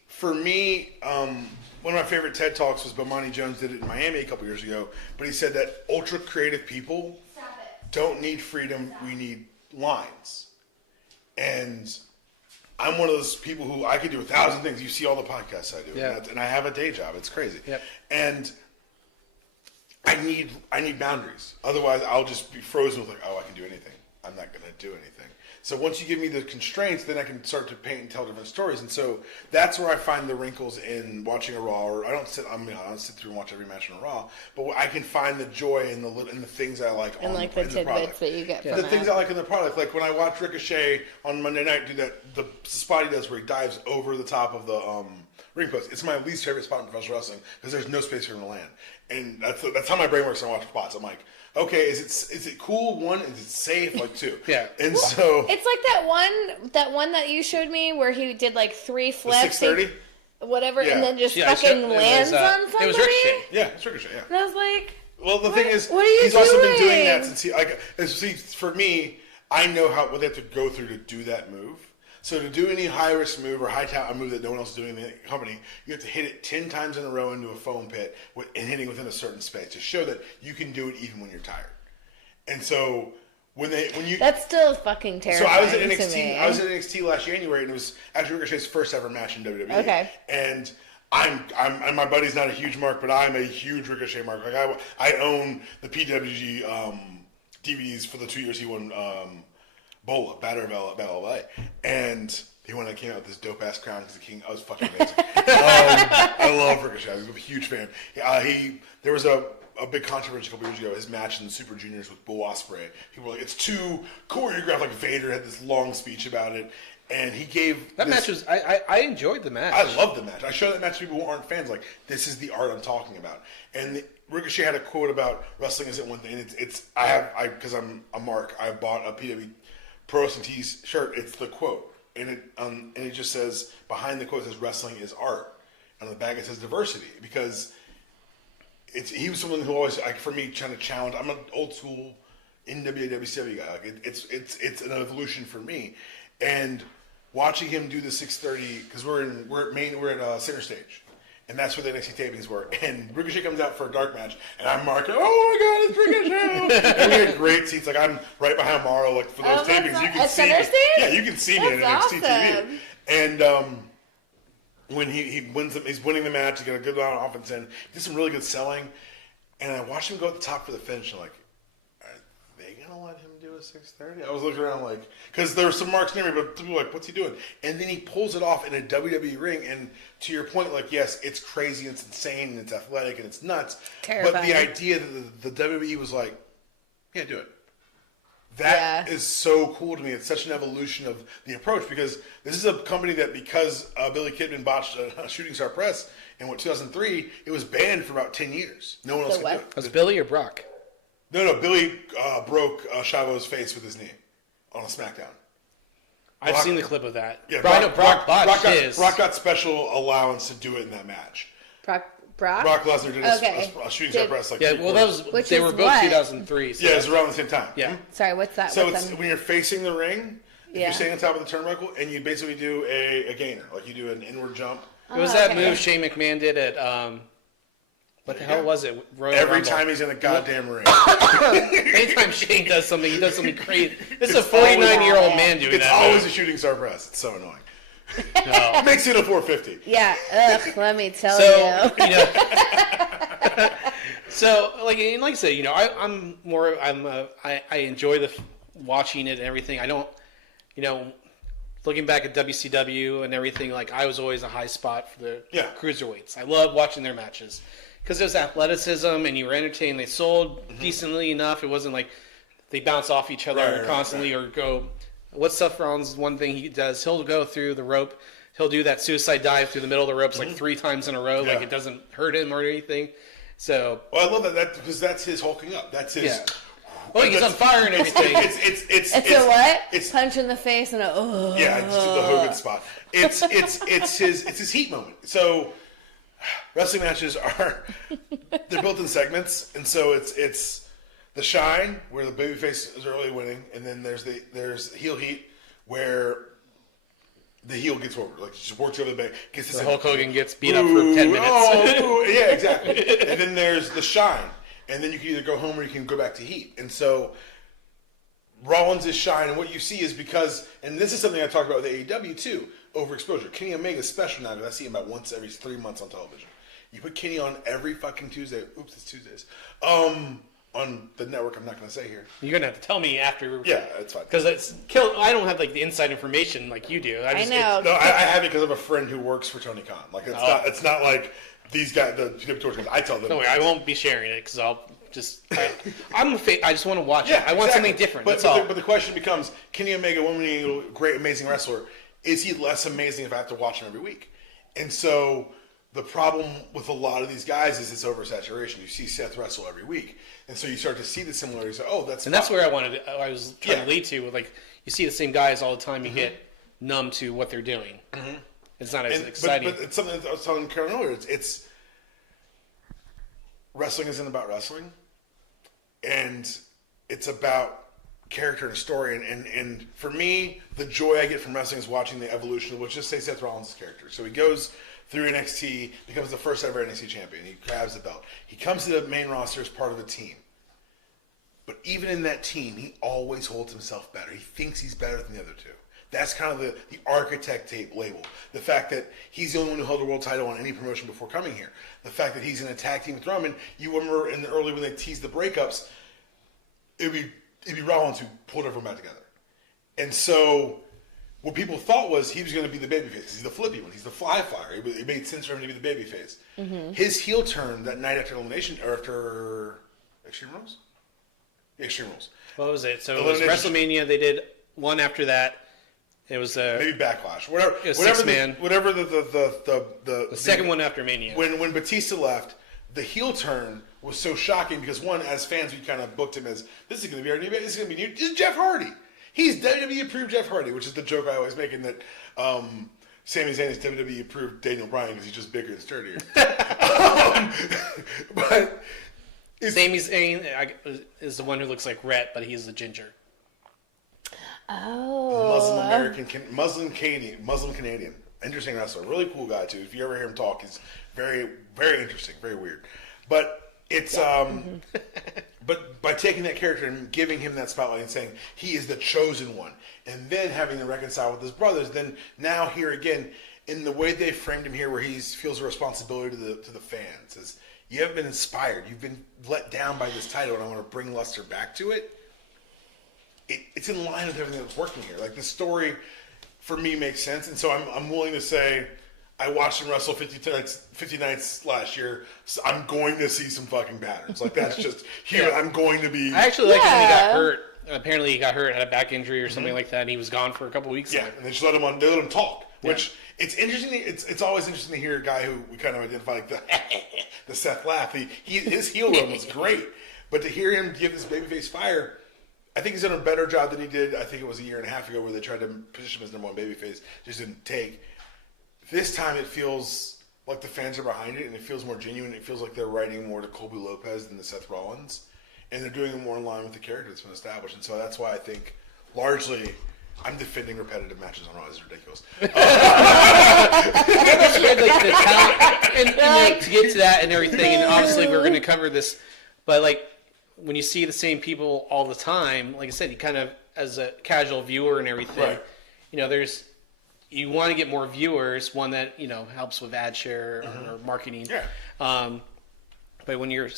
for me, one of my favorite TED Talks was Bomani Jones did it in Miami a couple years ago. But he said that ultra creative people don't need freedom. We need lines. And I'm one of those people who I could do 1,000 things. You see all the podcasts I do, and I have a day job. It's crazy, and I need boundaries. Otherwise, I'll just be frozen with like, oh, I can do anything. I'm not going to do anything. So once you give me the constraints, then I can start to paint and tell different stories. And so that's where I find the wrinkles in watching a Raw. Or I don't sit through and watch every match on a Raw, but I can find the joy in the things I like. And like the tidbits that you get from the things I like in the product. Like when I watch Ricochet on Monday night do the spot he does where he dives over the top of the ring post. It's my least favorite spot in professional wrestling because there's no space for him to land. And that's how my brain works when I watch spots. I'm like, okay, is it cool? One, is it safe? Like two. Yeah. And so it's like that one that you showed me where he did like 3 flips, 630, whatever, and then just fucking lands on somebody. It was Ricochet. Yeah, it's Ricochet. Yeah. And I was like, well, the thing is, what are you he's also been doing? doing that since for me, I know what they have to go through to do that move. So to do any high-risk move or high-talent move that no one else is doing in the company, you have to hit it 10 times in a row into a foam pit and hitting within a certain space to show that you can do it even when you're tired. And so when you that's still fucking terrifying. So I was at to NXT. me. I was at NXT last January, and it was actually Ricochet's first ever match in WWE. Okay. And I'm my buddy's not a huge mark, but I'm a huge Ricochet mark. Like I own the PWG DVDs for the 2 years he won. Bola, Battle of LA, and he went and came out with this dope ass crown because the king. I was fucking amazing. I love Ricochet. I was a huge fan. There was a big controversy a couple years ago. His match in the Super Juniors with Bull Ospreay. People were like, "It's too choreographed." Like Vader had this long speech about it, and he gave match was. I enjoyed the match. I loved the match. I showed that match to people who aren't fans. Like, this is the art I'm talking about. And Ricochet had a quote about wrestling isn't one thing. Because I'm a mark. I bought a PW Pro Wrestling Tees shirt. It's the quote, and it just says behind the quote says wrestling is art, and on the back it says diversity because he was someone who always for me trying to challenge. I'm an old school NWA WCW guy. Like it's an evolution for me, and watching him do the 630 because we're at Center Stage. And that's where the NXT tapings were. And Ricochet comes out for a dark match, and I'm marking, oh my God, it's Ricochet! And we had great seats. Like, I'm right behind Morrow, like, for those tapings. You can see me. Yeah, you can see me in NXT TV. And when he wins, he's winning the match. He's got a good amount of offense in. He did some really good selling. And I watched him go at the top for the finish. And like, are they going to let him do a 630? I was looking around like, because there were some marks near me, but people were like, what's he doing? And then he pulls it off in a WWE ring. And to your point, like, yes, it's crazy, it's insane, and it's athletic, and it's nuts. Terrifying. But the idea that the WWE was like, yeah, do it. That is so cool to me. It's such an evolution of the approach because this is a company that because Billy Kidman botched a Shooting Star Press in 2003, it was banned for about 10 years. No one else could do it. Was Billy or Brock? No, Billy broke Chavo's face with his knee on a SmackDown. I've seen the clip of that. Yeah, Brock botched his. Brock got special allowance to do it in that match. Brock Lesnar did a Shooting Star Press like they were both 2003. So yeah, it was around the same time. Yeah. Sorry, what's that? So it's when you're facing the ring, you're standing on top of the turnbuckle, and you basically do a gainer, like you do an inward jump. It was that move Shane McMahon did at what the hell was it? Royal Every Rumble. time he's in a goddamn ring. Anytime Shane does something, he does something crazy. This is a 49-year-old man doing it's that. It's always move. a Shooting Star Press. It's so annoying. No. Makes it a 450. Yeah. Ugh, let me tell So you. you know, so like I said, you know, I enjoy watching it and everything. I don't, you know, looking back at WCW and everything, like I was always a high spot for the cruiserweights. I love watching their matches because there's athleticism and you were entertained. They sold decently enough. It wasn't like they bounce off each other constantly or go. What's Seth Rollins' one thing he does? He'll go through the rope. He'll do that suicide dive through the middle of the ropes like 3 times in a row. Like it doesn't hurt him or anything. So. Well, I love that because that's his hulking up. That's his. Yeah. Well, he's on fire and everything. It's a what? It's punch in the face and a Yeah, just the Hogan spot. It's his heat moment. So wrestling matches they're built in segments, and so it's the shine where the babyface is early winning, and then there's heel heat where the heel gets over, like just works over the back. So Hulk Hogan gets beat up for 10 minutes. Yeah, exactly. And then there's the shine. And then you can either go home or you can go back to heat. And so Rollins is shine. And what you see is because, and this is something I talked about with AEW too, overexposure. Kenny Omega's special now because I see him about once every 3 months on television. You put Kenny on every fucking Tuesday. Oops, it's Tuesdays. On the network I'm not going to say here. You're going to have to tell me after. Yeah, it's fine. Because I don't have like the inside information like you do. I know. No, I have it because I have a friend who works for Tony Khan. Like it's not like these guys, the Torch guys. I tell them. Don't worry, I won't be sharing it because I'll just. I just want to watch it. I want something different. That's all. But the question becomes: Kenny Omega, one great, amazing wrestler, is he less amazing if I have to watch him every week? And so the problem with a lot of these guys is it's oversaturation. You see Seth wrestle every week, and so you start to see the similarities. That's where I was trying to lead to. Like you see the same guys all the time. You get numb to what they're doing. Mm-hmm. It's not as exciting. But it's something that I was telling Karen earlier. It's wrestling isn't about wrestling, and it's about character and story. And for me, the joy I get from wrestling is watching the evolution of, let's just say, Seth Rollins' character. So he goes through NXT, becomes the first ever NXT champion. He grabs the belt. He comes to the main roster as part of a team. But even in that team, he always holds himself better. He thinks he's better than the other two. That's kind of the architect tape label. The fact that he's the only one who held a world title on any promotion before coming here. The fact that he's in a tag team with Roman. You remember in the early when they teased the breakups, it'd be Rollins who pulled everyone back together. And so what people thought was he was going to be the babyface because he's the flippy one. He's the fly flyer. It made sense for him to be the babyface. Mm-hmm. His heel turn that night after elimination, or after Extreme Rules? Extreme Rules. What was it? So it was WrestleMania. They did one after that. It was maybe Backlash. Whatever the second one after Mania. When Batista left, the heel turn was so shocking because one, as fans, we kind of booked him as this is going to be our new. This is going to be new. This is Jeff Hardy. He's WWE approved Jeff Hardy, which is the joke I always make in that Sami Zayn is WWE approved Daniel Bryan because he's just bigger and sturdier. But Sami Zayn is the one who looks like Rhett, but he's the ginger. Oh. Muslim Canadian. Interesting wrestler. Really cool guy, too. If you ever hear him talk, he's very, very interesting. Very weird. But it's, but by taking that character and giving him that spotlight and saying he is the chosen one, and then having to reconcile with his brothers, then now here again, in the way they framed him here where he feels a responsibility to the fans, is you haven't been inspired. You've been let down by this title, and I want to bring luster back to it. It's in line with everything that's working here. Like the story, for me, makes sense, and so I'm willing to say I watched him wrestle 50 nights last year. So I'm going to see some fucking patterns. Like that's just here. Yeah. I'm going to be. I actually like when he got hurt. Apparently, he got hurt, had a back injury or something like that, and he was gone for a couple weeks. Yeah, and they just let him talk. Which it's interesting. It's always interesting to hear a guy who we kind of identify like the Seth laugh. His heel run was great, but to hear him give this babyface fire. I think he's done a better job than he did, I think it was a year and a half ago, where they tried to position him as number one babyface. Just didn't take. This time it feels like the fans are behind it, and it feels more genuine. It feels like they're writing more to Colby Lopez than to Seth Rollins. And they're doing it more in line with the character that's been established. And so that's why I think, largely, I'm defending repetitive matches on Raw. It's ridiculous. Like the talent, and like, to get to that and everything, and obviously we're going to cover this, but like, when you see the same people all the time, like I said, you kind of, as a casual viewer and everything, right. you know, there's you want to get more viewers, one that, helps with ad share or marketing. Yeah. But when you're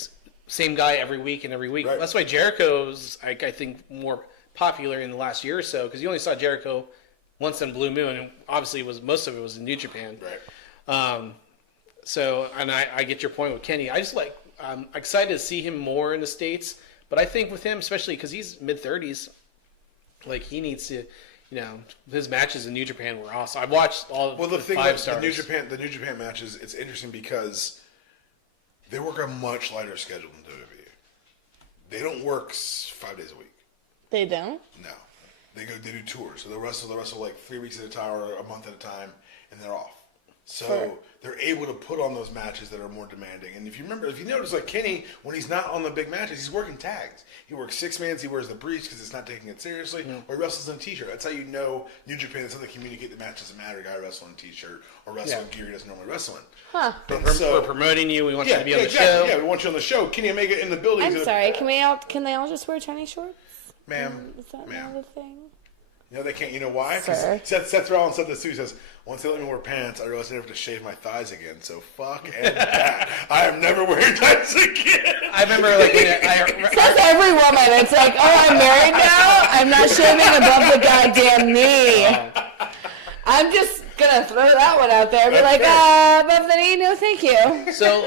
same guy every week and every week, Right. that's why Jericho's, I think, more popular in the last year or so, because you only saw Jericho once in Blue Moon, and obviously most of it was in New Japan. Right. So, and I get your point with Kenny. I'm excited to see him more in the States, but I think with him, especially because he's mid-30s, like he needs to, his matches in New Japan were awesome. I watched all Well, the the thing 5 about stars. the New Japan matches, it's interesting because they work a much lighter schedule than WWE. They don't work 5 days a week. They don't? No. They do tours. So they'll wrestle like 3 weeks at a time or a month at a time, and they're off. So they're able to put on those matches that are more demanding. And if you notice, like Kenny, when he's not on the big matches, he's working tags. He works 6-mans, he wears the breach because it's not taking it seriously, or he wrestles in a t-shirt. That's how you know New Japan is how they communicate the match doesn't matter. A guy wrestling a t-shirt or wrestling gear he doesn't normally wrestle in. Huh. We're promoting you. We want you to be on the exactly. show. Yeah, we want you on the show. Kenny Omega in the building. I'm sorry. Can they all just wear tiny shorts? Ma'am. Is that Ma'am. not a thing? No, they can't. You know why? Sir. Because Seth Rollins said this too. He says, once they let me wear pants, I realized I never have to shave my thighs again. So fuck and that. I am never wearing tights again. I remember, Says every woman. It's like, oh, I'm married now? I'm not shaving above the goddamn knee. I'm just going to throw that one out there. Be like, above the knee? No, thank you. So,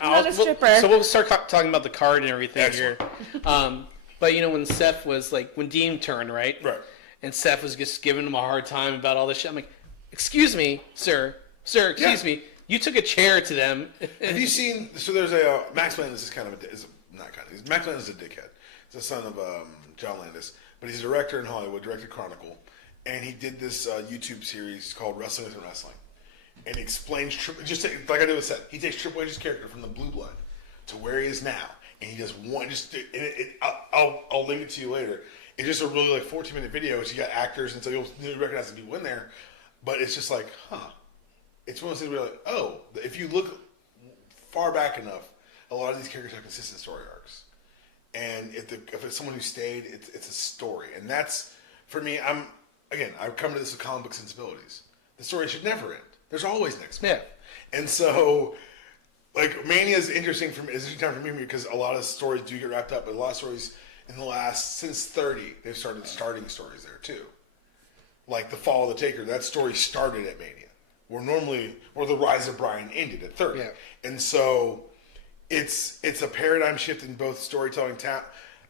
Not a stripper. So we'll start talking about the card and everything Excellent. here. But when Seth was when Dean turned, right? Right. And Seth was just giving him a hard time about all this shit. I'm like, excuse me, sir, excuse me. You took a chair to them. Have you seen? So there's a Max Landis is kind of Max Landis is a dickhead. He's the son of John Landis, but he's a director in Hollywood, directed Chronicle, and he did this YouTube series called Wrestling Within Wrestling, and he explains like I did with Seth. He takes Triple H's character from the Blue Blood to where he is now, and he does one. I'll link it to you later. It's just a really 14-minute video. So you got actors, and so you'll recognize the people in there. But it's just like, it's one of those things where you're like, oh, if you look far back enough, a lot of these characters have consistent story arcs. And if it's someone who stayed, it's a story. And that's, for me, I've come to this with comic book sensibilities. The story should never end. There's always next month. Yeah. And so, Mania is interesting time for me because a lot of stories do get wrapped up, but a lot of stories in the last, since 30, they've started starting stories there too. Like the Fall of the Taker, that story started at Mania, where the Rise of Brian ended at 30. Yeah. And so it's a paradigm shift in both storytelling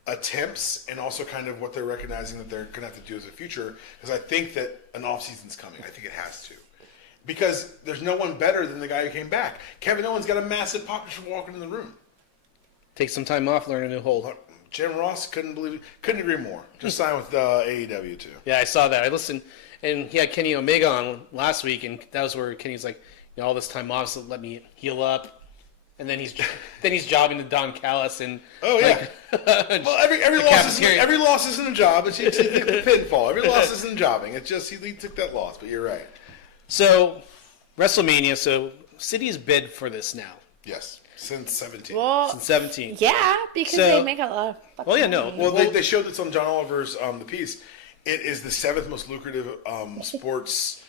attempts and also kind of what they're recognizing that they're going to have to do as a future. Because I think that an off-season's coming. I think it has to. Because there's no one better than the guy who came back. Kevin Owens got a massive pop just for walking in the room. Take some time off, learn a new hold. Jim Ross couldn't agree more. Just signed with AEW too. Yeah, I saw that. I listened, and he had Kenny Omega on last week, and that was where Kenny's like, all this time off, so let me heal up. And then he's jobbing to Don Callis and well, every loss isn't a job. It's the pinfall. Every loss isn't jobbing. It's just he took that loss. But you're right. So WrestleMania. So City's bid for this now. Yes. Since 17. Well, Since 17. yeah, because they make a lot of fucking money. Well, they showed this on John Oliver's The Piece. It is the 7th most lucrative sports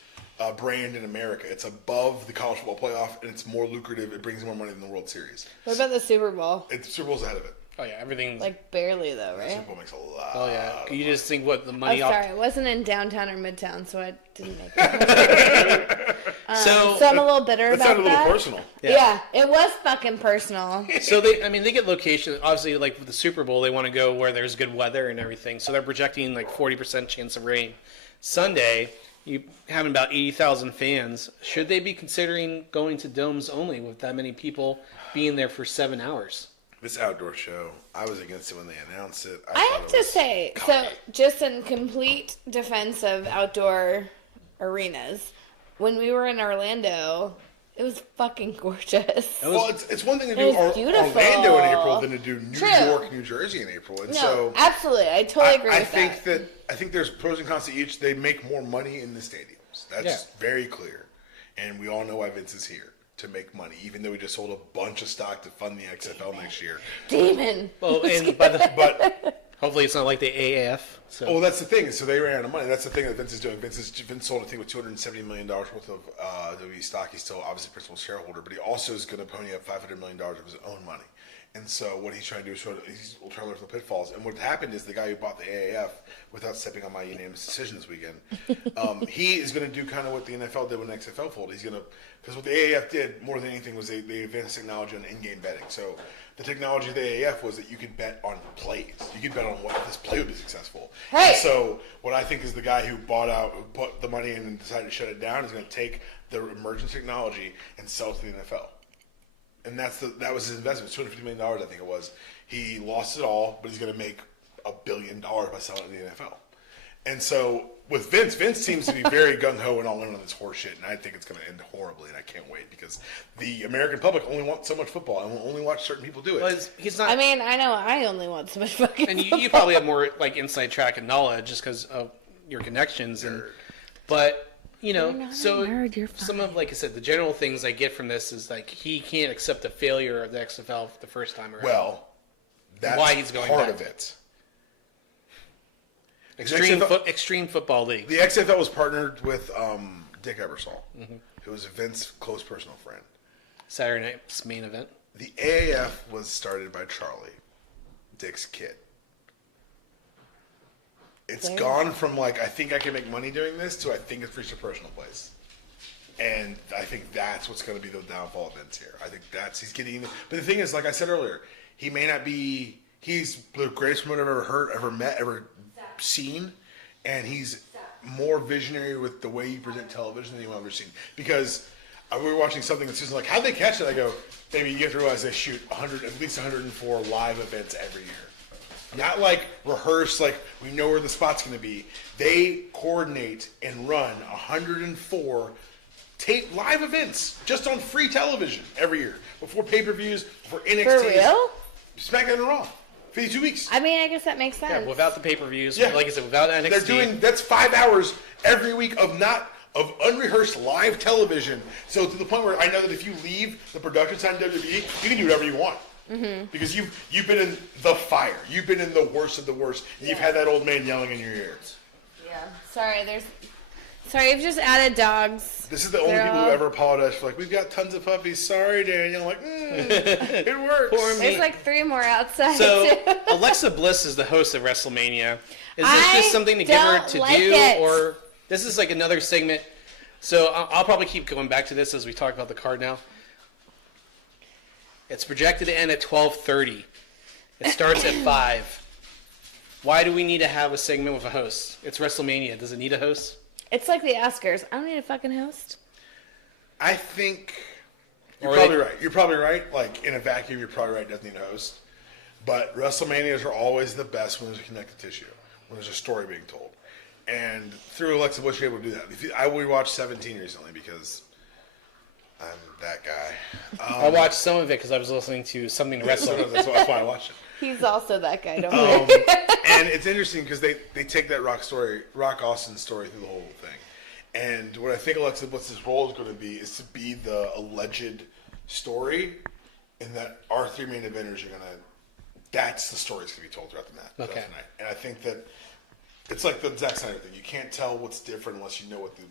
brand in America. It's above the college football playoff, and it's more lucrative. It brings more money than the World Series. What about the Super Bowl? The Super Bowl's ahead of it. Oh yeah, everything's barely though, right? The Super Bowl makes a lot. Oh yeah, you just think what the Oh, money. sorry, it wasn't in downtown or midtown, so I didn't make it. So I'm a little bitter about that. That sounded a little personal. Yeah, it was fucking personal. So they get location. Obviously, with the Super Bowl, they want to go where there's good weather and everything. So they're projecting 40% chance of rain. Sunday, you having about 80,000 fans. Should they be considering going to domes only with that many people being there for 7 hours? This outdoor show, I was against it when they announced it. I have to say, so just in complete defense of outdoor arenas, when we were in Orlando, it was fucking gorgeous. Well, it's one thing to do beautiful. Orlando in April than to do New True. York, New Jersey in April. And so absolutely. I totally agree with that. I think there's pros and cons to each. They make more money in the stadiums. That's very clear. And we all know why Vince is here. To make money, even though we just sold a bunch of stock to fund the XFL next year. Demon. Well, Hopefully it's not like the AAF. So. Oh, that's the thing. So they ran out of money. That's the thing that Vince is doing. Vince sold, I think, with $270 million worth of WWE stock. He's still obviously principal shareholder, but he also is going to pony up $500 million of his own money. And so what he's trying to do is he's trying to learn from the pitfalls. And what happened is the guy who bought the AAF, without stepping on my unanimous decision this weekend, he is going to do kind of what the NFL did when the XFL folded. He's going to, because what the AAF did more than anything was they advanced technology on in-game betting. So the technology of the AAF was that you could bet on plays. You could bet on what this play would be successful. Right. And so what I think is the guy who put the money in and decided to shut it down is going to take the emerging technology and sell it to the NFL. And that was his investment, $250 million, I think it was. He lost it all, but he's going to make $1 billion by selling it to the NFL. And so with Vince seems to be very gung-ho and all in on this horse shit, and I think it's going to end horribly, and I can't wait, because the American public only wants so much football, and will only watch certain people do it. Well, he's not. I mean, I know I only want so much fucking. And you probably have more like inside track and knowledge just because of your connections, but. You know, so some of, like I said, the general things I get from this is like he can't accept the failure of the XFL the first time around. Well, that's why he's going part back. of it. Extreme Football League. The XFL was partnered with Dick Ebersol, who was Vince's close personal friend. Saturday night's main event. The AAF was started by Charlie, Dick's kid. It's gone from like, I think I can make money doing this to I think it's reached a personal place. And I think that's what's going to be the downfall of Vince here. I think he's getting, but the thing is, like I said earlier, he may not be, he's the greatest promoter I've ever heard, ever met, ever seen. And he's more visionary with the way you present television than anyone I've ever seen. Because we were watching something that's just like, how'd they catch it? I go, baby, you have to realize they shoot at least 104 live events every year. Not like rehearse, like we know where the spot's going to be. They coordinate and run 104 live events just on free television every year. Before pay-per-views, before NXT. For real? SmackDown and Raw. 52 weeks. I mean, I guess that makes sense. Yeah, without the pay-per-views, like I said, without NXT. That's 5 hours every week of unrehearsed live television. So to the point where I know that if you leave the production side of WWE, you can do whatever you want. Mm-hmm. Because you've been in the fire. You've been in the worst of the worst. And you've had that old man yelling in your ears. Yeah. Sorry, you've just added dogs. This is the only people who ever apologize for like, we've got tons of puppies. Sorry, Daniel. I'm like, it works. Poor me. There's like 3 more outside. So Alexa Bliss is the host of WrestleMania. Is this just something to give her to do, or this is like another segment? So I'll probably keep going back to this as we talk about the card now. It's projected to end at 12:30. It starts at 5. Why do we need to have a segment with a host? It's WrestleMania. Does it need a host? It's like the Oscars. I don't need a fucking host. I think you're probably right. You're probably right. Like, in a vacuum, you're probably right. Doesn't need a host. But WrestleManias are always the best when there's a connective tissue, when there's a story being told. And through Alexa Bliss, you're able to do that. I rewatched 17 recently because I'm that guy. I watched some of it because I was listening to Something to Wrestle. That's why I watched it. He's also that guy, don't worry. And it's interesting because they take that Rock Austin story through the whole thing. And what I think Alexa Bliss's role is going to be is to be the alleged story, and that our 3 main eventers are going to, that's the story that's going to be told throughout the match. Okay. Tonight. And I think that it's like the Zack Snyder thing. You can't tell what's different unless you know what the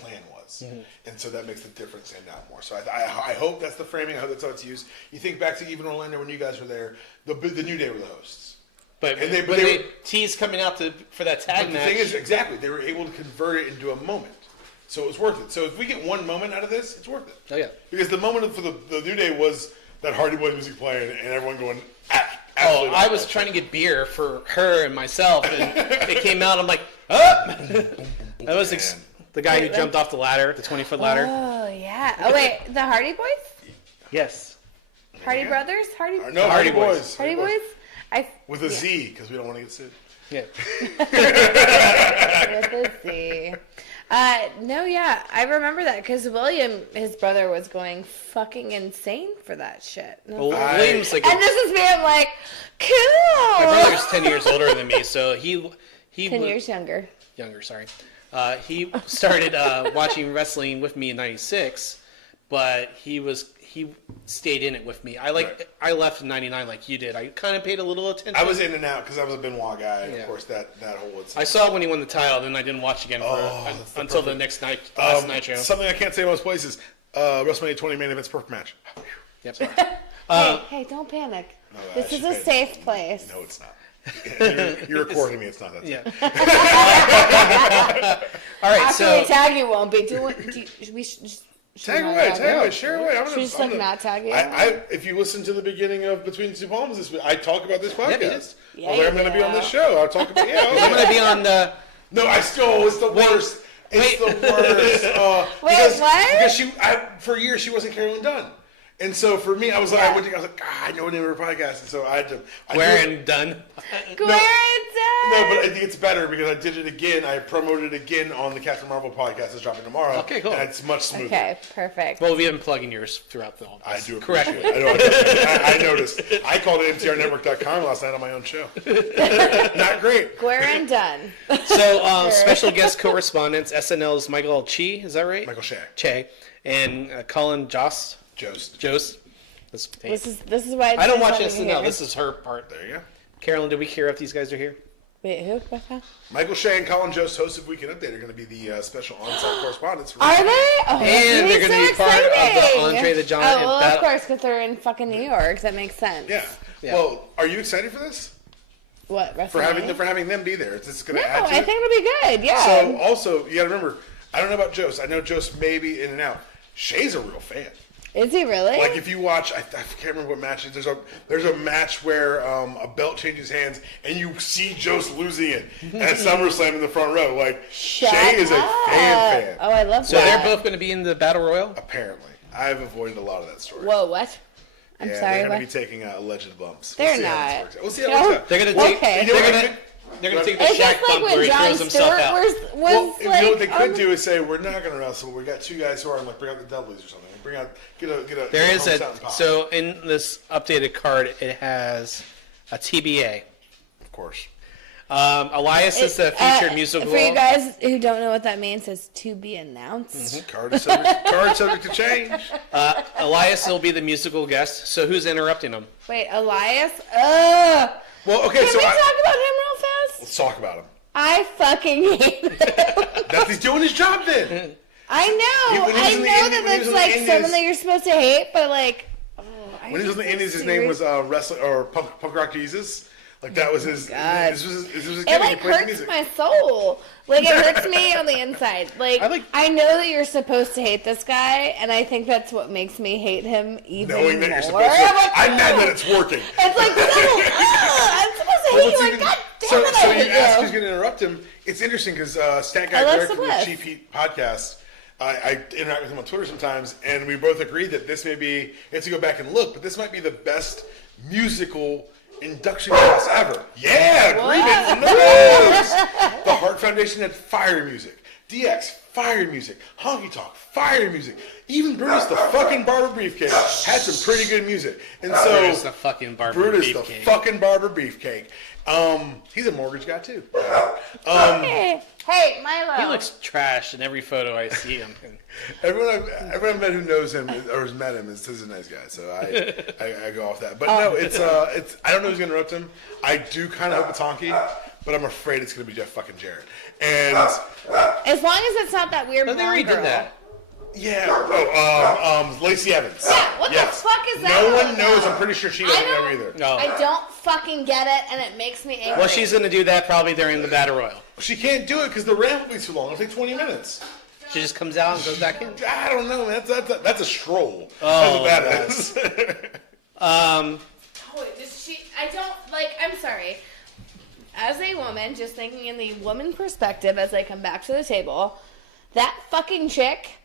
plan was. Mm-hmm. And so that makes the difference stand out more. So I hope that's the framing. I hope that's how it's used. You think back to even Orlando when you guys were there, the New Day were the hosts. But they teased coming out for that tag match. The thing is, exactly, they were able to convert it into a moment. So it was worth it. So if we get one moment out of this, it's worth it. Oh, yeah. Because the moment for the New Day was that Hardy Boy music playing and everyone going, I was trying to get beer for her and myself, and it came out. I'm like, oh! That was the guy who jumped off the ladder, the 20-foot ladder. Oh, yeah. Oh, wait, the Hardy Boys? Yes. Hardy Brothers? No, Hardy Boys. Hardy Boys? With a Z, because we don't want to get sued. Yeah. With a Z. No, yeah, I remember that because William, his brother, was going fucking insane for that shit. William's like, and this is me. I'm like, cool. My brother's 10 years older than me, so he 10 years younger. Younger, sorry. He started watching wrestling with me in '96, but he stayed in it with me. I left in '99 like you did. I kind of paid a little attention. I was in and out because I was a Benoit guy. And of course, that whole. I saw when he won the title, then I didn't watch again until the next night, last Nitro. Something I can't say most places. WrestleMania 20 main event's perfect match. Yep. Hey, don't panic. No, this is a safe place. No, it's not. You're recording me. It's not that. Yeah. All right. After we tag you, won't be. Tag away, share away. Should we just not tag you? If you listen to the beginning of Between Two Palms this week, I talk about this podcast. Yeah, I'm going to be on this show. I'll talk about. I'm going to be on the. No, it's the worst. It's the worst. Wait, what? Because for years she wasn't Carolyn Dunn. And so for me, I was like, I was like, I know the name of her podcast, and so I had to. Dunn. No, but I think it's better because I did it again. I promoted it again on the Captain Marvel podcast that's dropping tomorrow. Okay, cool. And it's much smoother. Okay, perfect. Well, we have been plugging yours throughout the whole. I do appreciate it. I noticed. I called it MTRnetwork.com last night on my own show. Not great. Guerin Dunn. So, special guest correspondents, SNL's Michael Che, is that right? Michael Che. And Colin Jost. Jost. This is why I don't watch SNL. This is her part. There you go. Carolyn, did we hear if these guys are here? Wait, who? Michael Che and Colin Jost, host of Weekend Update, are going to be the special on-site correspondents. For are they? Oh, and they're going to be part of the Andre the Giant. Oh, well, of course, because they're in fucking New York. That makes sense. Yeah. Well, are you excited for this? What? For having them be there. It's going to add to I think it'll be good. Yeah. So also, you got to remember, I don't know about Jost. I know Jost may be in and out. Shea's a real fan. Is he really? Like if you watch, I can't remember what match it is. There's a match where a belt changes hands and you see Jost losing it at SummerSlam in the front row. Like Shea is a fan. Oh, I love that. So they're both going to be in the Battle Royal? Apparently. I've avoided a lot of that story. Whoa, what? I'm sorry, they're going to be taking alleged bumps. They're not. We'll see how it works out. They're going to take. Okay. They're going to take the Shaq bump where he throws himself out. You know what they could do is say, we're not going to wrestle. We got two guys who are like, bring out the Dudleys or something. There is so in this updated card, it has a TBA. Of course. Elias is the featured musical. For you guys who don't know what that means, it's to be announced. Mm-hmm. Card subject to change. Elias will be the musical guest. So who's interrupting him? Wait, Elias? Well, okay, Can we talk about him real fast? Let's talk about him. I fucking hate him. He's doing his job then. I know that that's like something that you're supposed to hate, but like... when he was on the Indies, his name was Wrestling or Punk Rock Jesus. Like that was his. God. This was his it like hurts my soul. Like it hurts me on the inside. Like I know that you're supposed to hate this guy, and I think that's what makes me hate him even knowing that more. You're supposed to. I'm mad that it's working. It's like I'm supposed to hate you. Like, God damn it! So you ask who's going to interrupt him. It's interesting because Stat Guy Greg from the Cheap Heat podcast. I interact with him on Twitter sometimes, and we both agreed that this may be. You have to go back and look, but this might be the best musical induction class ever. Yeah, agreement from the nose. The Hart Foundation had fire music. DX, fire music. Honky Tonk, fire music. Even Brutus the fucking Barber Beefcake had some pretty good music. And so Brutus the fucking Barber Beefcake. He's a mortgage guy too. Hey, Milo. He looks trash in every photo I see him. Everyone I've met who knows him or has met him is a nice guy, so I go off that. But no, it's I don't know who's gonna interrupt him. I do kind of hope it's Honky, but I'm afraid it's gonna be Jeff fucking Jarrett. And as long as it's not that weird blonde girl. They already did that. Yeah. Lacey Evans. Yeah. What the fuck is that? No one knows. I'm pretty sure she doesn't know either. No. I don't fucking get it, and it makes me angry. Well, she's gonna do that probably during the Battle Royal. She can't do it because the ramp will be too long. It'll take 20 minutes. She just comes out and goes back in. I don't know, man. That's a stroll. Oh, that's what that is. I don't like. I'm sorry. As a woman, just thinking in the woman perspective, as I come back to the table, that fucking chick,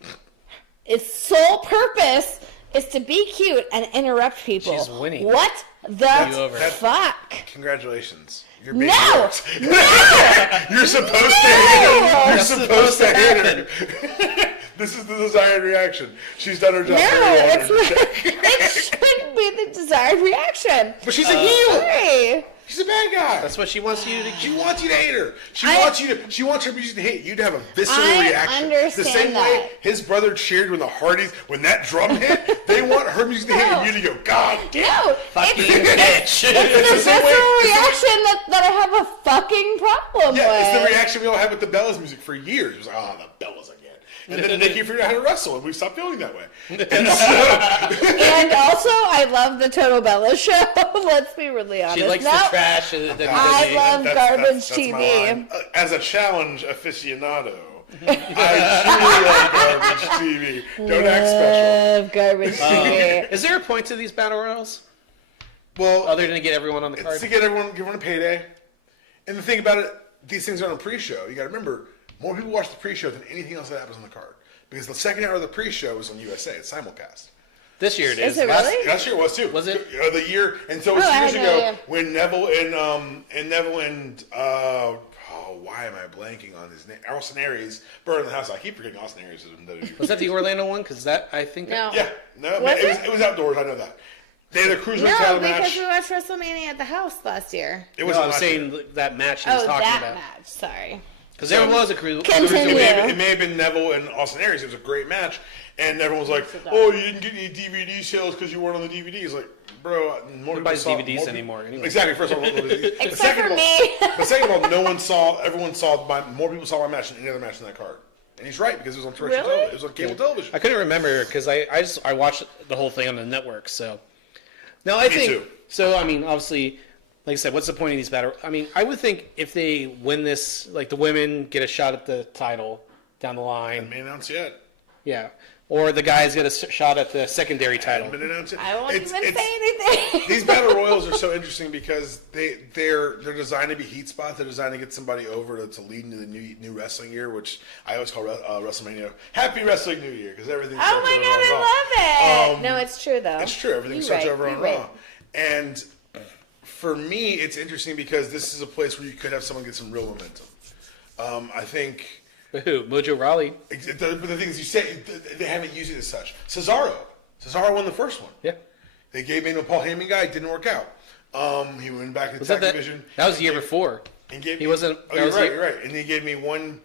its sole purpose is to be cute and interrupt people. She's winning. What the fuck? Congratulations. You're being No! You're supposed to hit her. You're supposed to hit her. This is the desired reaction. She's done her job. No, it's not. It shouldn't be the desired reaction. But she's a heel. Sorry. She's a bad guy. That's what she wants you to. She wants you to hate her. She wants her music to hate you to have a visceral reaction. Understand the same way his brother cheered when the Hardys, when that drum hit, they want her music to hit and you to go, God damn. No, Fucking it's bitch. the visceral reaction that I have a fucking problem with. Yeah, it's the reaction we all had with the Bellas music for years. It was like, the Bellas again. And then Nikki figured out how to wrestle, and we stopped feeling that way. And also, I love the Total Bella show. Let's be really honest. She likes the trash of the WWE. I love garbage that's TV. As a challenge aficionado, I truly love garbage TV. Don't act special. Love garbage TV. Is there a point to these battle royals? Well, Other than to get everyone on the card? it's to get give everyone a payday. And the thing about it, these things aren't a pre-show. You got to remember, more people watch the pre-show than anything else that happens on the card. Because the second hour of the pre-show is on USA. It's simulcast. This year it is. Is it really? Last year it was too. Was it? The year, and so it was I years had no ago idea. when Neville and why am I blanking on his name? Austin Aries burned the house. I keep forgetting Austin Aries is in WWE. Was that the Orlando one? Because that, I think. No. Yeah, no, Was it was outdoors. I know that. They had a cruiserweight No, title because match. we watched WrestleMania at the house last year. It No, was I'm saying that match he was talking that about. match. Sorry. Because there was a cruise. Continue. It may have been Neville and Austin Aries. It was a great match, and everyone was like, "Oh, you didn't get any DVD sales because you weren't on the DVDs." Like, bro, more people buys saw- DVDs more anymore anyway. Exactly. First of all, Except for me. But second of all, everyone saw more people saw my match than any other match in that card. And he's right because it was on terrestrial Really? television. It was on cable television. I couldn't remember because I watched the whole thing on the network. So now I think too. so. I mean, obviously, like I said, what's the point of these battle? I mean, I would think if they win this, like the women get a shot at the title down the line. May announce yet. Yeah, or the guys get a shot at the secondary title. Been announced yet. I won't It's- even it's- say anything. These battle royals are so interesting because they're designed to be heat spots. They're designed to get somebody over to lead into the new wrestling year, which I always call WrestleMania Happy Wrestling New Year because everything. Oh starts my over god, on Raw. I love it. No, it's true though. It's true. Everything You're starts right, over on you're Raw. right. And for me, it's interesting because this is a place where you could have someone get some real momentum. I think. But who? Mojo Rawley. But the thing is, you say they haven't used it as such. Cesaro won the first one. Yeah. They gave him a Paul Heyman guy. It didn't work out. He went back to the Was tag that division. That was the year before. And gave He me, wasn't. Oh, that you're was the right. year- You're right. And he gave me 1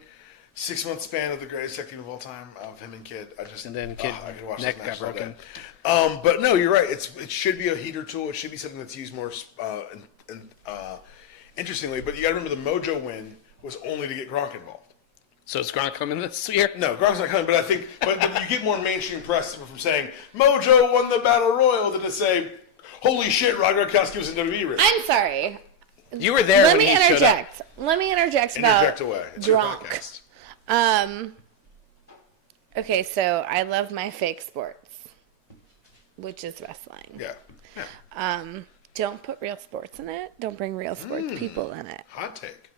6-month span of the greatest tag team of all time of him and Kid. And then Kid I could watch neck this match got all day. broken. But no, you're right. It should be a heater tool. It should be something that's used more interestingly. But you got to remember the Mojo win was only to get Gronk involved. So is Gronk coming this year? No, Gronk's not coming. But I think, but you get more mainstream press from saying Mojo won the Battle Royal than to say, "Holy shit, Rob Gronkowski was in WWE." ring." I'm sorry. You were there Let when me he showed up. interject. Let me interject about Interject away. It's your Gronk. podcast. Okay, so I love my fake sports, which is wrestling. Yeah. Don't put real sports in it. Don't bring real sports people in it. Hot take.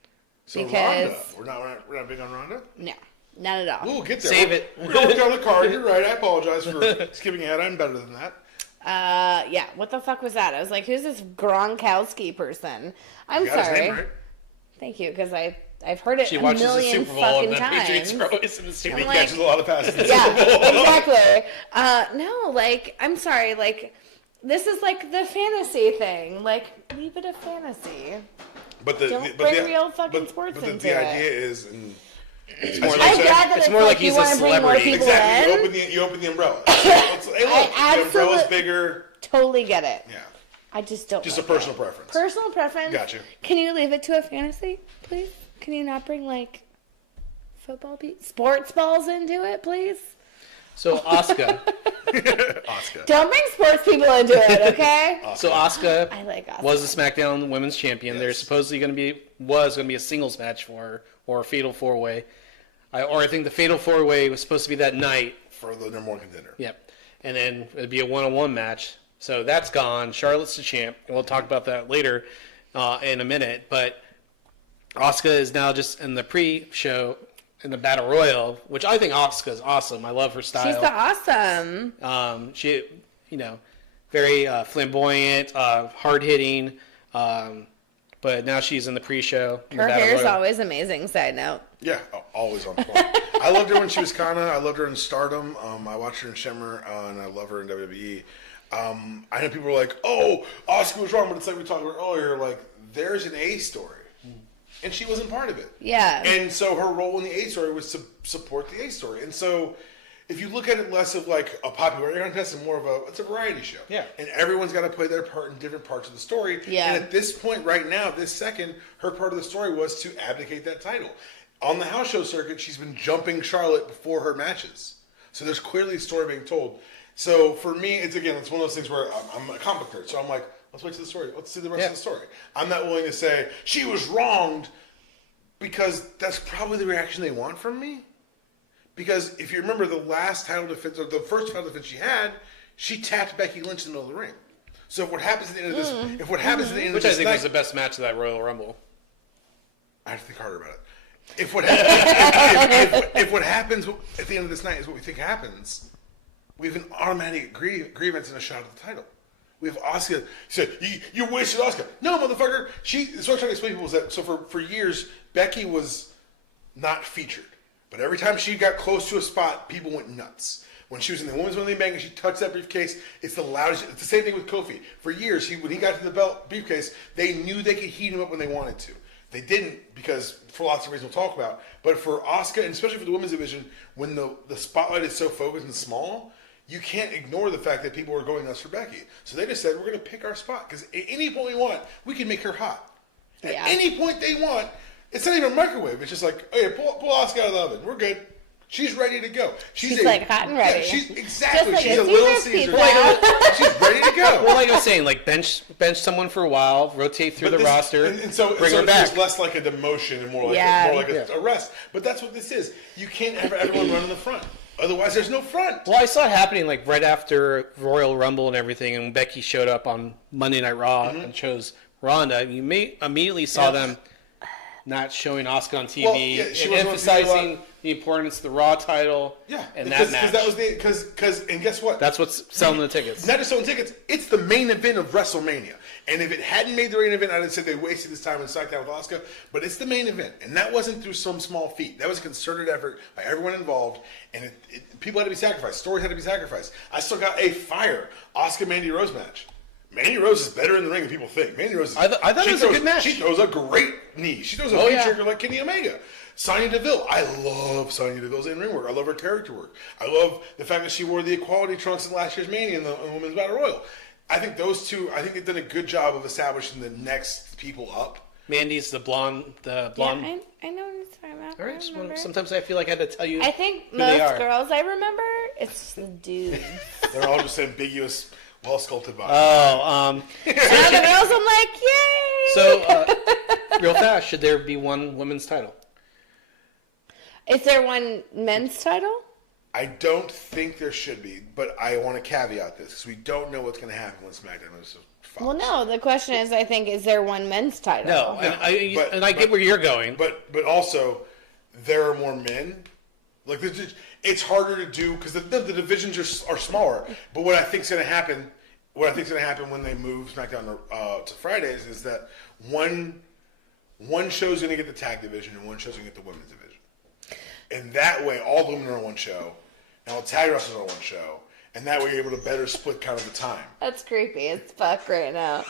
So Because- Ronda, we're not big on Ronda. No, not at all. We'll get there. Save it. We're going down the card. You're right. I apologize for skipping ahead. I'm better than that. Yeah, what the fuck was that? I was like, who's this Gronkowski person? I'm You got his sorry. name right. Thank you, because I've heard it She a watches the million Super Bowl and fucking the Patriots times. are always in the Super And he Bowl. like- catches a lot of passes. Yeah, exactly. No, like, I'm sorry, like, this is like the fantasy thing. Like, leave it a fantasy. But Don't bring real fucking sports but into the it. idea is, and it's more more like- I'm glad that It's it's more like like you he's a want to bring more celebrity. people exactly. in. You open the umbrella. Hey, look, the umbrella's bigger. Totally get it. Yeah. I just don't. Just like a personal it. preference. Personal preference. Gotcha. Can you leave it to a fantasy, please? Can you not bring like sports balls into it, please? So Asuka. Oscar. Don't bring sports people into it, okay? So Asuka I like Asuka. was the SmackDown Women's Champion. Yes. There's supposedly going to be a singles match for her or a Fatal 4-Way. I think the Fatal 4-Way was supposed to be that night. For the number one contender. Yep. And then it'd be a one-on-one match. So that's gone. Charlotte's the champ. We'll talk about that later in a minute. But Asuka is now just in the pre-show in the Battle Royal, which I think Asuka is awesome. I love her style. She's awesome. She, very flamboyant, hard-hitting. But now she's in the pre-show. in the Her Battle hair's Royal. always amazing. Side note. Yeah, always on point. I loved her when she was Kana. I loved her in Stardom. I watched her in Shimmer, and I love her in WWE. I know people are like, "Oh, Asuka was wrong," but it's like we talked about earlier. Like, there's an A story, and she wasn't part of it. Yeah. And so her role in the A story was to support the A story. And so, if you look at it less of like a popularity contest and more of it's a variety show. Yeah. And everyone's got to play their part in different parts of the story. Yeah. And at this point, right now, this second, her part of the story was to abdicate that title. On the house show circuit, she's been jumping Charlotte before her matches. So there's clearly a story being told. So for me, it's one of those things where I'm a comic nerd. So I'm like, let's wait to the story. Let's see the rest of the story. I'm not willing to say she was wronged because that's probably the reaction they want from me. Because if you remember the last title defense, or the first title defense she had, she tapped Becky Lynch in the middle of the ring. So if what happens at the end of this, Which I think was the best match of that Royal Rumble. I have to think harder about it. If what happens at the end of this night is what we think happens, we have an automatic grievance and a shot at the title. We have Asuka. Said you wasted Asuka. No, motherfucker. So what I'm trying to explain to people is that for years Becky was not featured, but every time she got close to a spot, people went nuts. When she was in the Women's Money in the Bank and she touched that briefcase, it's the loudest. It's the same thing with Kofi. For years, when he got to the briefcase, they knew they could heat him up when they wanted to. They didn't because for lots of reasons we'll talk about. But for Asuka, and especially for the women's division, when the spotlight is so focused and small, you can't ignore the fact that people are going nuts for Becky. So they just said, we're going to pick our spot. Because at any point we want, we can make her hot. At any point they want, it's not even a microwave. It's just like, oh yeah, pull Asuka out of the oven. We're good. She's ready to go. She's like hot and ready. Yeah, she's like she's a little Caesar. She's ready to go. Well, like I was saying, like bench someone for a while, rotate through the roster, and so bring her back. It's less like a demotion and more like a rest. But that's what this is. You can't have everyone run in the front. Otherwise, there's no front. Well, I saw it happening like right after Royal Rumble and everything, and Becky showed up on Monday Night Raw and chose Ronda. You immediately saw them not showing Asuka on TV and emphasizing the importance of the Raw title. Yeah, and that match. And guess what? That's what's selling the tickets. Not just selling tickets. It's the main event of WrestleMania. And if it hadn't made the main event, I'd have said they wasted this time in SmackDown with Asuka. But it's the main event, and that wasn't through some small feat. That was a concerted effort by everyone involved, and people had to be sacrificed. Stories had to be sacrificed. I still got a fire Asuka Mandy Rose match. Mandy Rose is better in the ring than people think. Mandy Rose. I thought it was a good match. She throws a great knee. She throws a knee trigger like Kenny Omega. Sonya Deville. I love Sonya Deville's in-ring work. I love her character work. I love the fact that she wore the equality trunks in last year's Mania in the Women's Battle Royal. I think those two. I think they've done a good job of establishing the next people up. Mandy's the blonde. Yeah, I know what you're talking about. All right. Well, sometimes I feel like I had to tell you. I think most girls I remember, it's the dudes. They're all just ambiguous, well-sculpted bodies. And other girls, I'm like, yay! So, real fast, should there be one women's title? Is there one men's title? I don't think there should be, but I want to caveat this because we don't know what's going to happen when SmackDown is Fox. Well, no. The question is, I think, is there one men's title? No, and I get where you're going. But also, there are more men. Like it's harder to do because the divisions are smaller. But what I think is going to happen, when they move SmackDown to Fridays, is that one show's going to get the tag division and one show's going to get the women's division. And that way, all the women are on one show, and all the tag wrestlers are on one show, and that way you're able to better split kind of the time. That's creepy as fuck right now.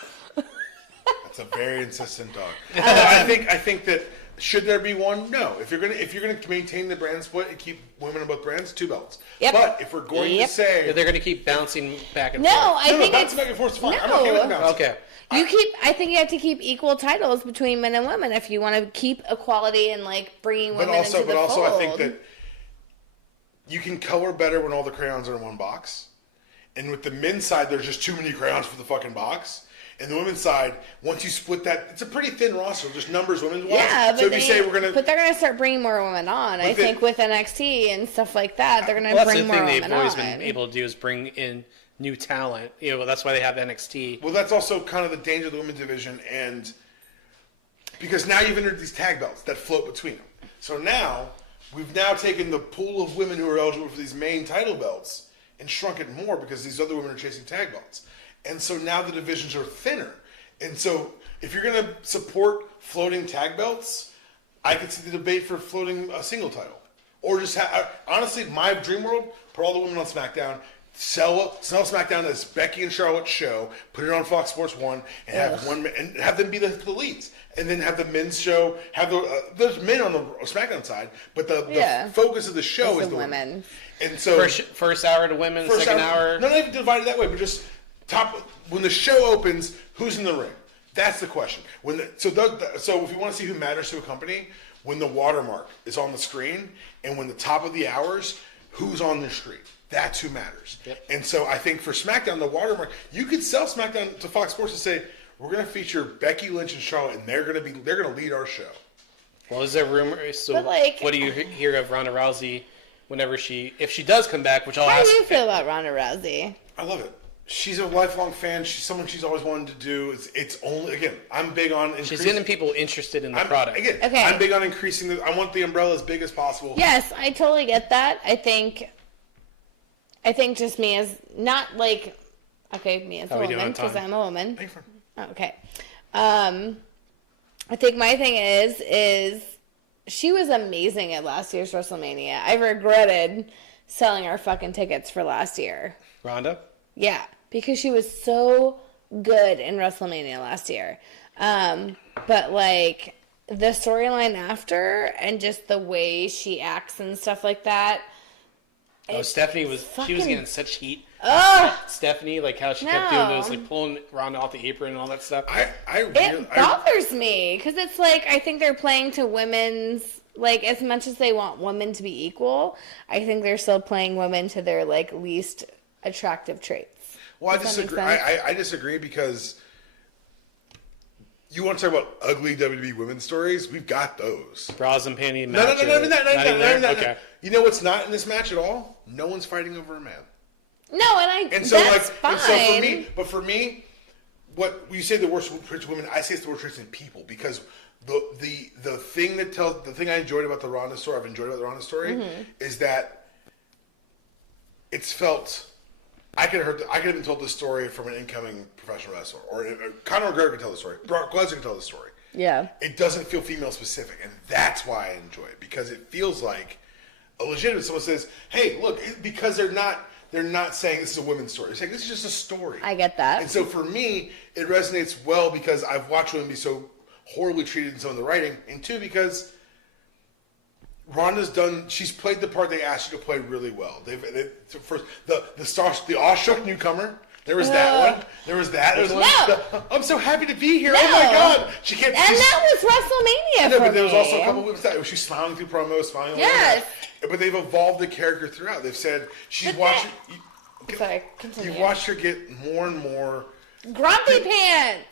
That's a very insistent dog. I think that should there be one? No. If you're gonna maintain the brand split and keep women on both brands, 2 belts. Yep. But if we're going to say they're going to keep bouncing back and forth. I think bouncing back and forth is fine. No. I'm okay with bouncing. Okay. I think you have to keep equal titles between men and women if you want to keep equality and like bringing women into the fold. But also, I think that you can color better when all the crayons are in one box. And with the men's side, there's just too many crayons for the fucking box. And the women's side, once you split that, it's a pretty thin roster, just numbers women's wise. Yeah, so if you say but they're gonna start bringing more women on. I think with NXT and stuff like that, they're gonna bring more women on. That's the thing they've always been able to do is bring in new talent. That's why they have NXT. Well, that's also kind of the danger of the women's division, and because now you've entered these tag belts that float between them. So now we've taken the pool of women who are eligible for these main title belts and shrunk it more because these other women are chasing tag belts. And so now the divisions are thinner. And so if you're going to support floating tag belts, I could see the debate for floating a single title. Or just honestly, my dream world, put all the women on SmackDown, sell SmackDown as Becky and Charlotte's show, put it on Fox Sports 1, and have them be the leads. And then have the men's show, there's men on the SmackDown side, but the focus of the show is the women. And so first hour to women, second hour. Not even divided that way, but just when the show opens, who's in the ring? That's the question. So if you want to see who matters to a company, when the watermark is on the screen, and when the top of the hours, who's on the screen? That's who matters. Yep. And so I think for SmackDown, the watermark, you could sell SmackDown to Fox Sports and say, we're going to feature Becky Lynch and Charlotte, and they're going to lead our show. Well, is there rumor? So, what do you hear of Ronda Rousey if she does come back? Which I'll ask. How do you feel about Ronda Rousey? I love it. She's a lifelong fan. She's someone she's always wanted to do. It's only, again, I'm big on she's getting people interested in the product. Again, okay. I'm big on increasing I want the umbrella as big as possible. Yes, I totally get that. I think just me as not like me as a woman because I'm a woman. Okay. I think my thing is she was amazing at last year's WrestleMania. I regretted selling our fucking tickets for last year. Ronda? Yeah, because she was so good in WrestleMania last year. But like the storyline after and just the way she acts and stuff like that. Stephanie she was getting such heat. Oh, Stephanie, like how she kept doing those, like pulling Ronda off the apron and all that stuff. It bothers me because it's like I think they're playing to women's, like as much as they want women to be equal, I think they're still playing women to their like least attractive traits. Well, I disagree. I disagree because you want to talk about ugly WWE women's stories? We've got those. Bras and panties. No. Okay. You know what's not in this match at all? No one's fighting over a man. No, that's fine. And so for me, what you say the worst traits of women, I say it's the worst traits in people because the thing I enjoyed about the Ronda story, is that it's felt. I could have been told this story from an incoming professional wrestler, or Conor McGregor could tell the story. Brock Lesnar could tell the story. Yeah, it doesn't feel female specific, and that's why I enjoy it because it feels like a legitimate. Someone says, "Hey, look," because they're not saying this is a women's story. They're saying this is just a story. I get that. And so for me, it resonates well because I've watched women be so horribly treated in some of the writing, and two, because Ronda's she's played the part they asked you to play really well. The awestruck newcomer. There was that one. There was that. I'm so happy to be here. No. Oh my God. That was WrestleMania. No, but there was also a couple of that. She's smiling through promos, smiling. Yes. But they've evolved the character throughout. They've said she's watching. Sorry, continue. You've watched her get more and more grumpy pants.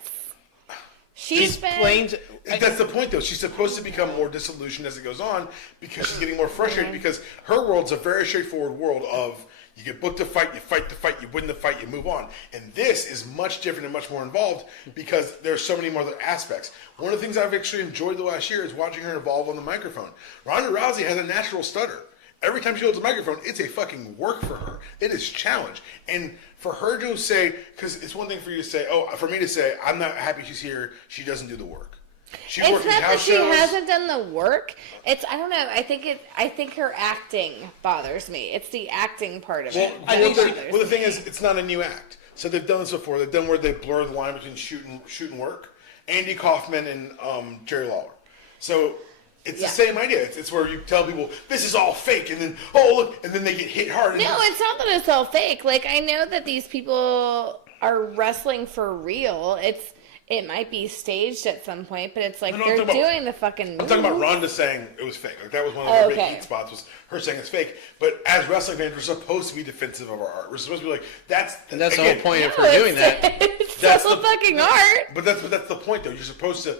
She's playing. That's the point, though. She's supposed to become more disillusioned as it goes on because she's getting more frustrated because her world's a very straightforward world of you get booked to fight, you fight the fight, you win the fight, you move on. And this is much different and much more involved because there's so many more other aspects. One of the things I've actually enjoyed the last year is watching her evolve on the microphone. Ronda Rousey has a natural stutter. Every time she holds a microphone, it's a fucking work for her. It is challenge. And for her to say, because it's one thing for you to say, for me to say, I'm not happy she's here, she doesn't do the work. It's not that she hasn't done the work. It's I don't know. I think her acting bothers me. It's the acting part of it. Well, the thing is, it's not a new act. So they've done this before. They've done where they blur the line between shoot and work. Andy Kaufman and Jerry Lawler. So it's the same idea. It's where you tell people this is all fake, and then look, and then they get hit hard. No, it's not that it's all fake. Like I know that these people are wrestling for real. It might be staged at some point, but it's like they're doing the fucking moves. I'm talking about Ronda saying it was fake. Like that was one of her big heat spots was her saying it's fake. But as wrestling fans, we're supposed to be defensive of our art. We're supposed to be like, that's the whole point of her doing that. That's the fucking art. But that's the point, though. You're supposed to.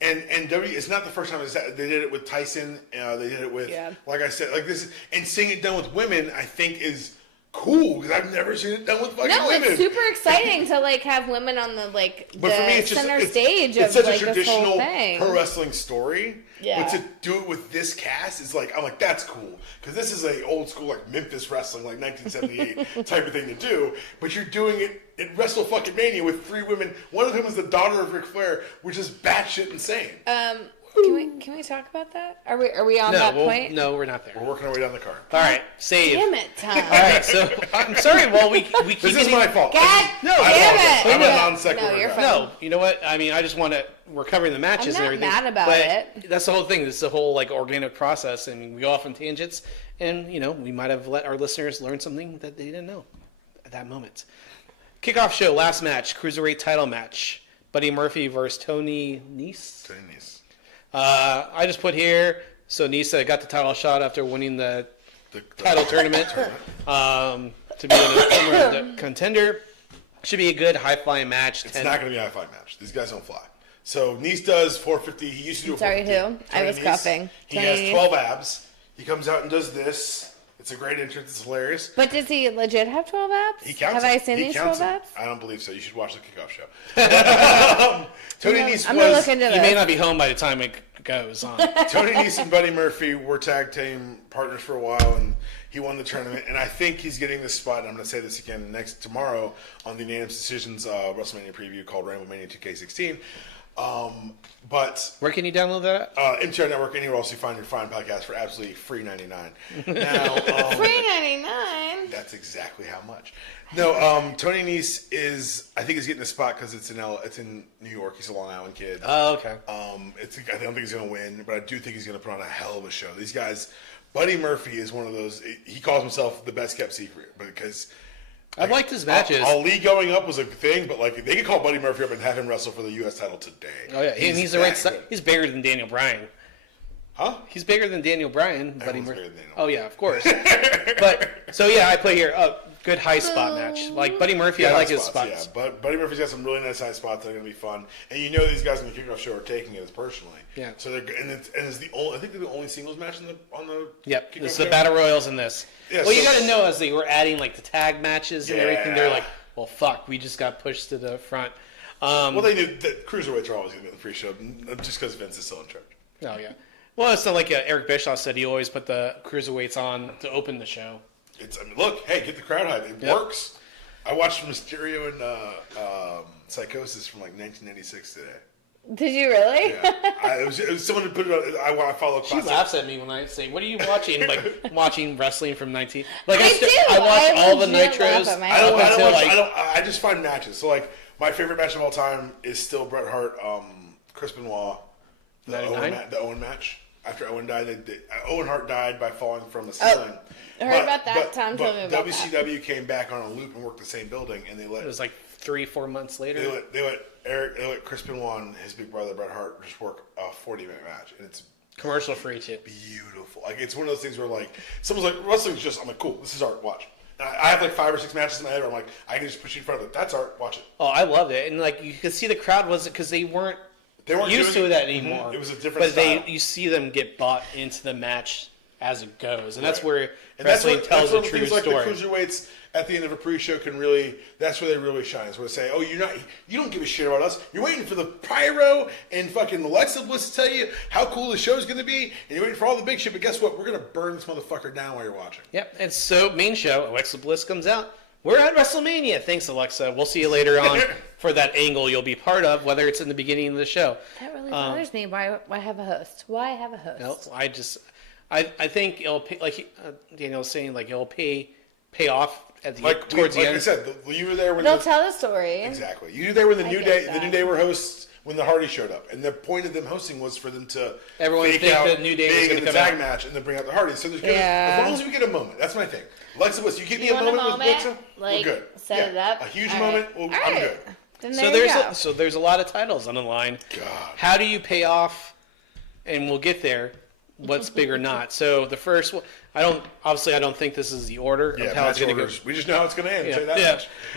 And WWE, it's not the first time they did it with Tyson. They did it with, like I said, like this. And seeing it done with women, I think is cool because I've never seen it done with fucking women. No, it's super exciting to like have women on the but for me, it's center just, stage it's of such like a traditional this whole thing. Pro wrestling story. Yeah. But to do it with this cast is like I'm like that's cool because this is a old school like Memphis wrestling like 1978 type of thing to do. But you're doing it at Wrestle fucking Mania with 3 women. One of them is the daughter of Ric Flair, which is batshit insane. Can we talk about that? Are we on that point? No, we're not there. We're working our way down the card. All right, save. Damn it, Tom. All right, so I'm sorry. Well, we keep This is my fault. God No, damn it. I'm a non-sequitur No, you're guy. fine. No, you know what? I mean, I just want to. We're covering the matches I'm not and everything. mad about but it. That's the whole thing. This is the whole like organic process, and we go off on tangents, and we might have let our listeners learn something that they didn't know at that moment. Kickoff show, last match, cruiserweight title match, Buddy Murphy versus Tony Nese. Tony Nese. I just put here, so Nisa got the title shot after winning the title tournament to be a contender. Should be a good high-flying match. It's not going to be a high-flying match. These guys don't fly. So Nese does 450. He used to do a Sorry, 450. who? I was coughing. He Tony has Nese. 12 abs. He comes out and does this. It's a great entrance. It's hilarious. But does he legit have 12 abs? He counts Have it. I seen He these counts 12 it. abs? I don't believe so. You should watch the kickoff show. Tony Nese I'm going to was... look into You this. may not be home by the time it goes on. Tony Nese and Buddy Murphy were tag team partners for a while, and he won the tournament. And I think he's getting this spot, and I'm going to say this again tomorrow on the Unanimous Decisions WrestleMania preview called Ramblemania 2K16. But Where can you download that? MTR Network, anywhere else you find your fine podcast for absolutely free 99. Now, $3.99. that's exactly how much. No, Tony Nese is, I think he's getting the spot because it's in New York. He's a Long Island kid. Oh, okay. I don't think he's going to win, but I do think he's going to put on a hell of a show. These guys, Buddy Murphy is one of those, he calls himself the best kept secret because I've liked his matches. Ali going up was a thing, but like they could call Buddy Murphy up and have him wrestle for the U.S. title today. Oh, yeah. And he's the right size. He's bigger than Daniel Bryan. Huh? He's bigger than Daniel Bryan. Buddy Everyone's Murphy. bigger than Daniel. Oh, yeah, of course. But, so yeah, I play here. Good high spot match. Like Buddy Murphy, I like his spots. Yeah, but Buddy Murphy's got some really nice high spots that are going to be fun. And you know these guys in the kickoff show are taking it as personally. Yeah. So it's the only, I think they're the only singles match on the Yep, kickoff it's show. the battle royals in this. Yeah, well, you so- got to know as they were adding like the tag matches and everything, they're Yeah. like, well, fuck, we just got pushed to the front. Well, they knew that cruiserweights are always going to be in the pre-show just because Vince is still in charge. Oh yeah. Well, it's not like Eric Bischoff said. He always put the cruiserweights on to open the show. Look, hey, get the crowd hype. It works. I watched Mysterio and Psychosis from like 1996 today. Did you really? Yeah. It was someone who put it on. I follow She classic. laughs at me when I say, "What are you watching?" Like watching wrestling from 19. Like I do. I watch I all the legit laugh nitros. at my I just find matches. So like my favorite match of all time is still Bret Hart, Chris Benoit, the 99? Owen match. After Owen died, Owen Hart died by falling from the ceiling. I heard about that. Tom told me about that. WCW came back on a loop and worked the same building, and they let It was like 3-4 months later. they let Chris Benoit and his big brother Bret Hart just work a 40-minute match, and it's Commercial free too. beautiful. Like it's one of those things where like someone's like wrestling's just. I'm like, cool, this is art. Watch. And I have like 5 or 6 matches in my head where I'm like, I can just push you in front of it. That's art. Watch it. Oh, I loved it, and like you could see the crowd wasn't because they weren't used to doing that anymore. It was a different but style. you see them get bought into the match as it goes, and that's Right. where And wrestling tells a that's true things like story. the cruiserweights at the end of a pre-show can really. That's where they really shine. Is where they say, "Oh, you don't give a shit about us. You're waiting for the pyro and fucking Alexa Bliss to tell you how cool the show's going to be, and you're waiting for all the big shit. But guess what? We're going to burn this motherfucker down while you're watching." Yep, and so main show, Alexa Bliss comes out. We're at WrestleMania. Thanks, Alexa. We'll see you later on for that angle you'll be part of, whether it's in the beginning of the show. That really bothers me. Why have a host? Why have a host? No, I think it'll pay, like Daniel was saying, like it'll pay off at the towards the like end. I said, you were there when They'll tell the story. exactly. You were there when the New get Day that. the New Day were hosts when the Hardys showed up, and the point of them hosting was for them to Everyone fake think out the New Day was being gonna in the come tag out. match and then bring out the Hardys. So there's gonna, Yeah. as long as we get a moment, that's my thing. Alexa Bliss, you give me You a want a moment with moment? Alexa, Like, we're good. set it up? A huge All moment, right. well, All I'm right. good. Then So there you go. there's a lot of titles on the line. God. How do you pay off? And we'll get there. What's big or not? So the first one, I don't think this is the order Yeah, of how it's match going to go. orders. We just know how it's going to end. Yeah, Say that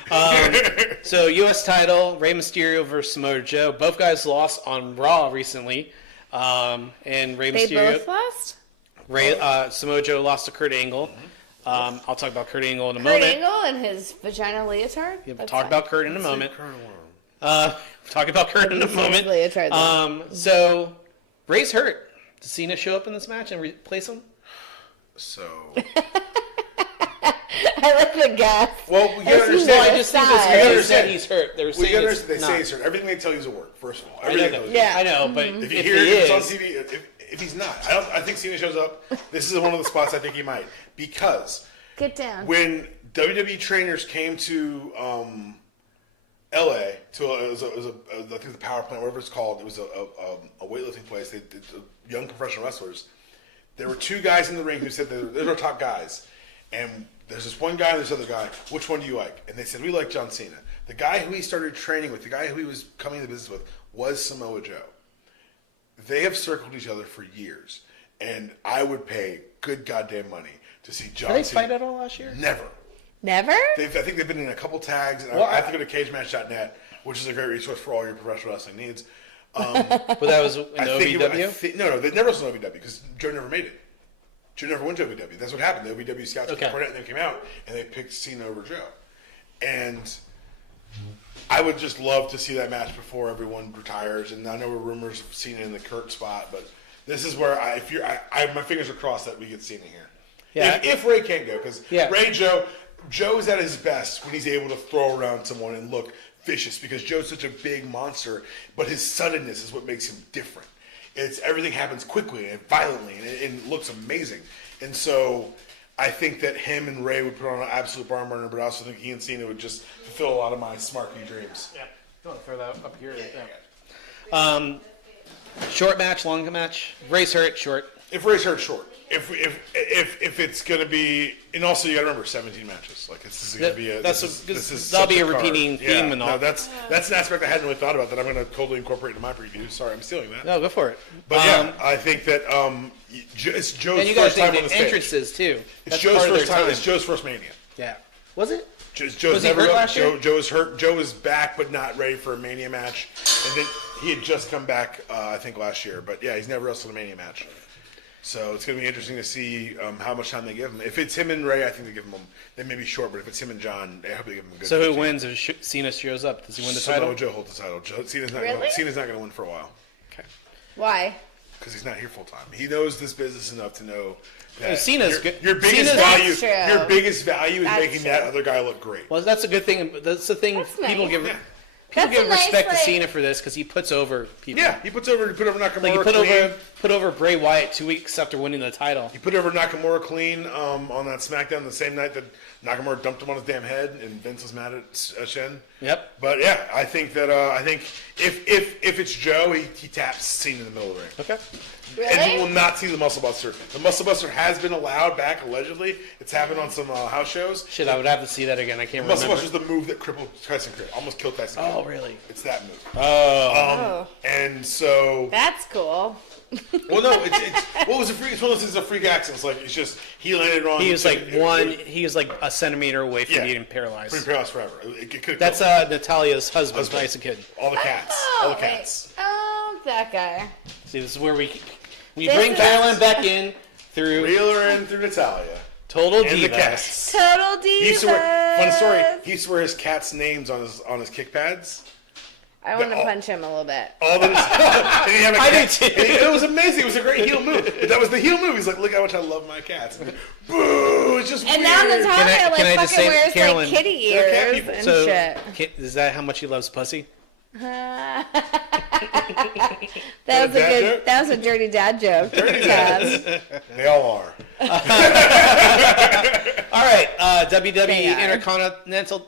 yeah. much. So U.S. title, Rey Mysterio versus Samoa Joe. Both guys lost on Raw recently, and Rey They Mysterio, both lost? Samoa Joe lost to Kurt Angle. I'll talk about Kurt Angle in a Kurt moment. Angle and his vagina leotard? Yeah, we'll That's talk fine. about Kurt in a moment. Colonel Talk about Kurt in a His moment. leotard, though. So Rey's hurt. Does Cena show up in this match and replace him? So I like the gas. Well, we gotta This is understand. I just think Side. this You is understand. that he's hurt. They were We saying gotta it's understand. They say not. it's hurt. Everything they tell you is a work. First of all, I know everything. that. they tell you. Yeah. I know, but If you if hear he it, it's on is, TV. If he's not, I think Cena shows up. This is one of the spots I think he might, because Get down. when WWE trainers came to L.A. to I think the power plant, whatever it's called, it was a weightlifting place. They did young professional wrestlers. There were two guys in the ring who said they're our top guys, and there's this one guy and this other guy. Which one do you like? And they said we like John Cena. The guy who he started training with, the guy who he was coming into business with, was Samoa Joe. They have circled each other for years, and I would pay good goddamn money to see John did they Cena. fight at all last year? Never. Never? I think they've been in a couple tags, and Well, I have to go to cagematch.net, which is a great resource for all your professional wrestling needs. But that was in I the think OVW? no, they never wrestled in OVW because Joe never made it. Joe never went to OVW. That's what happened. The OVW scouts Okay. and they came out, and they picked Cena over Joe. And I would just love to see that match before everyone retires. And I know we're rumors of Cena in the Kurt spot, but this is where my fingers are crossed that we get Cena here. Yeah. If Ray can't go, because Yeah. Joe's at his best when he's able to throw around someone and look vicious, because Joe's such a big monster, but his suddenness is what makes him different. Everything happens quickly and violently, and it looks amazing. And so I think that him and Ray would put on an absolute barn burner, but I also think he and Cena would just fulfill a lot of my smarky dreams. Yeah. You want to throw that up here? Yeah. Short match, long match. Ray's hurt, short. If Ray's hurt, short. If it's going to be, and also you got to remember 17 matches. Like this is going to be That'll such be a card. repeating theme and all. No, that's an aspect I hadn't really thought about that I'm going to totally incorporate into my preview. Sorry, I'm stealing that. No, go for it. But yeah, I think that it's Joe's And you guys first time named on the the stage. entrances too. It's That's Joe's part of first their time. It's Joe's first Mania. Yeah. Was it? Joe's Was he never hurt go- last year? Joe is hurt. Joe is back, but not ready for a Mania match. And then he had just come back, I think, last year. But yeah, he's never wrestled a Mania match. So it's going to be interesting to see how much time they give him. If it's him and Ray, I think they give him. They may be short, but if it's him and John, I hope they give him a good. So who 15. wins if Cena shows up? Does he win the Samoa title? Joe holds the title. Cena's not. Really? Cena's not going to win for a while Okay. Why? because he's not here full time. He knows this business enough to know that Cena's your, good. your biggest Cena's- value. That's true. Your biggest value is That's making that true. other guy look great. Well, that's a good thing. That's the thing. That's People nice. give Yeah. people That's give a nice, respect to like- Cena for this because he puts over people. Yeah, he put over Nakamura Like he clean. put over Bray Wyatt 2 weeks after winning the title. He put over Nakamura clean on that SmackDown the same night that Nakamura dumped him on his damn head, and Vince was mad at Shen. Yep. But yeah, I think that if it's Joe, he taps Cena in the middle of the ring. Okay. And you will Really? not see the Muscle Buster. The Muscle Buster has been allowed back, allegedly. It's happened on some house shows. Shit, I would have to see that again. I can't Muscle remember. Buster's the move that crippled Tyson Kidd. Almost killed Tyson Kidd. Oh, really? It's that move. Oh. And so, That's cool. well, no, it's one of those things. A freak accident. It's like it's just he landed wrong. He was like It- he was like a centimeter away from Yeah. getting paralyzed. Pretty paralyzed forever. It could've That's killed him. Natalia's husband, Husband. Tyson Kidd. All the cats. Oh, All the wait. cats. Oh, that guy. See, this is where we This bring is- Carolyn back in through Reeler in through Natalia. Total And the Divas. cats. Total divas. He used to wear, fun story. He used to wear his cat's names on his kick pads. I want to all- punch him a little bit. All that. And he had a I cat, do too. and it was amazing. It was a great heel move. But that was the heel move. He's like, look how much I love my cats. Boo! It's just And weird. now Natalia can I like just fucking say, wears Carolyn, like kitty they're cat ears people. and So, shit. is that how much he loves pussy? That was a dirty dad joke. Dirty Taz. dads. They all are. All right, WWE They are. Intercontinental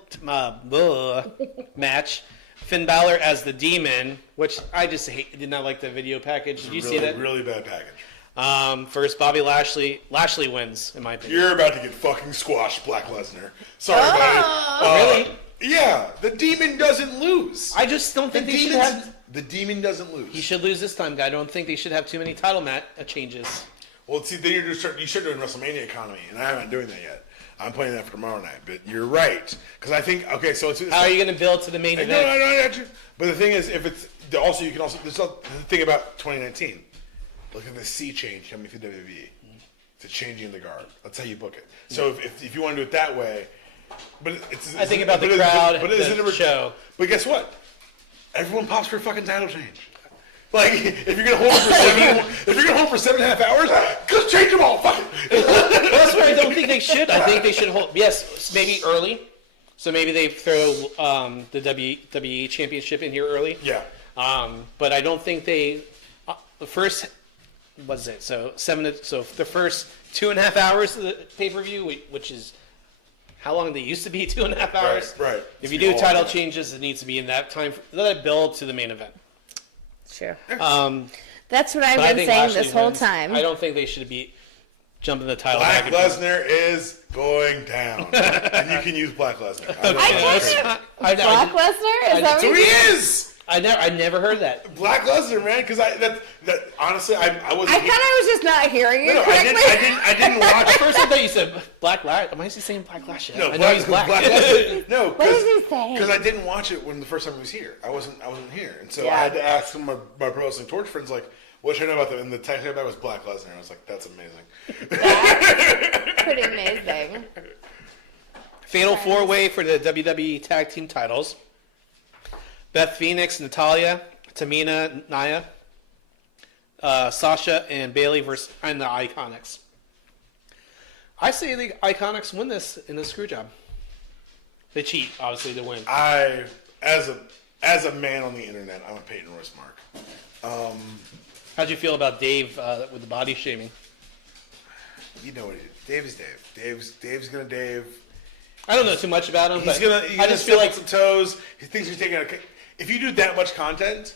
match. Finn Balor as the Demon, which I just did not like the video package. Did you really, see that? Really bad package. First, Bobby Lashley. Lashley wins, in my opinion. You're about to get fucking squashed, Black Lesnar. Sorry, Oh. buddy. Really? Yeah, the demon doesn't lose. I just don't think they should have. The demon doesn't lose. He should lose this time, guy. I don't think they should have too many title changes. Well, see, then you should do WrestleMania economy, and I'm not doing that yet. I'm playing that for tomorrow night. But you're right, because I think let's do this. How are you going to build to the main No, event? but the thing is, if it's also you can also there's the thing about 2019. Look at the sea change coming through WWE. It's a changing of the guard. That's how you book it. So if you want to do it that way, but it's I think about the crowd, the show. But guess what? Everyone pops for a fucking title change. Like, if you're gonna hold it for 7.5 hours, just change them all. Fuck it. That's where I don't think they should. I think they should hold. Yes, maybe early. So maybe they throw the WWE Championship in here early. Yeah. But I don't think they. The first, what is it? So the first 2.5 hours of the pay-per-view, which is how long they used to be, 2.5 hours. Right. If you do title changes, it needs to be in that time. Let it build to the main event. Sure. That's what I've been saying this whole time. I don't think they should be jumping the title. Black Lesnar is going down, and you can use Black Lesnar. Black Lesnar? Is that what so he is. I never heard that. Black Lesnar, man, because honestly, I wasn't. I thought I was just not hearing you correctly. I didn't watch. At first, I thought you said Black Lash. Am I saying Black Lash? No, I know he's black. Lesnar. No, what is he saying? Because I didn't watch it when the first time he was here. I wasn't here, and so I had to ask some of my Pro Wrestling Torch friends, like, what should I know about them? And the text I got was Black Lesnar. I was like, that's amazing. That's pretty amazing. Fatal 4-way for the WWE Tag Team titles. Beth Phoenix, Natalya, Tamina, Nia, Sasha, and Bayley and the Iconics. I say the Iconics win this in the screw job. They cheat, obviously, to win. As a man on the internet, I'm a Peyton Royce mark. How'd you feel about Dave with the body shaming? You know what he did. Dave is Dave. Dave's gonna Dave. I don't know too much about him, He's but gonna I just feel like some toes. He thinks he's taking out. If you do that much content,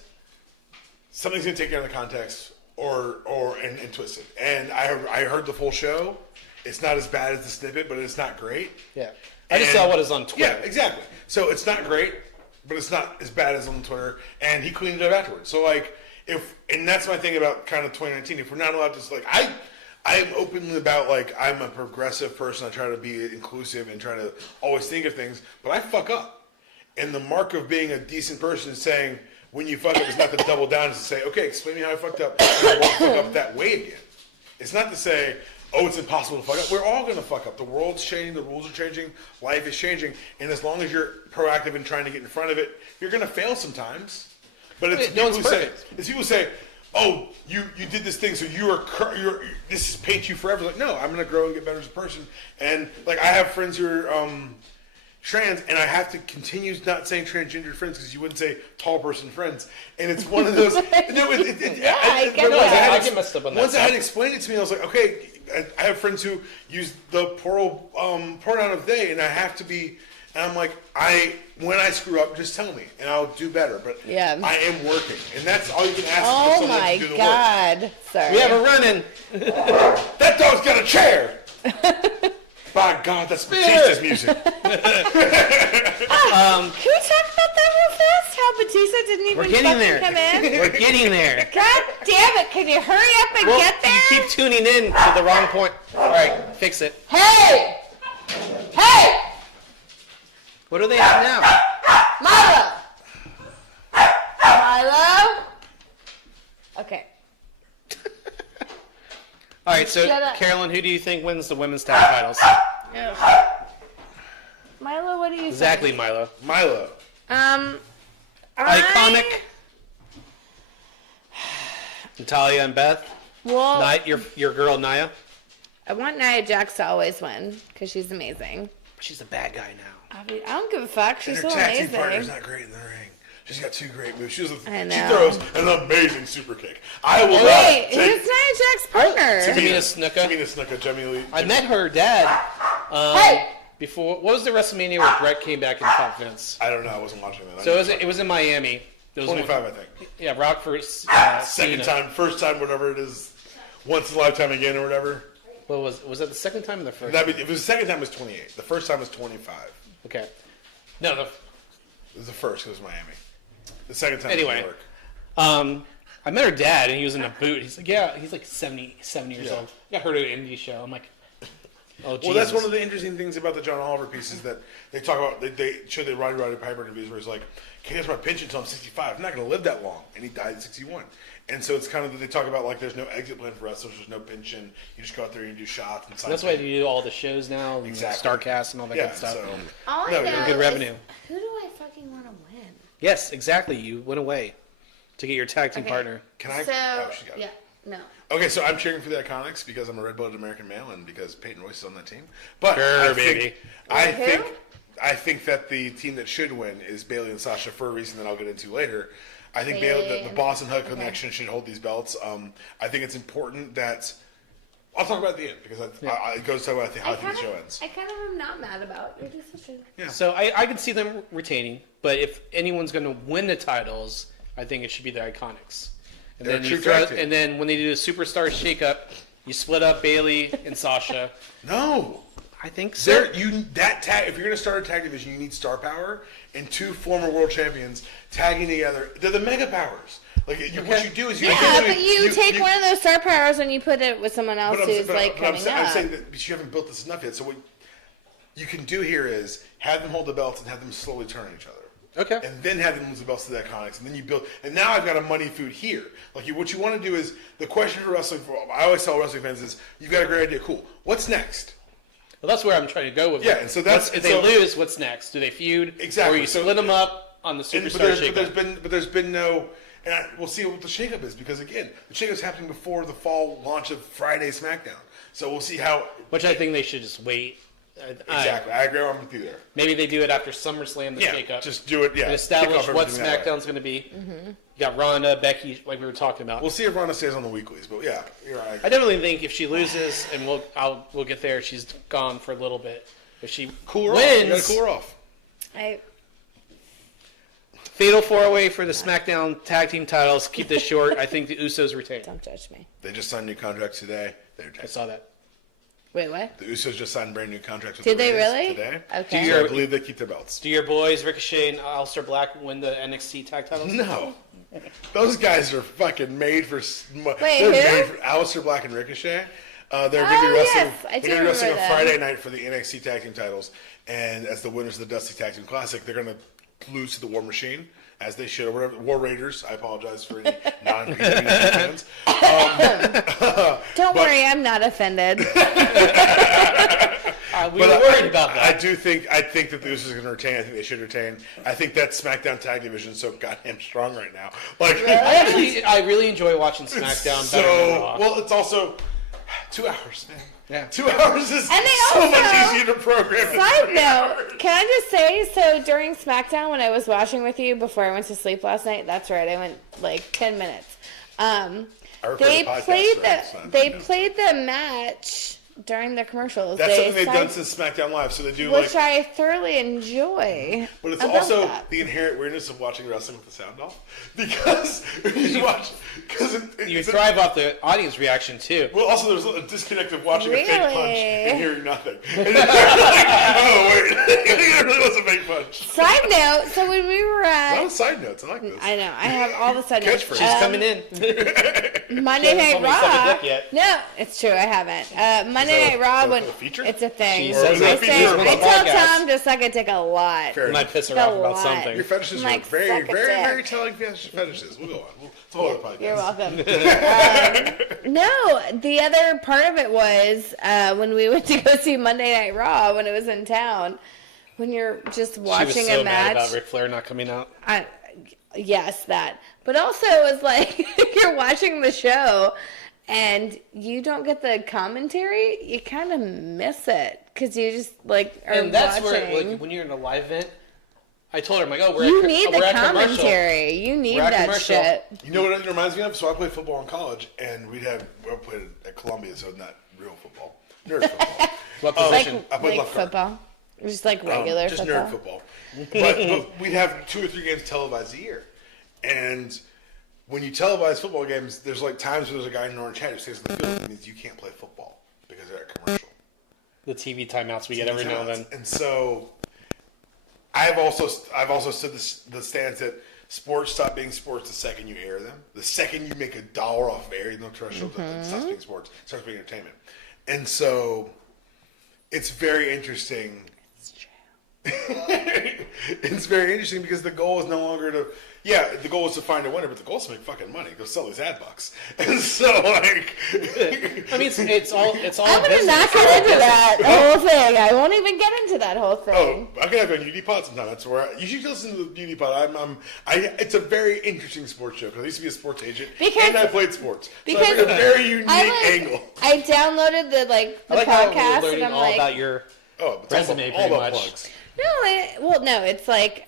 something's gonna take you out of the context and twist it. And I heard the full show. It's not as bad as the snippet, but it's not great. Yeah, I just saw what is on Twitter. Yeah, exactly. So it's not great, but it's not as bad as on Twitter. And he cleaned it up afterwards. So like, and that's my thing about kind of 2019. If we're not allowed to, like, I am openly about, like, I'm a progressive person. I try to be inclusive and try to always think of things, but I fuck up. And the mark of being a decent person is saying, when you fuck up, it's not to double down. It's to say, okay, explain me how I fucked up. And I won't fuck up that way again. It's not to say, oh, it's impossible to fuck up. We're all going to fuck up. The world's changing. The rules are changing. Life is changing. And as long as you're proactive in trying to get in front of it, you're going to fail sometimes. But it's people who say, oh, you did this thing, so this is paint you forever. Like, no, I'm going to grow and get better as a person. And, like, I have friends who are trans, and I have to continue not saying transgender friends because you wouldn't say tall person friends. And it's one of those. I get messed up on that. Once I had to explain it to me, I was like, okay, I have friends who use the plural pronoun of they, and I have to be. And I'm like, when I screw up, just tell me, and I'll do better. But yeah. I am working, and that's all you can ask. Oh for my to do the God! work. Sorry, we have a run-in. That dog's got a chair. By God, that's Batista's music. Can we talk about that real fast? How Batista didn't even fucking come in? We're getting there. God damn it! Can you hurry up and get there? You keep tuning in to the wrong point. All right, fix it. Hey! Hey! What do they have now? Milo! Milo? Okay. All right, so Carolyn, who do you think wins the women's tag titles? Milo, what do you Exactly, think? Milo. Iconic. Natalya and Beth. Well, your girl Nia. I want Nia Jax to always win because she's amazing. She's a bad guy now. I don't give a fuck. She's so and her tag team amazing. partner's not great in the ring. She's got two great moves. She know. throws an amazing super kick. I will Wait, who's Nia Jax's partner? Tamina Snuka. Jamie. I met her dad. Hey! Before, what was the WrestleMania where Brett came back and fought Vince? I don't know. I wasn't watching that. So it was in Miami. It was 25, I think. Yeah, Rockford. Second time, first time, whatever it is. Once in a lifetime again or whatever. What was that the second time or the first? If it was the second time, it was 28. The first time was 25. Okay. No. It was the first. It was Miami. The second time anyway, was New York. I met her dad, and he was in a boot. He's like, yeah, he's like 70 years old. I heard at an indie show. I'm like, oh, Jesus. Well, that's one of the interesting things about the John Oliver pieces that they talk about. They show the Roddy Piper interviews where he's like, "Can't get my pension until I'm 65. I'm not going to live that long," and he died at 61. And so it's kind of they talk about like there's no exit plan for wrestlers. There's no pension. You just go out there and you do shots. And that's why you do all the shows now, and StarCast and all that good stuff. So, all I know good revenue. Who do I fucking want to win? Yes, exactly. You went away. to get your tag team partner. Can I? So, She got it. yeah, no. Okay, so I'm cheering for the Iconics because I'm a red-blooded American male and because Peyton Royce is on that team. But Baby. I think that the team that should win is Bayley and Sasha for a reason that I'll get into later. I think the Boss and Hug connection should hold these belts. I think it's important that I'll talk about it at the end because it goes to how I think the show ends. I kind of am not mad about your decision. Yeah. So I can see them retaining, but if anyone's going to win the titles, I think it should be the Iconics. And They're then true tag team. and then when they do a superstar shakeup, you split up Bayley and Sasha. No. I think so. If you're going to start a tag division, you need star power and 2 former world champions tagging together. They're the mega powers. Like what you do is you but you take one of those star powers and you put it with someone else who's coming up. I'm saying that you haven't built this enough yet. So what you can do here is have them hold the belts and have them slowly turn on each other. Okay. And then have them lose the belts to the Iconics, and then you build. And now I've got a money food here. Like what you want to do is the question for wrestling. I always tell wrestling fans is you've got a great idea. Cool. What's next? Well, that's where I'm trying to go with it. Yeah, and so that's if they lose, what's next? Do they feud? Exactly. Or you split them up on the superstar shakeup? But there's been no. And we'll see what the shakeup is because again, the shakeup's happening before the fall launch of Friday SmackDown. So we'll see how. Which I think they should just wait. Exactly, I agree with you there. Maybe they do it after SummerSlam, the shakeup. Just do it. Yeah, and establish what SmackDown's going to be. Mm-hmm. You got Ronda, Becky, like we were talking about. We'll see if Ronda stays on the weeklies, but yeah, you're right. I definitely think if she loses, and we'll get there, she's gone for a little bit. If she wins, you gotta cool her off. Fatal 4-way for the SmackDown tag team titles. Keep this short. I think the Usos retain. Don't judge me. They just signed new contracts today. I saw that. Wait, what? The Usos just signed brand new contracts with Did the they Rays really? today. Okay. So I believe they keep their belts. Do your boys Ricochet and Aleister Black win the NXT tag titles? No. Those guys are fucking made for. Wait, they're who? made for Aleister Black and Ricochet. They're going to be wrestling. Yes, I do they're going to be wrestling on remember Friday night for the NXT tag team titles, and as the winners of the Dusty Tag Team Classic, they're going to lose to the War Machine, as they should, or whatever. War Raiders. I apologize for any non-PWG fans. Don't worry, I'm not offended. We were worried about that. I think that the Usos are going to retain. I think they should retain. I think that SmackDown tag division is so goddamn strong right now. Like, I really enjoy watching SmackDown better than Raw. Well, it's also 2 hours, man. Yeah. 2 hours is And they so also- much easier to program. Side note, can I just say, so during SmackDown when I was watching with you before I went to sleep last night, that's right, I went like 10 minutes. They played the match during the commercials. That's something they've done since SmackDown Live. So they do which I thoroughly enjoy. But it's about also that. the inherent weirdness of watching wrestling with the sound off because you watch You thrive off the audience reaction too. Well, also there's a disconnect of watching a fake punch and hearing nothing. And then you're like, oh wait, it really was a fake punch. Side note, so when we were at... A lot of side notes. I like this. I know, I have all the side notes. Catchphrase. She's coming in. Monday Night told me to suck a Raw. dick yet. No, it's true, I haven't. Monday Night Raw, when a feature? it's a thing. She says it's a feature. I tell Tom to suck a dick a lot. Fair I might enough. piss her A off about lot. something. Your fetishes Like, are very, suck a very, dick. very telling fetishes. We'll go on. It's a whole other podcast. You're welcome. No, the other part of it was when we went to go see Monday Night Raw when it was in town. When you're just watching she was so a match. mad about Ric Flair not coming out. Yes, that. But also, it was like you're watching the show and you don't get the commentary. You kind of miss it because you just like are And that's watching. where, like, when you're in a live event, I told her, I'm like, oh, You need the we're at commercial. commentary. You need We're at that commercial. shit. You know what it reminds me of? So I played football in college, and we played at Columbia, so not real football, nerd football. What Like, position? I played left guard. football. Just like regular just football. nerd football. But we'd have 2 or 3 games televised a year, and when you televise football games, there's like times where there's a guy in an orange hat who stays in the field. It means you can't play football because they're at commercial. The TV timeouts we get every now and then. And so, I've also stood the stance that sports stop being sports the second you air them. The second you make $1 off of airing them terrestrial, it stops being sports. It starts being entertainment. And so, it's very interesting It's very interesting because the goal is no longer to. Yeah, the goal is to find a winner, but the goal is to make fucking money. Go sell these ad bucks. And so, like, I mean, it's all. I'm gonna not get into that whole thing. I won't even get into that whole thing. Oh, I can have you on UD Pod sometime. That's where you should listen to the UD Pod. It's a very interesting sports show because I used to be a sports agent and I played sports. So I bring a very unique angle. I downloaded the podcast we're and I'm all like, about your resume, all pretty about much. plugs. No, it's like.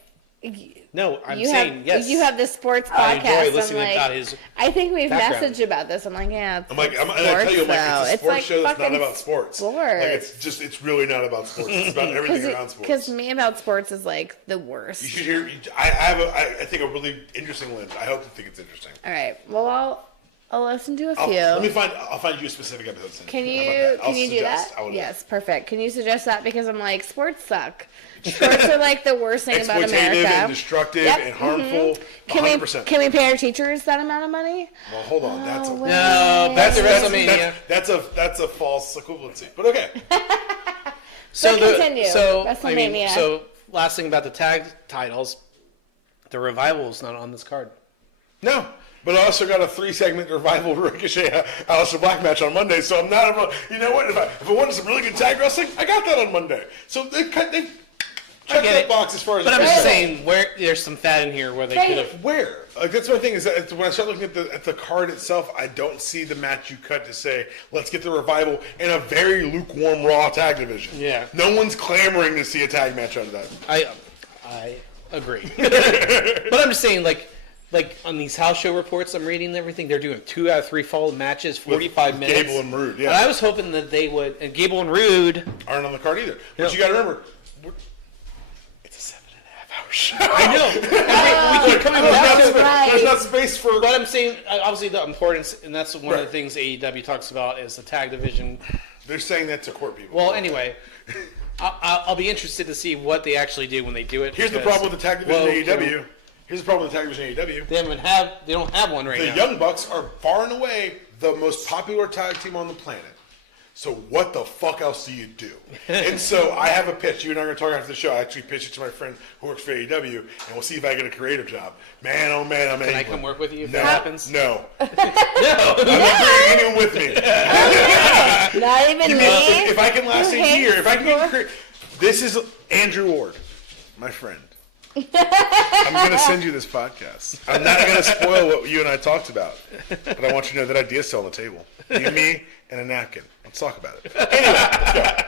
No, I'm saying yes. You have the sports podcast. I enjoy listening about his. I think we've background. messaged about this. I'm like, yeah. I'm like, and I tell you, it's a sports show that's not about sports. Sports. Like, it's really not about sports. It's about everything around sports. Because me about sports is like the worst. You should hear. I think a really interesting lens. I hope you think it's interesting. All right. Well, I'll listen to a few. I'll find you a specific episode. Can you do that? Yes, perfect. Can you suggest that? Because I'm like, sports suck. Sports are like the worst thing about America. Exploitative and destructive and harmful. 100%. Can we pay our teachers that amount of money? Well, hold on. That's the WrestleMania. That's a false equivalency. But okay. Continue. WrestleMania. So last thing about the tag titles, the Revival is not on this card. No. But I also got a 3-segment Revival Ricochet Aleister Black match on Monday, so I'm not about. You know what? If I wanted some really good tag wrestling, I got that on Monday. So they checked that box as far as. But I'm just saying, where there's some fat in here where they could have. Where? Like, that's my thing is that when I start looking at the card itself, I don't see the match you cut to say let's get the Revival in a very lukewarm Raw tag division. Yeah. No one's clamoring to see a tag match out of that. I agree. But I'm just saying, like on these house show reports I'm reading and everything, they're doing 2 out of 3 fall matches, 45 minutes. Gable and Rude, yeah. And I was hoping that they would, and Gable and Rude aren't on the card either. But you got to remember, it's a 7.5 hour show. I know. We keep coming back to There's not space for. But I'm saying, obviously, the importance, and that's one of the things AEW talks about is the tag division. They're saying that to court people. Well, anyway. I'll be interested to see what they actually do when they do it. Here's the problem with the tag division AEW. Here's the problem with the tag division AEW. They don't have one right now. The Young Bucks are far and away the most popular tag team on the planet. So what the fuck else do you do? And so I have a pitch. You and I are going to talk after the show. I actually pitched it to my friend who works for AEW, and we'll see if I get a creative job. Man, oh man, I'm. Can I come work with you if that happens? No. No. I'm not bringing anyone with me. Not even me. If I can last a year, if I can get creative. This is Andrew Ward, my friend. I'm going to send you this podcast. I'm not going to spoil what you and I talked about, but I want you to know that idea is still on the table. You, me, and a napkin. Let's talk about it. Anyway, let's go.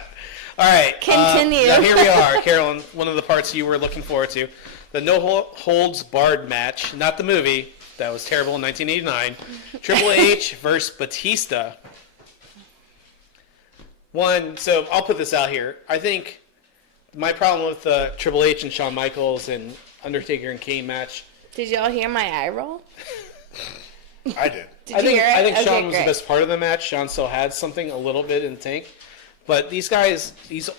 All right. Continue. Now here we are, Carolyn. One of the parts you were looking forward to, the No Holds Barred match, not the movie. That was terrible in 1989. Triple H versus Batista. So I'll put this out here. I think my problem with the Triple H and Shawn Michaels and Undertaker and Kane match. Did y'all hear my eye roll? I did. Did you hear it? I think Shawn was great. the best part of the match. Shawn still had something a little bit in the tank. But these guys, these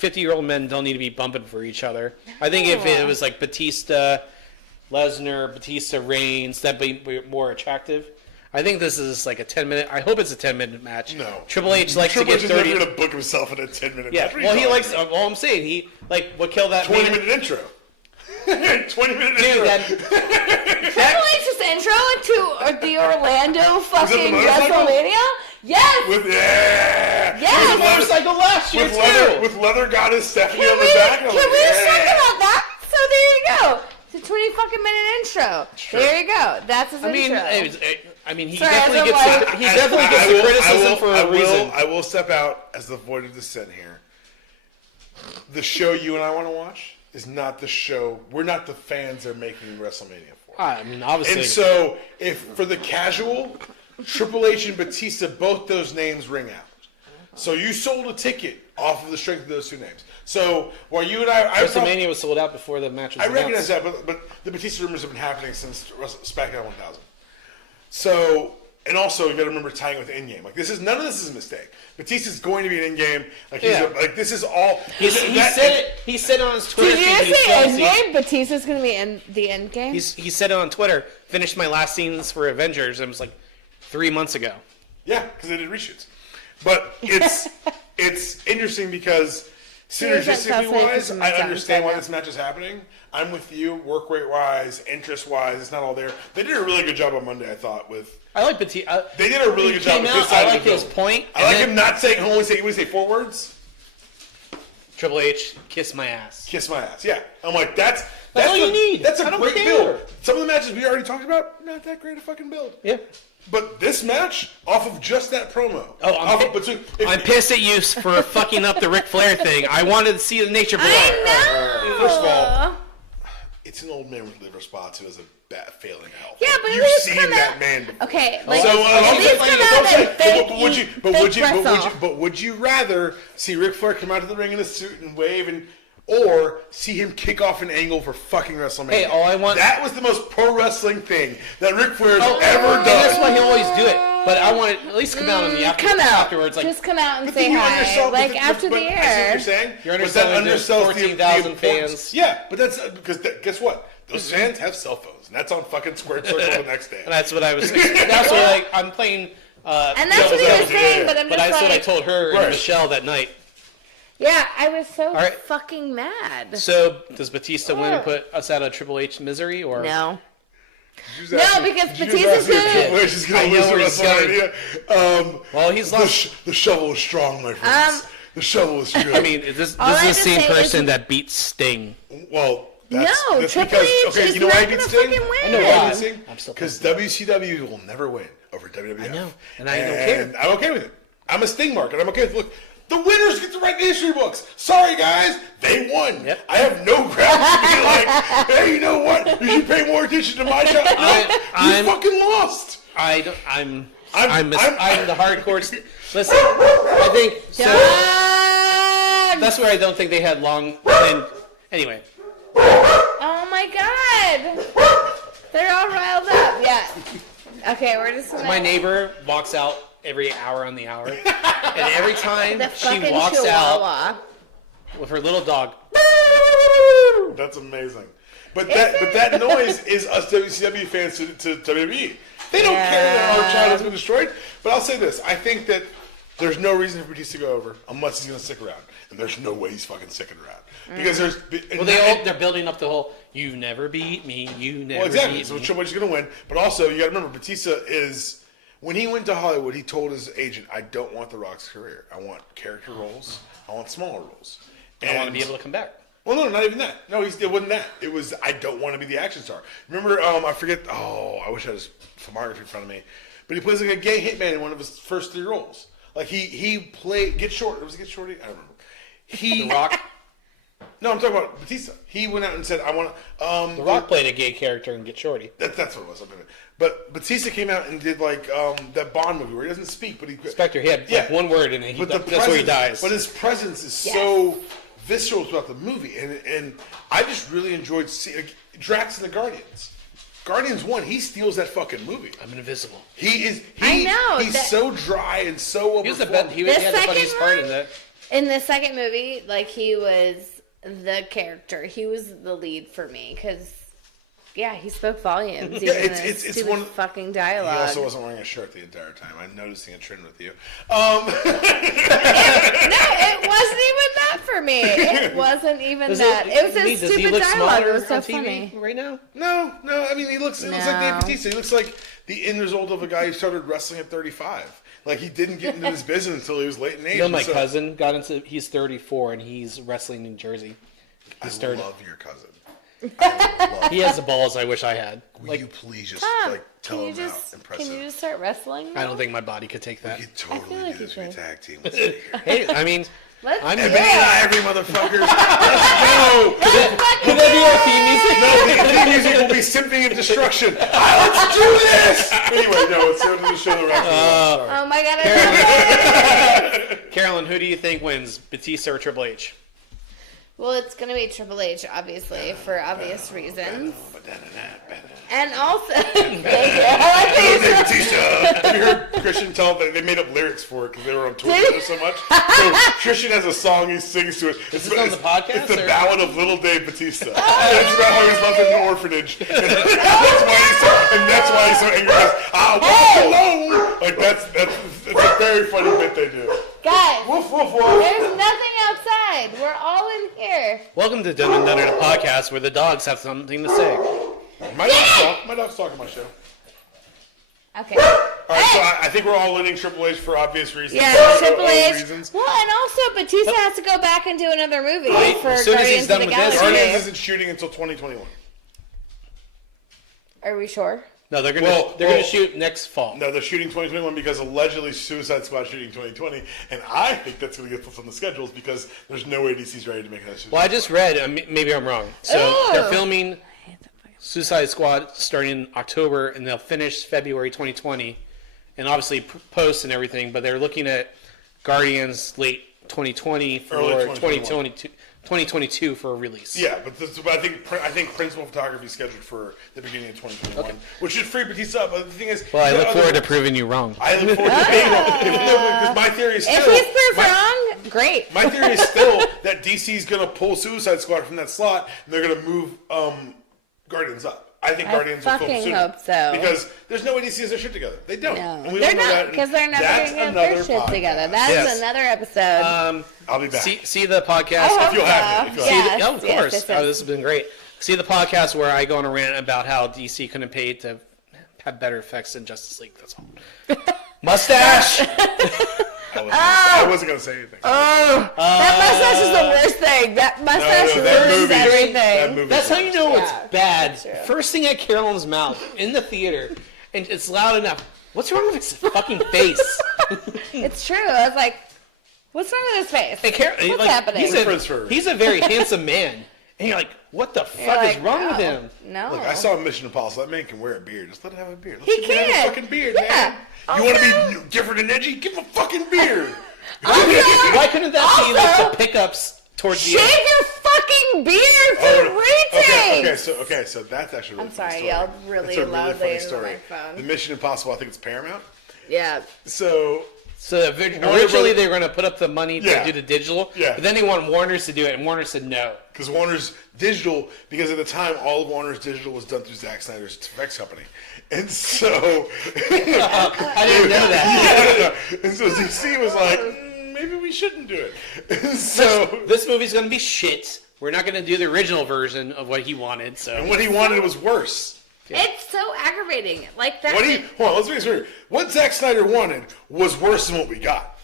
50-year-old men don't need to be bumping for each other. I think if it was like Batista, Lesnar, Batista, Reigns, that'd be more attractive. I think this is like a 10-minute. I hope it's a 10-minute match. No. Triple H likes to get 30. Triple H is never going to book himself in a 10-minute match. Yeah, well, he likes. All I'm saying, he what killed that 20-minute intro. 20-minute intro. Triple H's intro to the Orlando fucking WrestleMania? Yes! Yes! Motorcycle last year, too! With leather goddess Stephanie on the back. Can we just talk about that? So there you go. It's a 20-fucking-minute intro. Sure. There you go. That's his intro. He definitely gets the criticism for a reason. I will step out as the void of dissent here. The show you and I want to watch is not the show. We're not the fans they're making WrestleMania for. I mean, obviously. And so, if for the casual, Triple H and Batista, both those names ring out. So you sold a ticket off of the strength of those two names. So while you and WrestleMania was sold out before the match was announced. I recognize that, but the Batista rumors have been happening since SmackDown 1000. So, and also you got to remember tying with Endgame. Like none of this is a mistake. Batista's going to be an Endgame. Like this is all. He said it on his Twitter. Did you say Endgame? Batista's going to be in the Endgame. He said it on Twitter. Finished my last scenes for Avengers. It was like 3 months ago. Yeah, because they did reshoots. But it's interesting because Synergistically wise, I understand why this match is happening. I'm with you. Work rate wise, interest wise, it's not all there. They did a really good job on Monday, I thought. I like Batista. They did a really good job with his I side like of the his build. point. I like him not saying, only say 4 words. Triple H, kiss my ass. Kiss my ass. Yeah. I'm like, that's all you need. That's a I don't great care. build. Some of the matches we already talked about, not that great a fucking build. Yeah. But this match, off of just that promo. Oh, I'm pissed at you for fucking up the Ric Flair thing. I wanted to see the Nature Boy. I know. First of all, it's an old man with liver spots who has a bad failing health. Yeah, but you've at least seen come that out. man before. Okay, like So at least come out and fake but would you rather see Ric Flair come out to the ring in a suit and wave or see him kick off an angle for fucking WrestleMania? Hey, all I want... That was the most pro wrestling thing that Ric Flair's ever And done. that's why he'll always do it. But I want to at least come out on the afterwards. Like, just come out and But say then you hi. undersell- Like but- after but the I see what air. you're saying. You're But that underselling the undersells the 14,000 importance. fans. Yeah, but that's because guess what? Those fans have cell phones, and that's on fucking Squared Circle the next day. And that's what I was saying. That's what I'm playing. And that's what he was saying, but I'm But just that's what I like, told her and Michelle that night. yeah, I was so right. fucking mad. So does Batista win and put us out of Triple H misery, or No. No, because Batista's good. Which is going I to know lose where to he's WrestleMania. Well, he's lost. The shovel is strong, my friends. The shovel is good. I mean, this All I is the have to same say person is- that beat Sting. well, No, that's Triple because, H okay, is you know why not I beat gonna Sting? fucking win. I know why I beat I'm Sting. still Because pissed. WCW will never win over WWF. I know, and I don't care. I'm okay with it. I'm a Sting mark, and I'm okay with it. Look, the winners get to write the history books. Sorry, guys, they won. Yep. I have no grounds to be like, hey, you know what? You should pay more attention to my job. You fucking lost. I'm I'm the hardcore. Listen, I think so. That's where I don't think they had long. And anyway, Oh my god! They're all riled up. Yeah. Okay, we're just gonna... my neighbor walks out every hour on the hour, and every time The she fucking walks out chihuahua. with her little dog, That's amazing. But that noise is us WCW fans to WWE. They don't care that our child has been destroyed. But I'll say this: I think that there's no reason for Batista to go over unless he's going to stick around, and there's no way he's fucking sticking around because there's. well, they're building up the whole "you never beat me, you never exactly. beat So me." Triple H is going to win, but also you got to remember Batista is when he went to Hollywood, he told his agent, "I don't want The Rock's career. I want character roles. I want smaller roles. I want to be able to come back." Well, no, not even that. No, it wasn't that. It was, I don't want to be the action star. Remember, I forget, I wish I had his filmography in front of me. But he plays like a gay hitman in one of his first 3 roles. Like, he played, Get Short. Was it Get Shorty? I don't remember. The Rock. No, I'm talking about Batista. He went out and said, I want to. The Rock played a gay character in Get Shorty. That's what it was. But Batista came out and did, like, that Bond movie where he doesn't speak, but he... Spectre, he had like one word in it. That's where he dies. But his presence is so visceral throughout the movie, and I just really enjoyed seeing Drax and the Guardians. Guardians 1, he steals that fucking movie. I'm invisible. He is. I know, He's so dry and so. He was the best. He had the funniest part in that. In the second movie, like, he was the character. He was the lead for me, because... Yeah, he spoke volumes. Yeah, even it's one fucking dialogue. He also wasn't wearing a shirt the entire time. I'm noticing a trend with you. No, it wasn't even that for me. It wasn't even that. It was his stupid dialogue. It was so funny. Right now? No. I mean, he looks like Dave Bautista. He looks like the end result of a guy who started wrestling at 35. Like, he didn't get into this business until he was late in age. You know, my cousin got into. He's 34 and he's wrestling in Jersey. I love your cousin. He has the balls I wish I had. Will you please just tell him how impressive? Can you just start wrestling? I don't think my body could take that. We could totally like do this you with a could. tag team. Let's see here. Hey, I mean, Let's I'm do Ebony and it. Ivory, motherfuckers. Let's go. Could that be our theme music? No, the theme music will be Symphony of Destruction. Let's do this. Anyway, no, let's go to the show. Oh my god, I love it. Carolyn, who do you think wins, Batista or Triple H? Well, it's going to be Triple H, obviously, for obvious reasons. And also... Thank you. I like Batista. Have you heard Christian tell that they made up lyrics for it because they were on tour together so much? So Christian has a song he sings to it. Is this on the podcast? It's the Ballad of Little Dave Batista. And it's about how he's left in an orphanage. And that's why he's so angry. I walk alone. Like, it's a very funny bit they do. Guys, Woof, woof, woof. there's nothing outside. We're all in here. Welcome to Dunn and Dunn, a podcast where the dogs have something to say. My dog's talking my show. Okay. All right, so I think we're all winning Triple H for obvious reasons. Yeah, Triple H. Reasons. Well, and also Batista has to go back and do another movie for as soon as he's Guardians done of the with this, Galaxy. Guardians isn't shooting until 2021. Are we sure? No, they're gonna shoot next fall. No, they're shooting 2021 because allegedly Suicide Squad shooting 2020, and I think that's going to get put on the schedules because there's no way DC's ready to make that. Well, I just read. Maybe I'm wrong. So Ooh. they're filming Suicide Squad starting in October, and they'll finish February 2020, and obviously post and everything. But they're looking at Guardians late 2020 for Early 2022 for a release. Yeah, but I think principal photography is scheduled for the beginning of 2021, which should free Batista up. But the thing is, Well, I look forward to proving you wrong. I look forward to being wrong because my theory is still. If he's proved wrong, great. My theory is still that DC's going to pull Suicide Squad from that slot, and they're going to move Guardians up. I think Guardians will film fucking sooner. hope so. Because there's no way DC has their shit together. They don't. No, And we they're all know not that, because they're never that's going to get their another shit podcast. together. That is Yes. another episode. I'll be back. See the podcast. I hope if you'll have me. If you'll have Yes, Oh, of course. yes. Oh, this has been great. See the podcast where I go on a rant about how DC couldn't pay to have better effects than Justice League. That's all. Mustache. I wasn't going to say anything. That mustache is the worst thing. That mustache that ruins movie- everything. that movie- That's how you know it's Yeah, bad. that's true. First thing at Carolyn's mouth in the theater, and it's loud enough. What's wrong with his fucking face? It's true. I was like, what's wrong with his face? Hey, What's happening? He's a very handsome man, and you're like, what the fuck like, is wrong with oh, him? No. Look, I saw Mission Impossible. That man can wear a beard. Just let him have a beard. Let He him have a can. fucking beard, Yeah. man. You want to be different and edgy? Give him a fucking beard. Why couldn't that be like Also, the pickups towards the Shave end? your fucking beard for ratings! Okay, so that's actually. I'm Really sorry, funny yelled story. really It's a really loudly funny into the story. microphone. The Mission Impossible, I think it's Paramount. Yeah. So So originally they were going to put up the money to Yeah. do the digital, Yeah. but then they wanted Warner's to do it, and Warner said no. because Warner's Digital, because at the time all of Warner's Digital was done through Zack Snyder's effects company, and so I didn't know that. and so DC was like, maybe we shouldn't do it. And so This movie's going to be shit. We're not going to do the original version of what he wanted. So and what he wanted was worse. It's so aggravating. Like that. Hold on, let's make this clear. What Zack Snyder wanted was worse than what we got.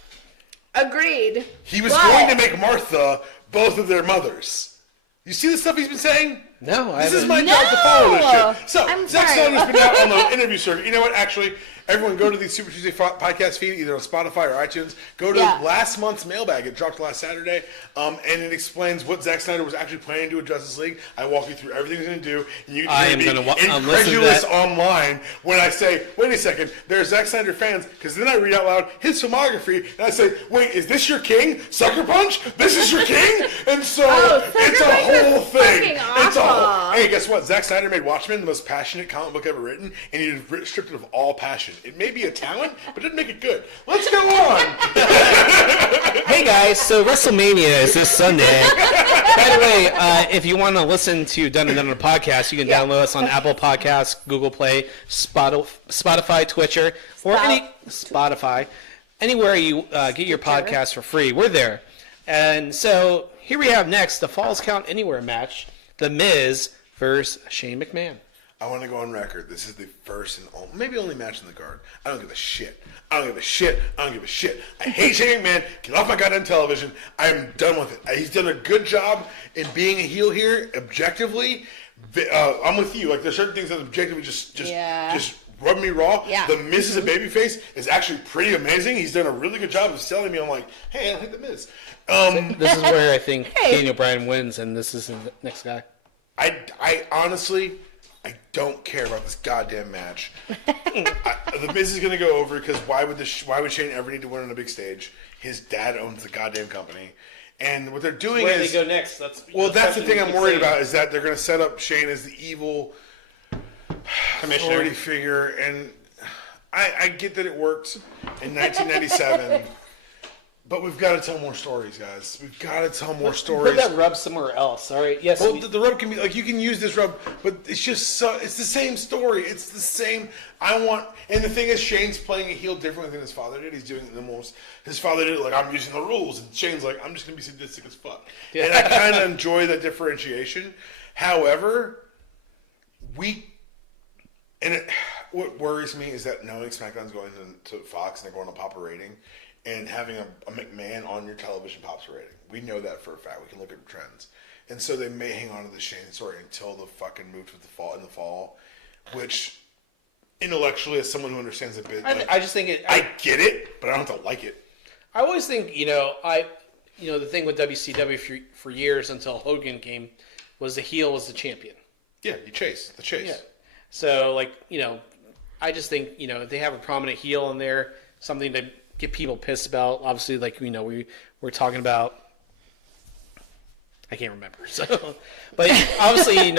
Agreed. He was But- going to make Martha both of their mothers. You see the stuff he's been saying? no, I This is haven't. my job to follow this shit. So, I'm Zack sorry. Snyder's been out on the interview circuit. You know what? Actually, everyone go to the Super Tuesday podcast feed, either on Spotify or iTunes. Go to Yeah. last month's mailbag. It dropped last Saturday, and it explains what Zack Snyder was actually planning to do with Justice League. I walk you through everything he's going to do, and you I can am gonna listen to incredulous that. online when I say, wait a second, there are Zack Snyder fans, because then I read out loud his filmography, and I say, wait, is this your king? Sucker Punch? This is your king? And so, it's a Punch is whole thing. fucking It's a whole... awful. Hey, guess what? Zack Snyder made Watchmen the most passionate comic book ever written, and he stripped it of all passion. It may be a talent, but it didn't make it good. Let's go on. Hey guys, so WrestleMania is this Sunday. By the way, if you want to listen to Dunn and Dunn podcast, you can download us on Apple Podcasts, Google Play, Spotify, Twitcher, or Spotify, anywhere you get your podcast for free. We're there. And so here we have next the Falls Count Anywhere match: The Miz versus Shane McMahon. I want to go on record. This is the first and maybe only match in the card. I don't give a shit. I don't give a shit. I don't give a shit. I hate Shane McMahon. Get off my goddamn television. I'm done with it. He's done a good job in being a heel here, objectively. I'm with you. Like, there's certain things that objectively just rub me raw. Yeah. The Miz as a babyface is actually pretty amazing. He's done a really good job of selling me. I'm like, hey, I like the Miz. This is where I think Daniel Bryan wins, and this is the next guy. I honestly, I don't care about this goddamn match. The Miz is going to go over because why would Shane ever need to win on a big stage? His dad owns the goddamn company. And what they're doing Where is... they go next? That's the thing I'm worried about is that they're going to set up Shane as the evil authority figure. And I get that it worked in 1997. But we've got to tell more stories, guys. We've got to tell more stories. Put that rub somewhere else. All right. Yes. Well, the rub can be like you can use this rub, but it's just it's the same story. It's the same. And the thing is, Shane's playing a heel differently than his father did. He's doing it the most. His father did it like I'm using the rules, and Shane's like I'm just gonna be sadistic as fuck. Yeah. And I kind of enjoy that differentiation. However, what worries me is that knowing SmackDown's going to Fox and they're going to pop a rating. And having a McMahon on your television pops a rating. We know that for a fact. We can look at the trends. And so they may hang on to the Shane story until the fucking move to the fall, which intellectually, as someone who understands a bit, I just think I get it, but I don't have to like it. I always think, the thing with WCW for years until Hogan came was the heel was the champion. Yeah, the chase. Yeah. So, I just think, if they have a prominent heel in there, something to get people pissed about. Obviously, we're talking about. I can't remember. So, but obviously,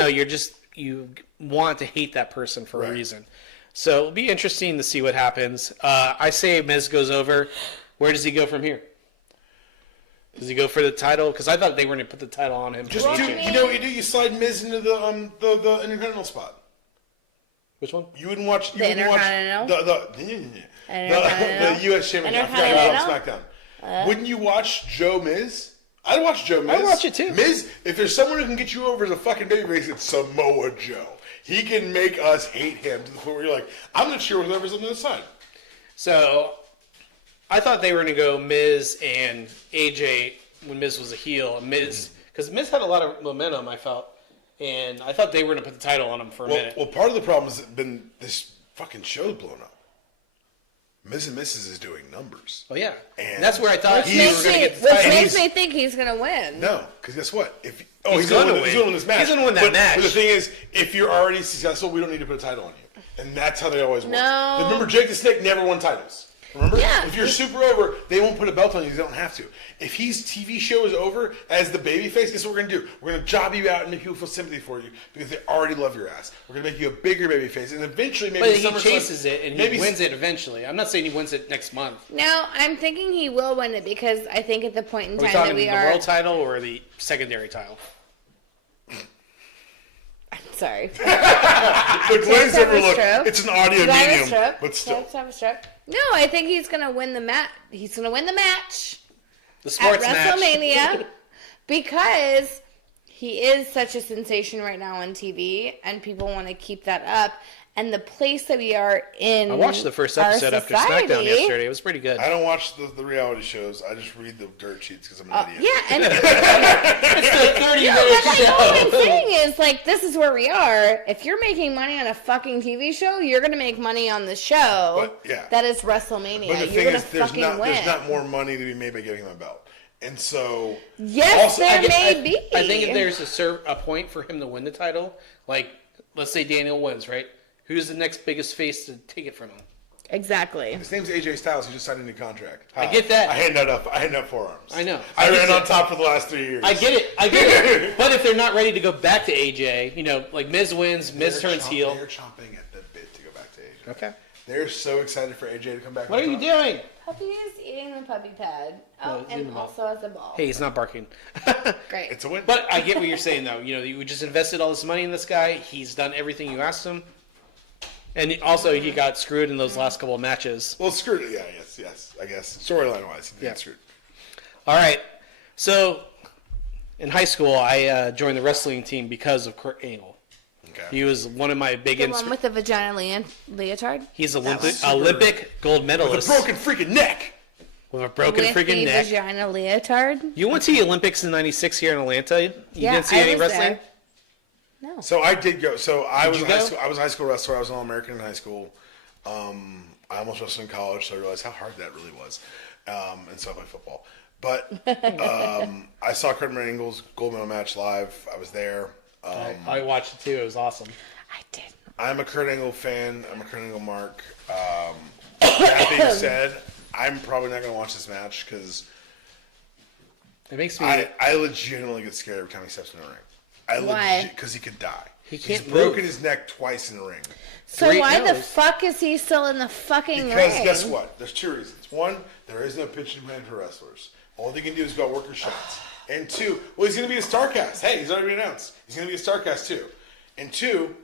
you want to hate that person for a reason. So it'll be interesting to see what happens. I say Miz goes over. Where does he go from here? Does he go for the title? Because I thought they were going to put the title on him. Just do. You know what you do? You slide Miz into the Intercontinental spot. Which one? You wouldn't watch. The Intercontinental. The U.S. Championship. I forgot about SmackDown. Wouldn't you watch Joe Miz? I'd watch Joe Miz. I'd watch it too. Miz, if there's someone who can get you over as a fucking babyface, it's Samoa Joe. He can make us hate him to the point where you're like, I'm going to cheer with whoever's on the other side. So, I thought they were going to go Miz and AJ when Miz was a heel. Because Miz had a lot of momentum, I felt. And I thought they were going to put the title on him for a minute. Well, part of the problem has been this fucking show's blown up. Miz and Mrs. is doing numbers. Oh, yeah. And that's where I thought he was going to get the title. Which makes me think he's going to win. No, because guess what? He's going to win. He's going to win this match. He's going to win that match. But the thing is, if you're already successful, we don't need to put a title on you. And that's how they always work. No. Remember, Jake the Snake never won titles. Remember? Yeah. If you're super over, they won't put a belt on you. They don't have to. If his TV show is over as the babyface, guess what we're going to do? We're going to job you out and make people feel sympathy for you because they already love your ass. We're going to make you a bigger babyface, and eventually maybe he chases it and he wins it eventually. I'm not saying he wins it next month. No, I'm thinking he will win it because I think at the point in time that we are the world title or the secondary title. Sorry. The Glenn's overlook. It's an audio medium, but still. No, I think he's going to win the match. He's going to win the match. The sports at WrestleMania because he is such a sensation right now on TV, and people want to keep that up. And the place that we are in, I watched the first episode after SmackDown yesterday. It was pretty good. I don't watch the reality shows. I just read the dirt sheets because I'm an idiot. Yeah, and it's a 30-minute show. What I'm saying is, this is where we are. If you're making money on a fucking TV show, you're going to make money on the show. But, yeah. That is WrestleMania. But the you're thing is, there's not more money to be made by giving him a belt. And so... Yes, also, there may be. I think if there's a point for him to win the title, let's say Daniel wins, right? Who's the next biggest face to take it from him? Exactly. His name's AJ Styles. He just signed a new contract. I get that. I had enough forearms. I know. I ran on top for the last 3 years. I get it. But if they're not ready to go back to AJ, like Miz wins, Miz turns heel. They're chomping at the bit to go back to AJ. Okay. They're so excited for AJ to come back. What are you doing? Puppy is eating the puppy pad. Oh, and also has a ball. Hey, he's not barking. Great. It's a win. But I get what you're saying, though. You just invested all this money in this guy. He's done everything you asked him. And also, he got screwed in those last couple of matches. Well, screwed. Yeah, yes. I guess storyline-wise, he got screwed. All right. So, in high school, I joined the wrestling team because of Kurt Angle. Okay. He was one of my big inspirations. The one with the vagina leotard? He's an Olympic gold medalist. With a broken freaking neck. With a broken freaking neck. With the vagina leotard? You went to the Olympics in '96 here in Atlanta? You didn't see any wrestling? There. No. So I did go. So I was a high school wrestler. I was an All-American in high school. I almost wrestled in college, so I realized how hard that really was. And so I played football. But I saw Kurt Angle's gold medal match live. I was there. I watched it too. It was awesome. I did. I'm a Kurt Angle fan. I'm a Kurt Angle mark. That being said, I'm probably not going to watch this match because it makes me. I legitimately get scared every time he steps in the ring. Why? Because he could die. He can't He's broken move. his neck twice in the ring. So Great why the nose. fuck is he still in the fucking Because ring? guess what? There's two reasons. One, there is no pitching plan for wrestlers. All they can do is go work their shots. And two, well, he's going to be a StarCast. Hey, he's already been announced. He's going to be a StarCast too. And two,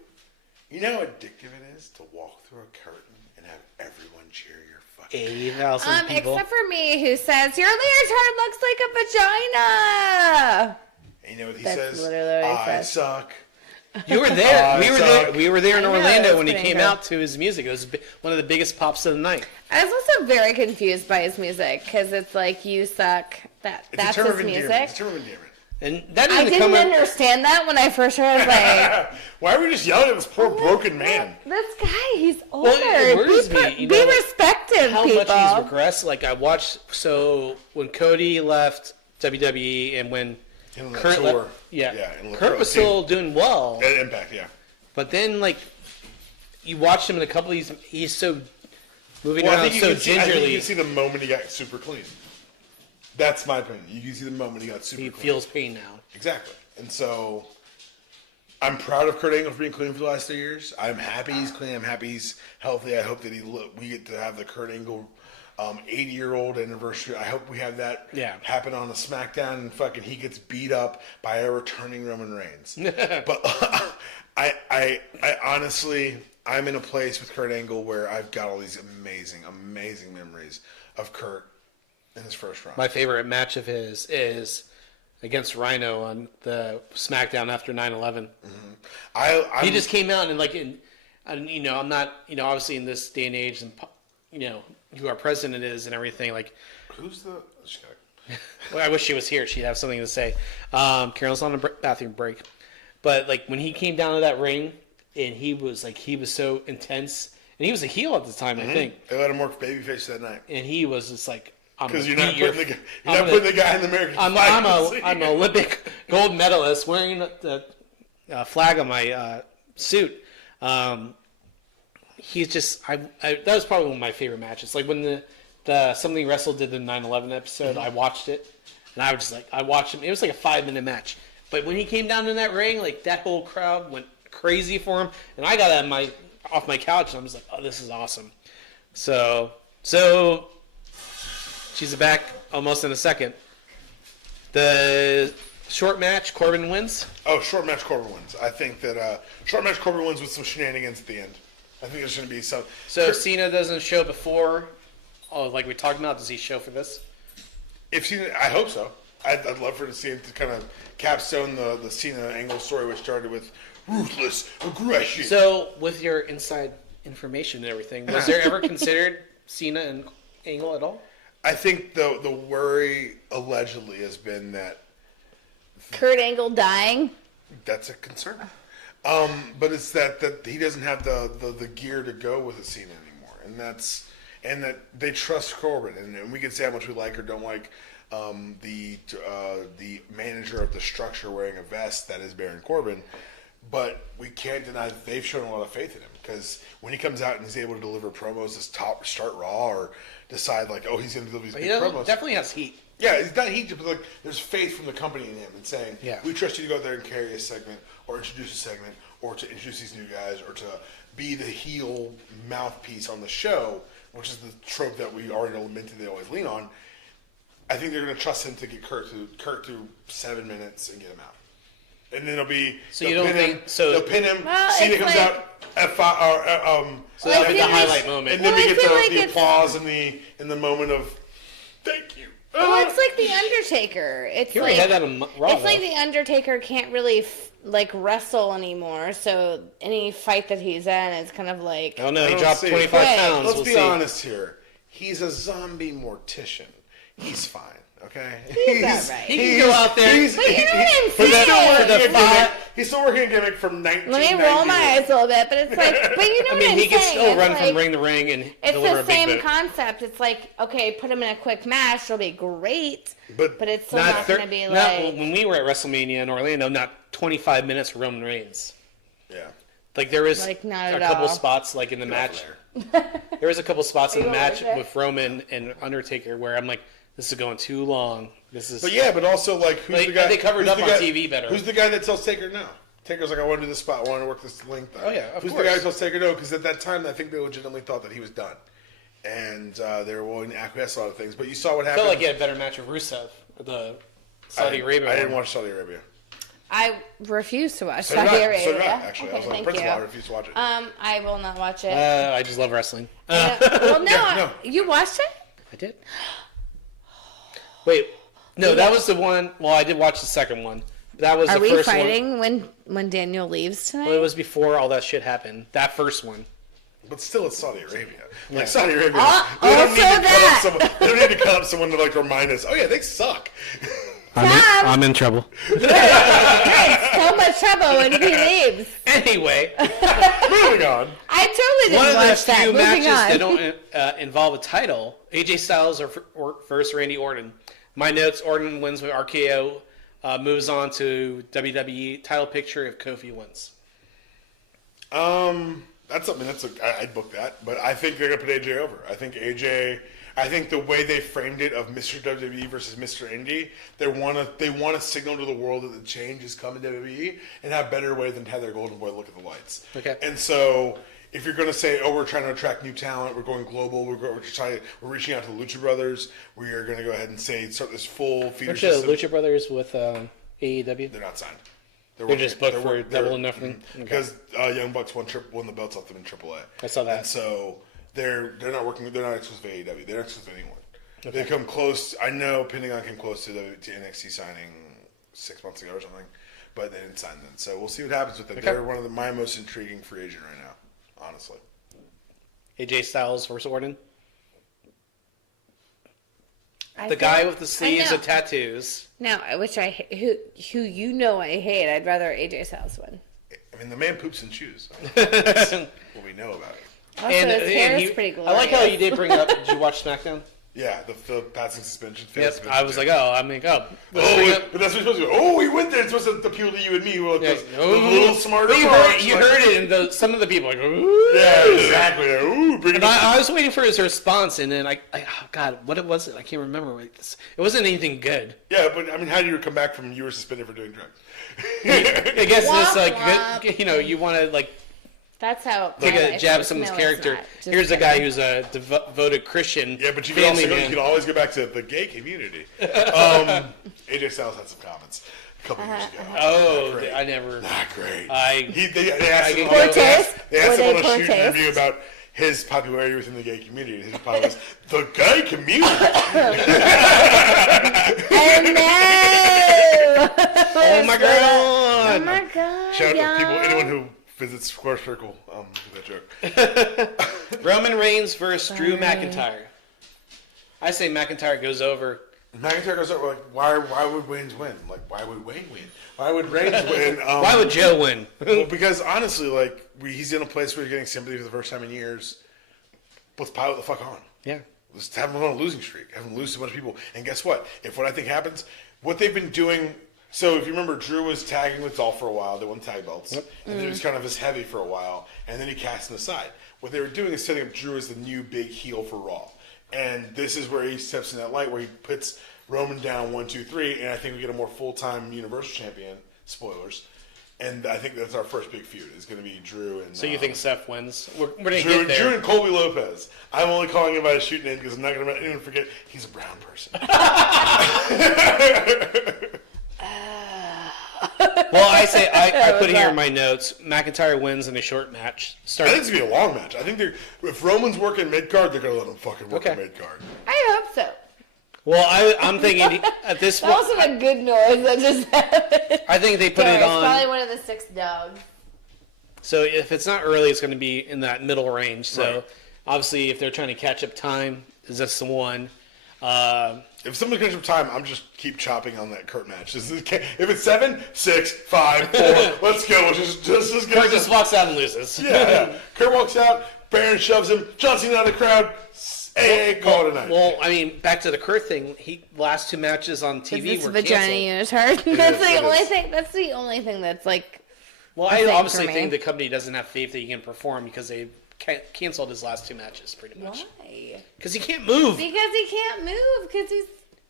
you know how addictive it is to walk through a curtain and have everyone cheer your fucking 80,000 people. Except for me, who says your leotard looks like a vagina. And you know what he That's says? literally what he I says. suck. You were there. We were there. suck. We were there in I know, Orlando that's when he pretty came cool. out to his music. It was one of the biggest pops of the night. I was also very confused by his music because it's like you suck. That's It's a his term of endearment. music. It's a term of endearment. And that I didn't come didn't up. understand that when I first heard. I was like, Why were we just yelling at this poor broken man? this guy, he's older. it worries me, you be know, like, respective, How people. much he's regressed. Like I watched. So when Cody left WWE and when Him and Kurt Latour. left, yeah, and Kurt Latour, was too. still doing well. At Impact, yeah. But then like you watch him in a couple of these, he's so moving Well, I around think, so I think you gingerly. can see the moment he got super clean. That's my opinion. You can see the moment he got super He clean. feels pain now. Exactly. And so I'm proud of Kurt Angle for being clean for the last 3 years. I'm happy he's clean. I'm happy he's healthy. I hope that we get to have the Kurt Angle 80-year-old anniversary. I hope we have that happen on the SmackDown and fucking he gets beat up by a returning Roman Reigns. But I honestly, I'm in a place with Kurt Angle where I've got all these amazing, amazing memories of Kurt in his first round. My favorite match of his is against Rhino on the SmackDown after 9/11. He just came out and you know, I'm not, you know, obviously in this day and age and you know who our president is and everything. Like, who's the? well, I wish she was here. She'd have something to say. Carol's on a bathroom break, but like when he came down to that ring and he was so intense and he was a heel at the time, I think. They let him work babyface that night. And he was just like, because you're not putting the guy in the American flag. I'm an Olympic gold medalist wearing the flag on my suit. He's just that was probably one of my favorite matches. Like when the Something Wrestle did the 9/11 episode, I watched it and I was just like, I watched him. It was like a 5-minute match, but when he came down in that ring, like that whole crowd went crazy for him, and I got off my couch and I was like, oh, this is awesome. So she's back almost in a second. The short match, Corbin wins. Oh, short match, Corbin wins. I think that short match, Corbin wins with some shenanigans at the end. I think there's going to be some. So Cena doesn't show before. Oh, like we talked about, does he show for this? If Cena, I hope so. I'd love for to see him to kind of capstone the Cena Angle story, which started with ruthless aggression. So, with your inside information and everything, was there ever considered Cena and Angle at all? I think the worry allegedly has been that Kurt Angle dying. that's a concern. But it's that he doesn't have the gear to go with a Cena anymore, and that they trust Corbin, and we can say how much we like or don't like the manager of the structure wearing a vest that is Baron Corbin, but we can't deny that they've shown a lot of faith in him, because when he comes out and he's able to deliver promos as start Raw or decide like, oh, he's going to deliver these big promos. Definitely has heat. Yeah, it's not heat, but like there's faith from the company in him and saying, Yeah. we trust you to go out there and carry a segment or introduce a segment or to introduce these new guys or to be the heel mouthpiece on the show, which is the trope that we already lamented they always lean on. I think they're going to trust him to get Kurt through 7 minutes and get him out. And then it'll be So you don't think so? They'll pin him. Well, Cena it's comes like- out at 5. So that'll be the feel like- highlight moment. And then Well, we I get feel the, like the it's- applause and the moment of thank you. Well, it's like the Undertaker. It's He like already had that on Raw. it's like though. the Undertaker can't really wrestle anymore. So any fight that he's in is kind of like. Oh no, he don't dropped see. 25 Hey, pounds. Let's We'll be see. honest here. He's a zombie mortician. He's fine, okay? He's all right. He can go out there. But you know what I'm But he's still saying? working a The gimmick. fight- He's still working a gimmick from 1990. Let me roll my eyes a little bit, but it's like, but you know I what mean, I'm he can saying? still It's run like, from ring to ring and It's deliver a the big same boot. concept. It's like, okay, put him in a quick match, it'll be great, But but it's still not going to be like. when we were at WrestleMania in Orlando, not 25 minutes for Roman Reigns. yeah. Like there was Like, not a at couple all. spots like in the match. There. There was a couple spots in the you match like it? with Roman and Undertaker where I'm like, this is going too long. This is. But yeah, but also like who's Like, the guy? they covered who's up the on guy- TV better. Who's the guy that tells Taker no? Taker's like, I want to do this spot. I want to work this length. Oh, yeah, of Who's course. the guy who tells Taker no? Because at that time, I think they legitimately thought that he was done. And they were willing to acquiesce a lot of things. But you saw what I happened. felt like he had a better match with Rusev, the Saudi Arabia. I didn't watch Saudi Arabia. I refuse to watch So did Saudi I. Arabia. So did I, actually. Okay, I was like, thank principal, I you. refused to watch it. I will not watch it. I just love wrestling. Well, no, Yeah, no. You watched it? I did. Wait, no, that was the one. Well, I did watch the second one. That was Are the we first fighting when Daniel leaves tonight? one. Well, it was before all that shit happened. That first one. But still, it's Saudi Arabia. Yeah. Like, Saudi Arabia, Also they don't need to cut up that. someone. They don't need to cut up someone to, like, remind us, oh, yeah, they suck. I'm in trouble. Right, so much trouble when he leaves. Anyway, Moving on. I totally didn't one of the watch that. few Moving matches on. that don't involve a title, AJ Styles versus Randy Orton. My notes, Orton wins with RKO, moves on to WWE title picture if Kofi wins. That's something I'd book that, but I think they're gonna put AJ over. I think the way they framed it of Mr. WWE versus Mr. Indie, they want to signal to the world that the change is coming to WWE, and have better way than to have their golden boy look at the lights. Okay. And so if you're going to say, oh, we're trying to attract new talent, we're going global, we're reaching out to the Lucha Brothers, we are going to go ahead and start this full feeder Aren't you system. Lucha Brothers with AEW? They're not signed. They're just booked for Double or Nothing? Because Young Bucks won the belts off them in AAA. I saw that. And so they're not working. They're not exclusive to AEW. They're exclusive to anyone. They come close. I know Pentagon came close to NXT signing 6 months ago or something, but they didn't sign them. So we'll see what happens with them. Okay. They're one of my most intriguing free agent right now, honestly. AJ Styles versus Orton. I The think- guy with the I sleeves know. of tattoos. No, which who you know I hate. I'd rather AJ Styles win. I mean, the man poops in shoes. That's what we know about it. Also, his hair is pretty I glorious. like how you did bring up. Did you watch SmackDown? Yeah, the passing suspension. Yep. I was like, let's bring Oh, up- but that's what you're supposed to do. Oh, we went there. It's supposed to appeal to you and me. Well, Yeah. the little smarter But you marks, heard like- it, and some of the people like, ooh. Yeah, exactly. Ooh, bring it And up. I was waiting for his response, and then oh God, what was it? I can't remember. It wasn't anything good. Yeah, but I mean, how do you come back from you were suspended for doing drugs? I guess it's like Womp good, you want to like That's how. take my a life jab at is. someone's No, character. it's not. Just Here's a kidding. guy who's a devoted Christian. Yeah, but you can family also man. you can always go back to the gay community. AJ Styles had some comments a couple years ago. Oh, Not great. I never. Not great. I- They asked him, Poor taste. they asked Were him they on a poor shoot taste? interview about his popularity within the gay community. His reply was, the gay community? Oh no! Oh my Oh God! my god! Shout out to people, y'all. anyone who visits Square Circle. That joke. Roman Reigns versus Drew McIntyre. I say McIntyre goes over. McIntyre goes over, like, why would Reigns win? Like, why would Wayne win? Why would Reigns win? Why would Joe win? Well, because honestly, like, he's in a place where he's getting sympathy for the first time in years. Let's pile it the fuck on. Yeah. Let's have him on a losing streak. Have him lose to a bunch of people. And guess what? If what I think happens, what they've been doing. So if you remember, Drew was tagging with Dolph for a while. They won tag belts. And then he was kind of as heavy for a while. And then he cast him aside. What they were doing is setting up Drew as the new big heel for Raw. And this is where he steps in that light, where he puts Roman down 1, 2, 3. And I think we get a more full-time Universal Champion. Spoilers. And I think that's our first big feud. Is going to be Drew and. So you think Seth wins? We're gonna Drew, get there. Drew and Colby Lopez. I'm only calling him by his shoot name because I'm not going to let anyone forget he's a brown person. Well, I say I put it here in my notes. McIntyre wins in a short match. I think it's going to be a long match. I think if Roman's working mid-card, they're going to let him fucking work Okay. mid-card. I hope so. Well, I'm thinking at this That point, wasn't a good noise that just happened. I think they put Sorry, it it's probably on. one of the 6 dogs. So if it's not early, it's going to be in that middle range. So Right. obviously, if they're trying to catch up time, is this the one? If somebody catches up time, I'm just keep chopping on that Kurt match. If it's 7, 6, 5, 4, let's go. Just go. Kurt just walks out and loses. Yeah. Kurt walks out. Baron shoves him. John Cena out of the crowd. Hey, call it a night. Well, I mean, back to the Kurt thing. Last 2 matches on TV It's were vagina canceled. unitard. That's is, the it only is. thing. That's the only thing that's like. Well, a I thing obviously for me. think the company doesn't have faith that he can perform because they canceled his last 2 matches pretty much. Why? Because he can't move. Because he can't move. Because he's.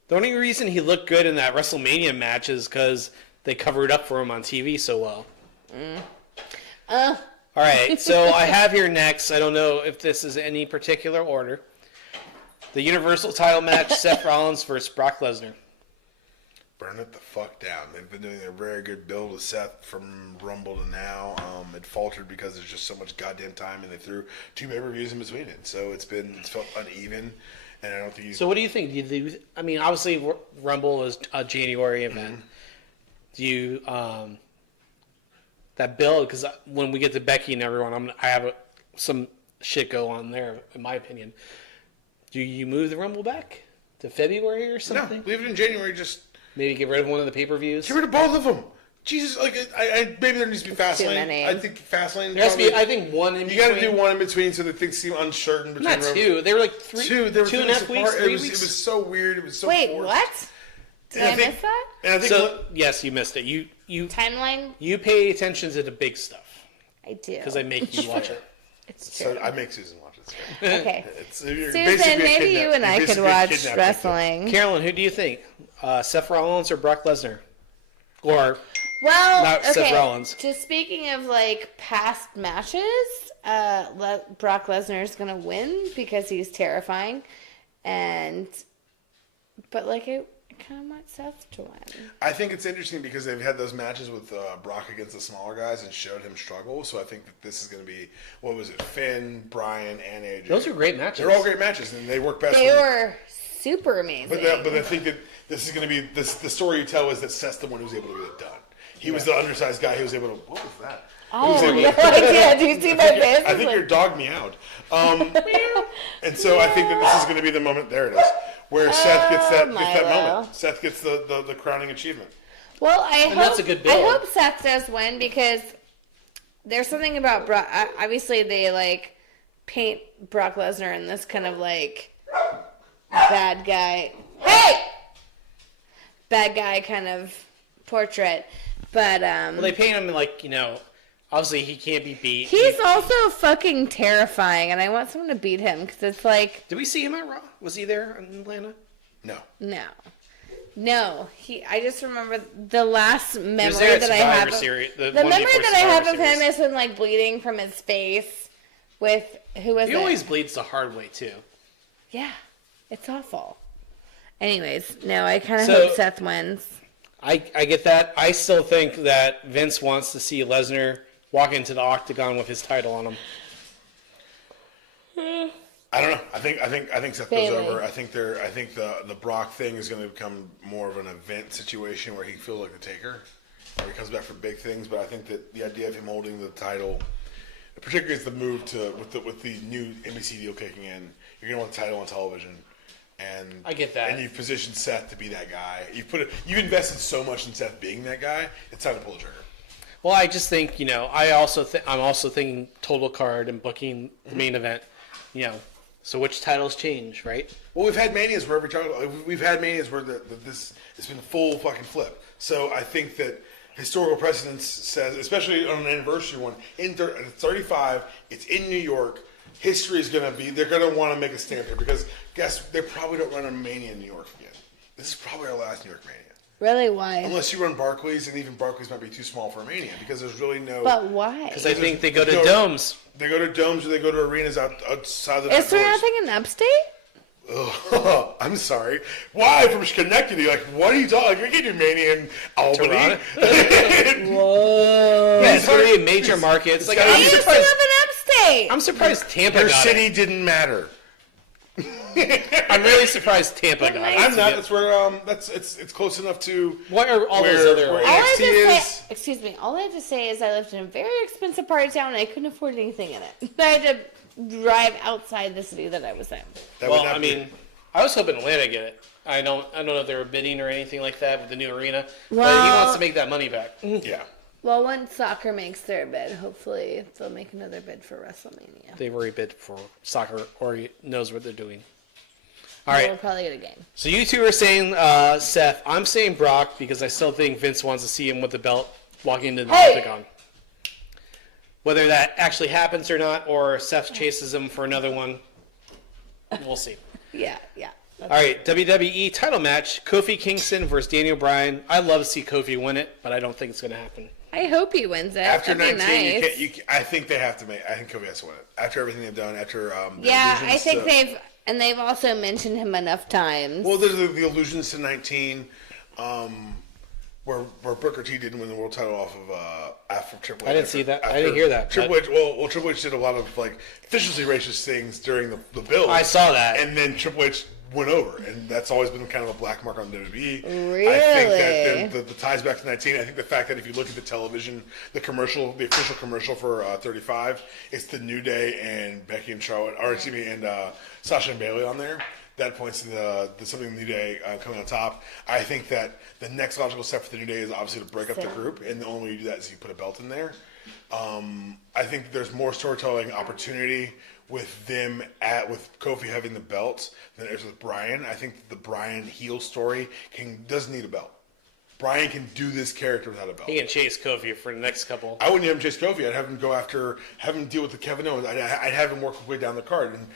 The only reason he looked good in that WrestleMania match is because they covered up for him on TV so well. All right, so I have here next, I don't know if this is any particular order, the Universal title match, Seth Rollins versus Brock Lesnar. Burn it the fuck down. They've been doing a very good build with Seth from Rumble to now. It faltered because there's just so much goddamn time, and they threw 2 pay-per-views in between it. So it's felt uneven, and I don't think. So what do you think? I mean, obviously Rumble is a January event. Do you that build? Because when we get to Becky and everyone, I have some shit go on there, in my opinion. Do you move the Rumble back to February or something? No, leave it in January. Just maybe get rid of one of the pay-per-views. Get rid of both of them. Jesus, like maybe there needs to be Fastlane. I think Fastlane. There has to be, I think, one in between. You got to do one in between so that things seem uncertain. Between Not two. They were like two. They were 2.5 weeks. 3 weeks. It was so weird. It was so. Wait, forced. what? Did I miss that? And I think so. Yes, you missed it. You timeline. You pay attention to the big stuff. I do because I make you watch it. It's true. So I make Susan watch it. So. Okay. Susan, maybe you and I could watch wrestling. Carolyn, who do you think? Seth Rollins or Brock Lesnar? Or not Seth Rollins. Just speaking of like past matches, Brock Lesnar is gonna win because he's terrifying, but like I kind of want Seth to win. I think it's interesting because they've had those matches with Brock against the smaller guys and showed him struggle. So I think that this is going to be, what was it, Finn, Bryan, and AJ. Those are great matches. They're all great matches, and they work best. They were super amazing. But I think that this is going to be, the story you tell is that Seth's the one who was able to get it done. He was the undersized guy who was able to, what was that? Oh, no idea. Do you see my face? I think your dog meowed. And so I think that this is going to be the moment, there it is, where Seth gets that moment. Seth gets the crowning achievement. Well, that's a good build. I hope Seth does win because there's something about Brock. Obviously, they like paint Brock Lesnar in this kind of like bad guy. Hey! Bad guy kind of portrait. But, well, they paint him like, obviously he can't be beat. He's also fucking terrifying, and I want someone to beat him, because it's like... Did we see him at Raw? Was he there in Atlanta? No. I just remember the last memory that I have... The memory that I have of him is him, like, bleeding from his face with... Who was it? He always bleeds the hard way, too. Yeah. It's awful. Anyways, no, I kind of hope Seth wins. I get that. I still think that Vince wants to see Lesnar walk into the octagon with his title on him. I don't know. I think Seth goes over. I think the Brock thing is going to become more of an event situation where he feels like the taker, where he comes back for big things. But I think that the idea of him holding the title, particularly as the move with the new NBC deal kicking in, you're going to want the title on television. And I get that. And you've positioned Seth to be that guy. You've invested so much in Seth being that guy. It's time to pull the trigger. Well, I just think I'm also thinking total card and booking the main event. So which titles change, right? Well, we've had manias where this it's been a full fucking flip. So I think that historical precedence says, especially on an anniversary one, in 35, it's in New York. History is going to be, they're going to want to make a stamp here because, they probably don't run a Mania in New York again. This is probably our last New York Mania. Really? Why? Unless you run Barclays, and even Barclays might be too small for a Mania because there's really no... But why? Because I think they go to domes. They go to domes or they go to arenas outside the Is there nothing in upstate? Oh, I'm sorry. Why? From Schenectady? Like, what are you talking? Like, we can do Mania in Albany. Whoa! Yeah, it's going to be a major market. It's like I used to live in upstate. I'm surprised Tampa Your got city it. didn't matter. I'm really surprised Tampa got it. I'm not. That's where it's close enough to. What are all those other? Where NXT is? Excuse me. All I have to say is I lived in a very expensive part of town and I couldn't afford anything in it. I had to drive outside the city that I was in. I was hoping Atlanta get it. I don't know if they were bidding or anything like that with the new arena, but Well- he wants to make that money back. Yeah. Well, once soccer makes their bid, hopefully they'll make another bid for WrestleMania. They've already bid for soccer, or he knows what they're doing. All right. We'll probably get a game. So you two are saying Seth. I'm saying Brock because I still think Vince wants to see him with the belt walking into the octagon. Whether that actually happens or not, or Seth chases him for another one, we'll see. Yeah. All right, WWE title match: Kofi Kingston versus Daniel Bryan. I'd love to see Kofi win it, but I don't think it's going to happen. I hope he wins it. After That'd 19, be nice. I think they have to make. I think Kofi has to win it. After everything they've done, after Yeah, I think they've. they've also mentioned him enough times. Well, there's the allusions to 19, where Booker T didn't win the world title off of after Triple H. I didn't see that. I didn't hear that. Triple H. Well, Triple H did a lot of like viciously racist things during the build. I saw that, and then Triple H went over, and that's always been kind of a black mark on WWE. Really? I think that the ties back to 19. I think the fact that if you look at the television, the official commercial for 35, it's the New Day and Becky and Charlotte, or excuse me, and Sasha and Bayley on there. That points to the something New Day coming on top. I think that the next logical step for the New Day is obviously to break up the group, and the only way you do that is you put a belt in there. I think there's more storytelling opportunity with them with Kofi having the belt than there's with Bryan. I think the Bryan heel story doesn't need a belt. Bryan can do this character without a belt. he can chase Kofi for the next couple. I wouldn't have him chase Kofi. I'd have him have him deal with the Kevin Owens. I'd have him work his way down the card and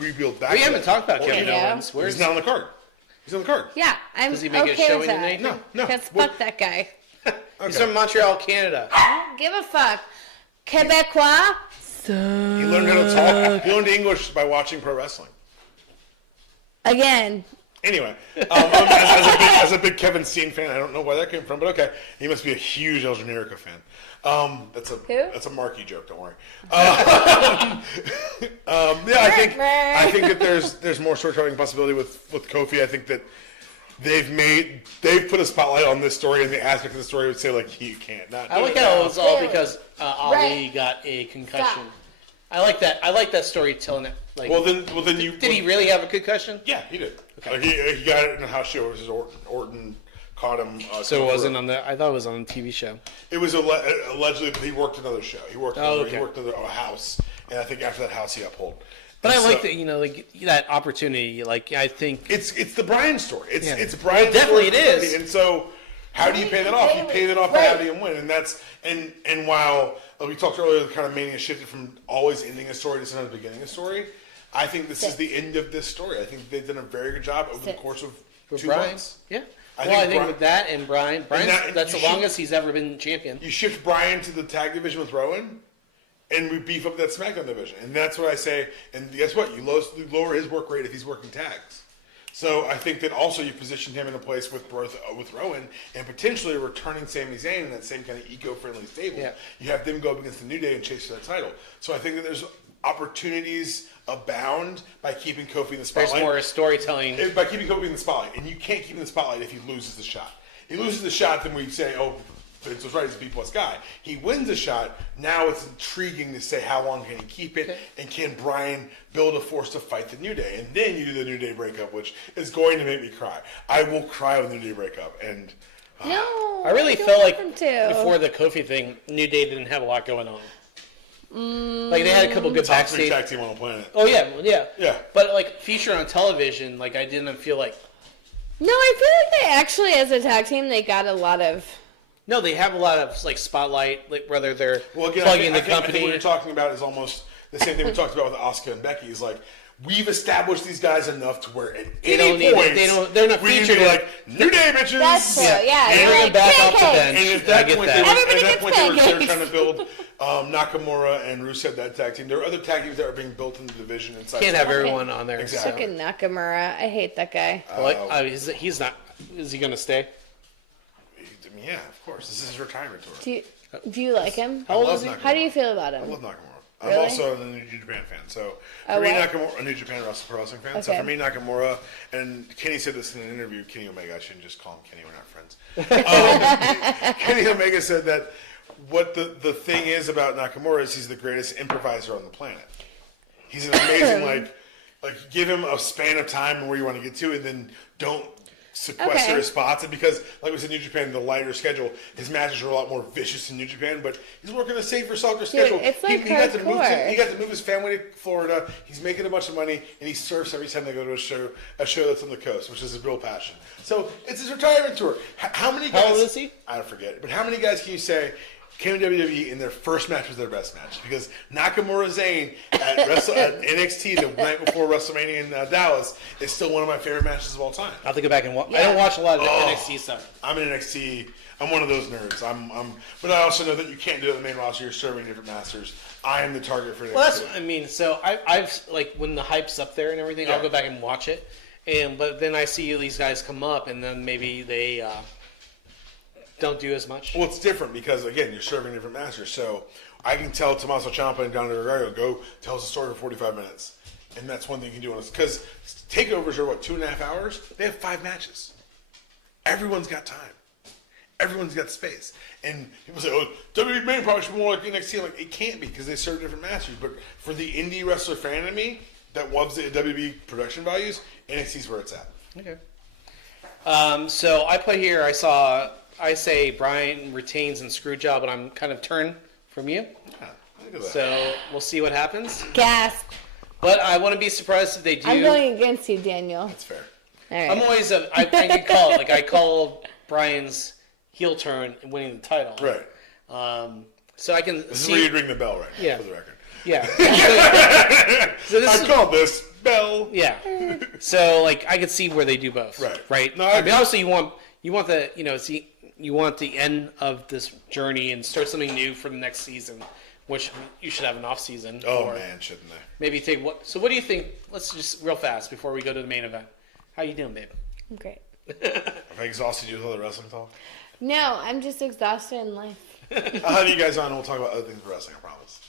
rebuild back. We haven't talked about Kevin Yeah. Owens. Where's He's not on the card. He's on the card. Yeah, I'm Does he make a okay showing with that. tonight? No. Because fuck that guy. He's from Montreal, Canada. I don't give a fuck. Quebecois? He learned how to talk. He learned English by watching pro wrestling. Again. Anyway, as a big Kevin Steen fan, I don't know where that came from, but okay, he must be a huge El Generico fan. That's a Marky joke. Don't worry. Yeah, I think that there's more storytelling possibility with Kofi. I think that they've put a spotlight on this story, and the aspect of the story would say like you can't not. I like how it was all because Ali got a concussion. Stop. I like that. I like that storytelling. Like, Well then you did he really have a concussion? Yeah, he did. Okay. Like he got it in a house show. It was Orton caught him. So it wasn't on the. I thought it was on a TV show. It was allegedly, but he worked another show. He worked okay. He worked another house, and I think after that house he uphold. But And I like that, like that opportunity. Like I think it's the Bryan story. It's Yeah. it's Bryan's Definitely story. it is. And so, how do you pay that off? You pay that off by having him win, and that's and while we talked earlier, the kind of mania shifted from always ending a story to sometimes beginning a story. I think this is the end of this story. I think they've done a very good job over the course of 2 Bryan, months. yeah. I I think think with that and Bryan, that's the longest he's ever been champion. You shift Bryan to the tag division with Rowan, and we beef up that SmackDown division. And that's what I say. And guess what? You lower his work rate if he's working tags. So I think that also you position him in a place with Rowan and potentially returning Sami Zayn in that same kind of eco-friendly stable. Yeah. You have them go up against the New Day and chase for that title. So I think that there's opportunities abound by keeping Kofi in the spotlight. There's more storytelling. By keeping Kofi in the spotlight. And you can't keep him in the spotlight if he loses the shot. He loses the shot, then we say, oh, Vince was right, he's a B-plus guy. He wins the shot, now it's intriguing to say how long can he keep it, and can Bryan build a force to fight the New Day? And then you do the New Day breakup, which is going to make me cry. I will cry when the New Day breakup, and... No. I really don't felt want like them to. before the Kofi thing, New Day didn't have a lot going on. Like they had a couple good top 3 backstage. tag team on the planet. Oh yeah, well, yeah. Yeah. But like featured on television, like I didn't feel like. No, I feel like they actually, as a tag team, they got a lot of... No, they have a lot of like spotlight, like whether they're Well, again, plugging I the think company. what you're talking about is almost the same thing we talked about with Asuka and Becky. Is like we've established these guys enough to where at They any don't need it. point They're not we can featured be in- like New Day bitches. That's true, yeah. And you're bring like, them back off the pancakes. bench. And at that I get point, that. Everybody they gets were pancakes. trying to build Nakamura and Rusev, that tag team. There are other tag teams that are being built in the division. Inside Can't have everyone on there. Exactly. Fucking Nakamura. I hate that guy. He's not. Is he going to stay? I mean, yeah, of course. This is his retirement tour. Do you like him? I love Nakamura. How do you feel about I him? love Nakamura. I'm Really? also a New Japan fan. So Oh, for me, what? Nakamura, a New Japan pro wrestling fan. So Okay. for me, Nakamura, and Kenny said this in an interview. Kenny Omega. I shouldn't just call him Kenny. We're not friends. Kenny Omega said that what the thing is about Nakamura is he's the greatest improviser on the planet. He's an amazing like give him a span of time where you want to get to, and then don't sequester his spots. And because, like we said, New Japan, the lighter schedule, his matches are a lot more vicious in New Japan. But he's working a safer, softer schedule. it's like he got to hardcore. he got to move his family to Florida. He's making a bunch of money, and he surfs every time they go to a show that's on the coast, which is his real passion. So it's his retirement tour. How many guys? How old is he? I forget. But how many guys can you say came to WWE and their first match was their best match because Nakamura Zayn at NXT the night before WrestleMania in Dallas is still one of my favorite matches of all time. I'll have to go back and watch. I don't watch a lot of the NXT stuff. I'm in NXT. I'm one of those nerds. But I also know that you can't do it on the main roster. You're serving different masters. I am the target for NXT. Well, that's what I mean. So I've like when the hype's up there and everything, I'll go back and watch it. But then I see these guys come up, and then maybe they don't do as much. Well, it's different because again, you're serving different masters. So I can tell Tommaso Ciampa and Don Gregorio go tell us a story for 45 minutes, and that's one thing you can do on this because takeovers are what 2.5 hours. They have 5 matches. Everyone's got time. Everyone's got space. And people say, oh, WWE main probably should be more like NXT. I'm like, it can't be because they serve different masters. But for the indie wrestler fan in me that loves the WWE production values, NXT's where it's at. Okay. So I put here, I say Brian retains and Screwjob, but I'm kind of turned from you. Yeah, look at that. So we'll see what happens. Gasp. But I want to be surprised if they do. I'm going against you, Daniel. That's fair. All right. I'm always I can call it. Like I called Brian's heel turn and winning the title. Right. So I can This see. is where you'd ring the bell right now, Yeah. for the record. Yeah. So this I is, called this bell. yeah. So like I could see where they do both. Right. Right. No, I mean, obviously you want the you want the end of this journey and start something new for the next season, which you should have an off season. Oh or man, shouldn't they? maybe take what? So what do you think? Let's just real fast before we go to the main event. How you doing, babe? I'm great. Have I exhausted you with all the wrestling talk? No, I'm just exhausted in life. I'll have you guys on and we'll talk about other things wrestling, I promise.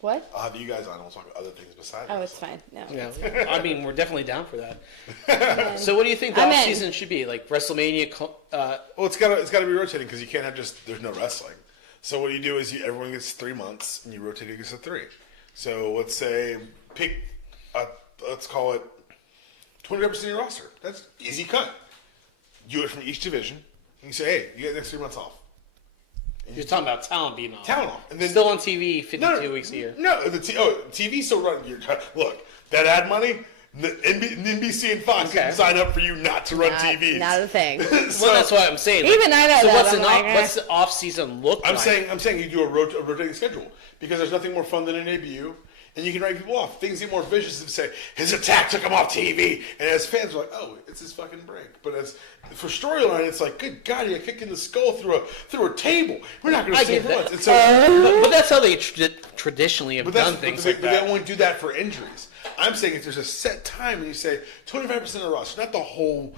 What? I'll have you guys on and we'll talk about other things besides Oh, it's wrestling. fine. No. Yeah. I mean, we're definitely down for that. So what do you think the I'm off in. season should be? Like WrestleMania? Well, it's gotta be rotating because you can't have there's no wrestling. So what you do is everyone gets 3 months and you rotate it to 3. So let's say let's call it 20% of your roster. That's easy cut. Do it from each division. And you say, hey, you get the next 3 months off. You're talking about talent being on. Talent off. And then Still on TV 52 weeks a year. No, TV still running. Look, that ad money, NBC and Fox Okay. can sign up for you not to run TVs. Not a thing. So, Well, that's what I'm saying. Even I know so that. what's the off season look I'm like? saying you do a rotating schedule because there's nothing more fun than an debut. And you can write people off. Things get more vicious if say his attack took him off TV, and as fans are like, "Oh, it's his fucking break." But as for storyline, it's like, "Good God, you kicked in the skull through a table." We're not going to see it once. And so, but that's how they traditionally have done things like but that. they only do that for injuries. I'm saying if there's a set time and you say 25% of the roster, not the whole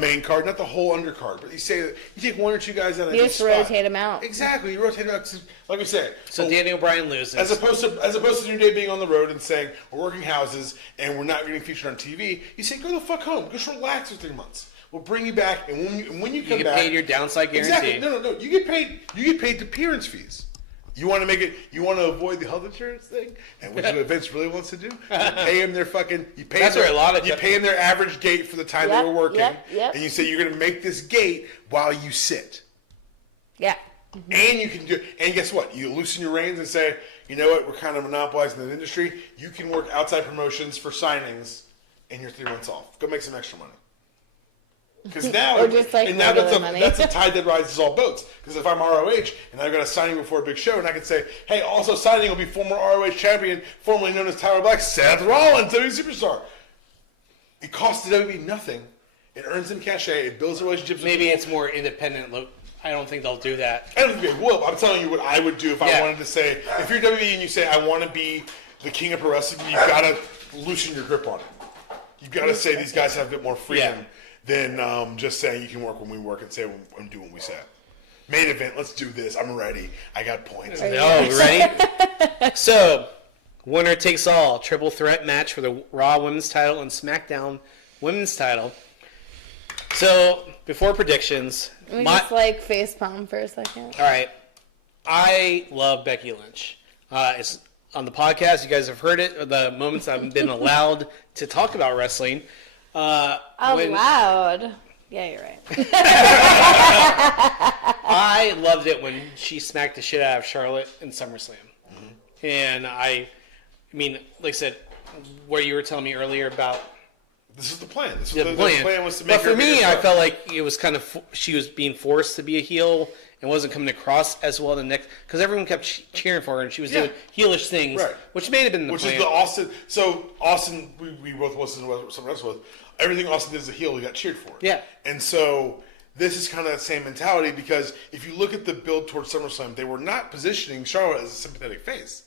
main card, not the whole undercard, but you say that you take 1 or 2 guys out of You each just spot. rotate them out. Exactly, you rotate them out. Like we said, So Daniel Bryan loses. as opposed to New Day being on the road and saying we're working houses and we're not getting featured on TV, you say go the fuck home, just relax for 3 months. We'll bring you back, and when you come you get back, paid your downside guarantee. exactly. No. You get paid appearance fees. You want to avoid the health insurance thing, and which Vince really wants to do. You pay them their fucking. You pay That's them where a lot of you pay them their average gate for the time Yep, they were working, yep. and you say you're going to make this gate while you sit. Yeah. And you can do, and guess what? You loosen your reins and say, you know what? We're kind of monopolizing the industry. You can work outside promotions for signings, and you're 3 months off. Go make some extra money. Because now, Or just, like, regular money. that's a tide that rises all boats. Because if I'm ROH and I've got a signing before a big show, and I can say, hey, also signing will be former ROH champion, formerly known as Tyler Black, Seth Rollins, WWE superstar. It costs the WWE nothing. It earns them cachet. It builds relationships. Maybe with it's more independent. Look, I don't think they'll do that. I don't think they will. I'm telling you what I would do if I Yeah. wanted to say, if you're WWE and you say, I want to be the king of pro wrestling, you've got to loosen your grip on it. You've got to say these guys have a bit more freedom than just saying you can work when we work and say and do what we say. Main event, let's do this. I'm ready. I got points. No, ready? So, winner takes all. Triple threat match for the Raw Women's title and SmackDown Women's title. So, before predictions, Let me just like face palm for a second. all right. I love Becky Lynch. It's on the podcast. You guys have heard it. The moments I've been allowed to talk about wrestling. Allowed. Yeah, you're right. I loved it when she smacked the shit out of Charlotte in SummerSlam. And I mean, like I said, what you were telling me earlier about This is the plan. The plan was to make But for me, I felt like it was kind of she was being forced to be a heel and wasn't coming across as well the next because everyone kept cheering for her and she was doing heelish things, which may have been the plan. Which is the Austin. So Austin, we both listened to what someone else was. Everything Austin did as a heel, he got cheered for. Yeah. And so this is kind of that same mentality because if you look at the build towards SummerSlam, they were not positioning Charlotte as a sympathetic face.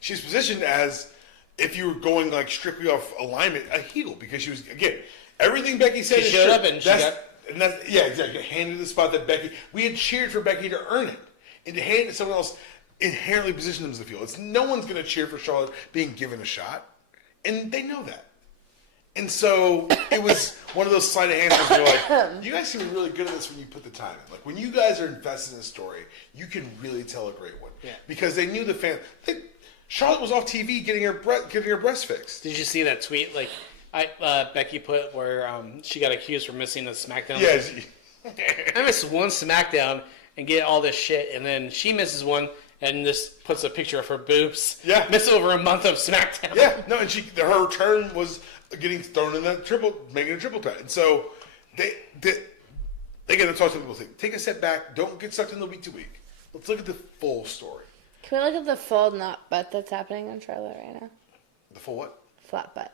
She's positioned as, if you were going like strictly off alignment, a heel because she was, again, everything Becky said. She showed up and exactly. Handed the spot that Becky, we had cheered for Becky to earn it. And to hand it to someone else inherently position them as the heel. It's no one's going to cheer for Charlotte being given a shot. And they know that. And so it was one of those sleight of hands where you're like, you guys seem really good at this when you put the time in. Like when you guys are invested in a story, you can really tell a great one. Yeah. Because they knew the fan. Charlotte was off TV getting her breast fixed. Did you see that tweet? Like, Becky put where she got accused for missing a SmackDown. Yes. I missed one SmackDown and get all this shit, and then she misses one and just puts a picture of her boobs. Yeah. Missed over a month of SmackDown. Yeah. No, and her return was getting thrown in making a triple threat. And so they again, that's what people think. Take a step back. Don't get sucked in the week to week. Let's look at the full story. Can we look at the full not butt that's happening on Charlotte right now? The full what? Flat butt.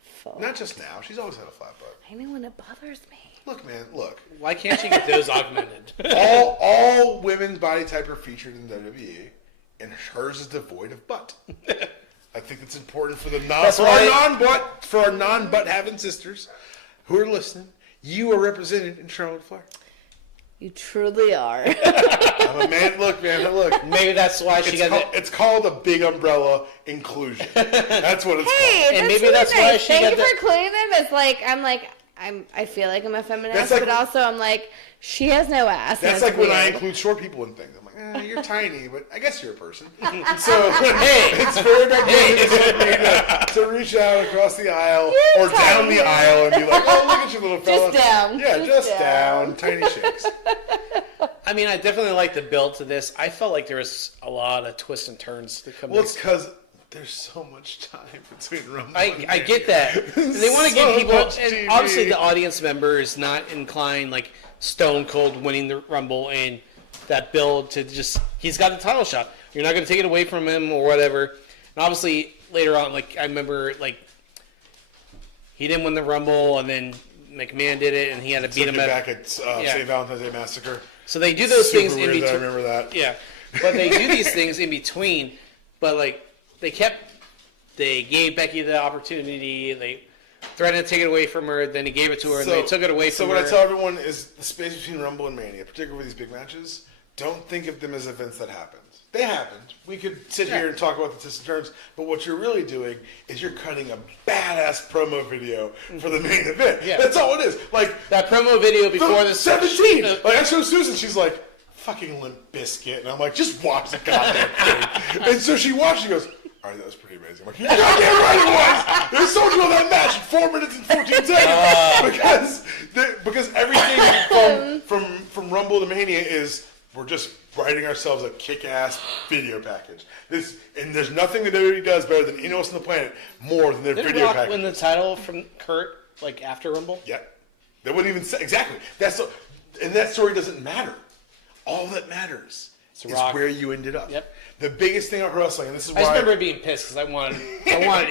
Full. Not just now. She's always had a flat butt. I know when it bothers me. Look, man, look. Why can't she get those augmented? all women's body type are featured in WWE, and hers is devoid of butt. I think it's important for our non-butt having sisters who are listening. You are represented in Charlotte Flair. You truly are. I'm a man. Look, man. Look. Maybe that's why she got it. It's called a big umbrella inclusion. That's what it's called. And maybe really that's why she Thank got you the... for including them. It's like I feel like I'm a feminist, like, but also I'm like she has no ass. That's like when I include short people in things. I'm like, you're tiny, but I guess you're a person. So it's very magnificent to reach out across the aisle or down the aisle and be like, oh, look at you, little fella. Just down. Yeah, just down. Tiny shakes. I mean, I definitely like the build to this. I felt like there was a lot of twists and turns to come. Well, it's because there's so much time between Rumble. I get that. And they want to give people, and obviously the audience member is not inclined like Stone Cold winning the Rumble and that build to just, he's got the title shot. You're not going to take it away from him or whatever. And obviously later on, like I remember, like he didn't win the Rumble, and then McMahon did it, and he had to beat him back at St. Valentine's Day Massacre. So they do those things in between. I remember that. Yeah, but they do these things in between. But like they gave Becky the opportunity. They threatened to take it away from her. Then he gave it to her, and they took it away from her. So what I tell everyone is the space between Rumble and Mania, particularly with these big matches, don't think of them as events that happened. They happened. We could sit here and talk about the twists and turns, but what you're really doing is you're cutting a badass promo video for the main event. Yeah. That's all it is. Like that promo video before the 17. Like I showed Susan, she's like, fucking Limp Bizkit, and I'm like, just watch the goddamn thing. And so she watched. She goes, all right, that was pretty amazing. I'm like, you're goddamn right it was. They sold you on that match in 4 minutes and 14 seconds because everything from Rumble to Mania is we're just writing ourselves a kick-ass video package. And there's nothing that WWE does better than anyone else on the planet more than their video Rock package. Win the title from Kurt like after Rumble? Yeah, they wouldn't even say exactly. And that story doesn't matter. All that matters is where you ended up. Yep. The biggest thing about wrestling, and this is why I just remember being pissed because I wanted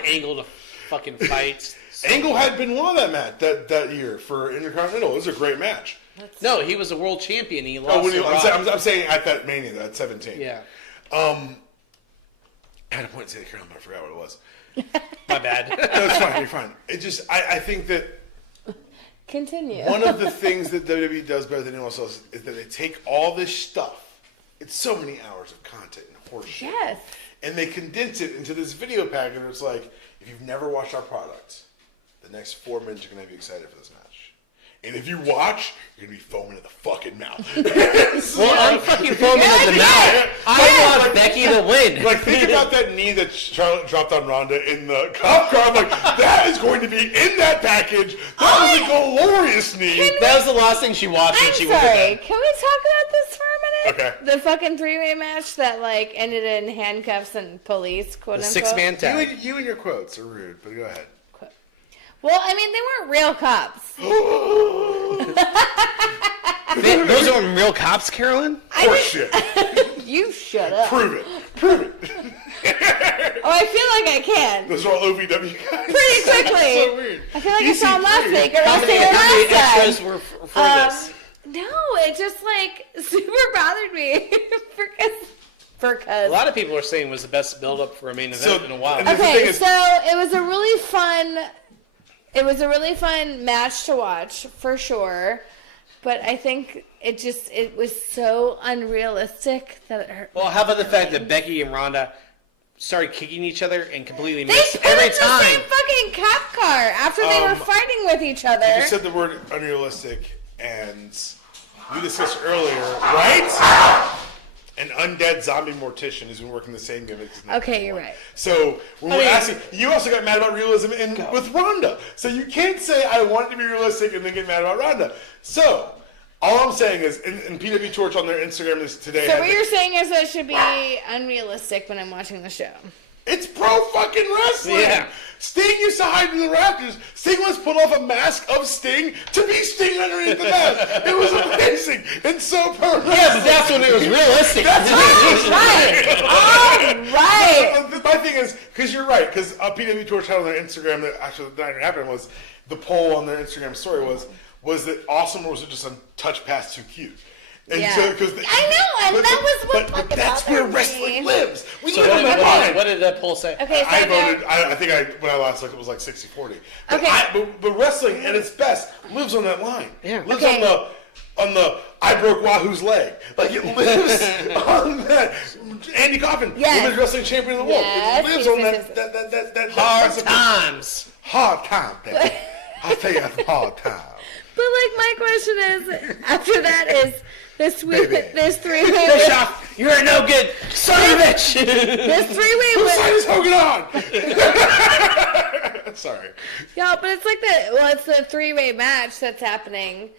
Angle to fucking fight. Angle had been won that match that year for Intercontinental. It was a great match. No, he was a world champion. He lost. I'm saying at that Mania, that 17. Yeah. I had a point to say here, I forgot what it was. My bad. No, it's fine. You're fine. It just, I think that Continue. one of the things that WWE does better than anyone else is that they take all this stuff. It's so many hours of content and horseshit. Yes. And they condense it into this video package. And it's like, if you've never watched our product, the next 4 minutes are going to be excited for this match. And if you watch, you're going to be foaming at the fucking mouth. Well, I'm fucking foaming at the mouth. I want Becky to win. Like, think about that knee that Charlotte dropped on Ronda in the cop car. I'm like, that is going to be in that package. That was a glorious knee. That was the last thing she watched when she went to bed. Can we talk about this for a minute? Okay. The fucking three-way match that, like, ended in handcuffs and police, quote-unquote. The 6-man tag. You and your quotes are rude, but go ahead. Well, I mean, they weren't real cops. Those aren't real cops, Carolyn? Horseshit. You shut up. Prove it. Prove it. Oh, I feel like I can. Those are all OVW guys. Pretty quickly. So weird. I feel like I saw them last EC3. week or How last many, week or how many last time. extras were for this? No, it just like super bothered me because A lot of people are saying it was the best build-up for a main event in a while. and the okay, thing is- so it was a really fun match to watch for sure, but I think it was so unrealistic that it hurt. Well, how about the fact that Becky and Ronda started kicking each other and completely They missed put every in the time? same fucking cop car after they were fighting with each other. You said the word unrealistic, and we discussed earlier, right? An undead zombie mortician who's been working the same gimmicks. Okay, you're right. So when we're asking, you also got mad about realism with Ronda. So you can't say I want it to be realistic and then get mad about Ronda. So all I'm saying is, and PW Torch on their Instagram this today. So what you're saying is that it should be unrealistic when I'm watching the show. It's pro fucking wrestling. Yeah. Sting used to hide in the rafters. Sting once put off a mask of Sting to be Sting underneath the mask. It was amazing and so pro. Yeah, but that's when it was realistic. All right. My thing is, because you're right, because PW Torch had on their Instagram that actually the night it happened was the poll on their Instagram story was that awesome or was it just a touch past too cute? And Yeah. so, I know, and that was what but fucking that's where bothered wrestling me. lives. We So live on that line. what did that poll say? Okay, so I there- voted. I think when I last looked, it was like 60-40. But, Okay. but wrestling at its best lives on that line. Yeah. Lives Okay. on the I broke Wahoo's leg. Like it lives on that. Andy Coffin, Yes. women's wrestling champion of the world. Yes, It lives yes, on yes, that Hard that- times. Hard time, baby. I'll tell you, that's a hard time. But like my question is, after that is this Baby. three-way Bischoff, you're no good son of a bitch. this three-way Whose win. side is Hogan on? Sorry. Yeah, but it's like it's the three-way match that's happening.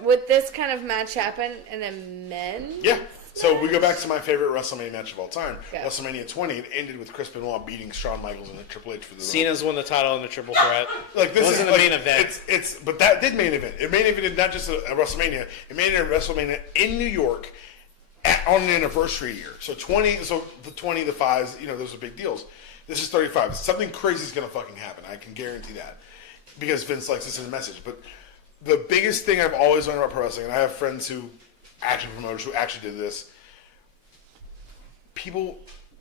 Would this kind of match happen in a men? Yeah. So we go back to my favorite WrestleMania match of all time, Yeah. WrestleMania 20. It ended with Chris Benoit beating Shawn Michaels and Triple H for the Cena's won the title in the triple threat. Like this wasn't is the like, main event. But that did main event. It main evented not just a WrestleMania. It main evented WrestleMania in New York on an anniversary year. So the 20, the 5s, those are big deals. This is 35. Something crazy is gonna fucking happen. I can guarantee that because Vince likes this in a message. But the biggest thing I've always learned about pro wrestling, and I have friends who action promoters who actually did this.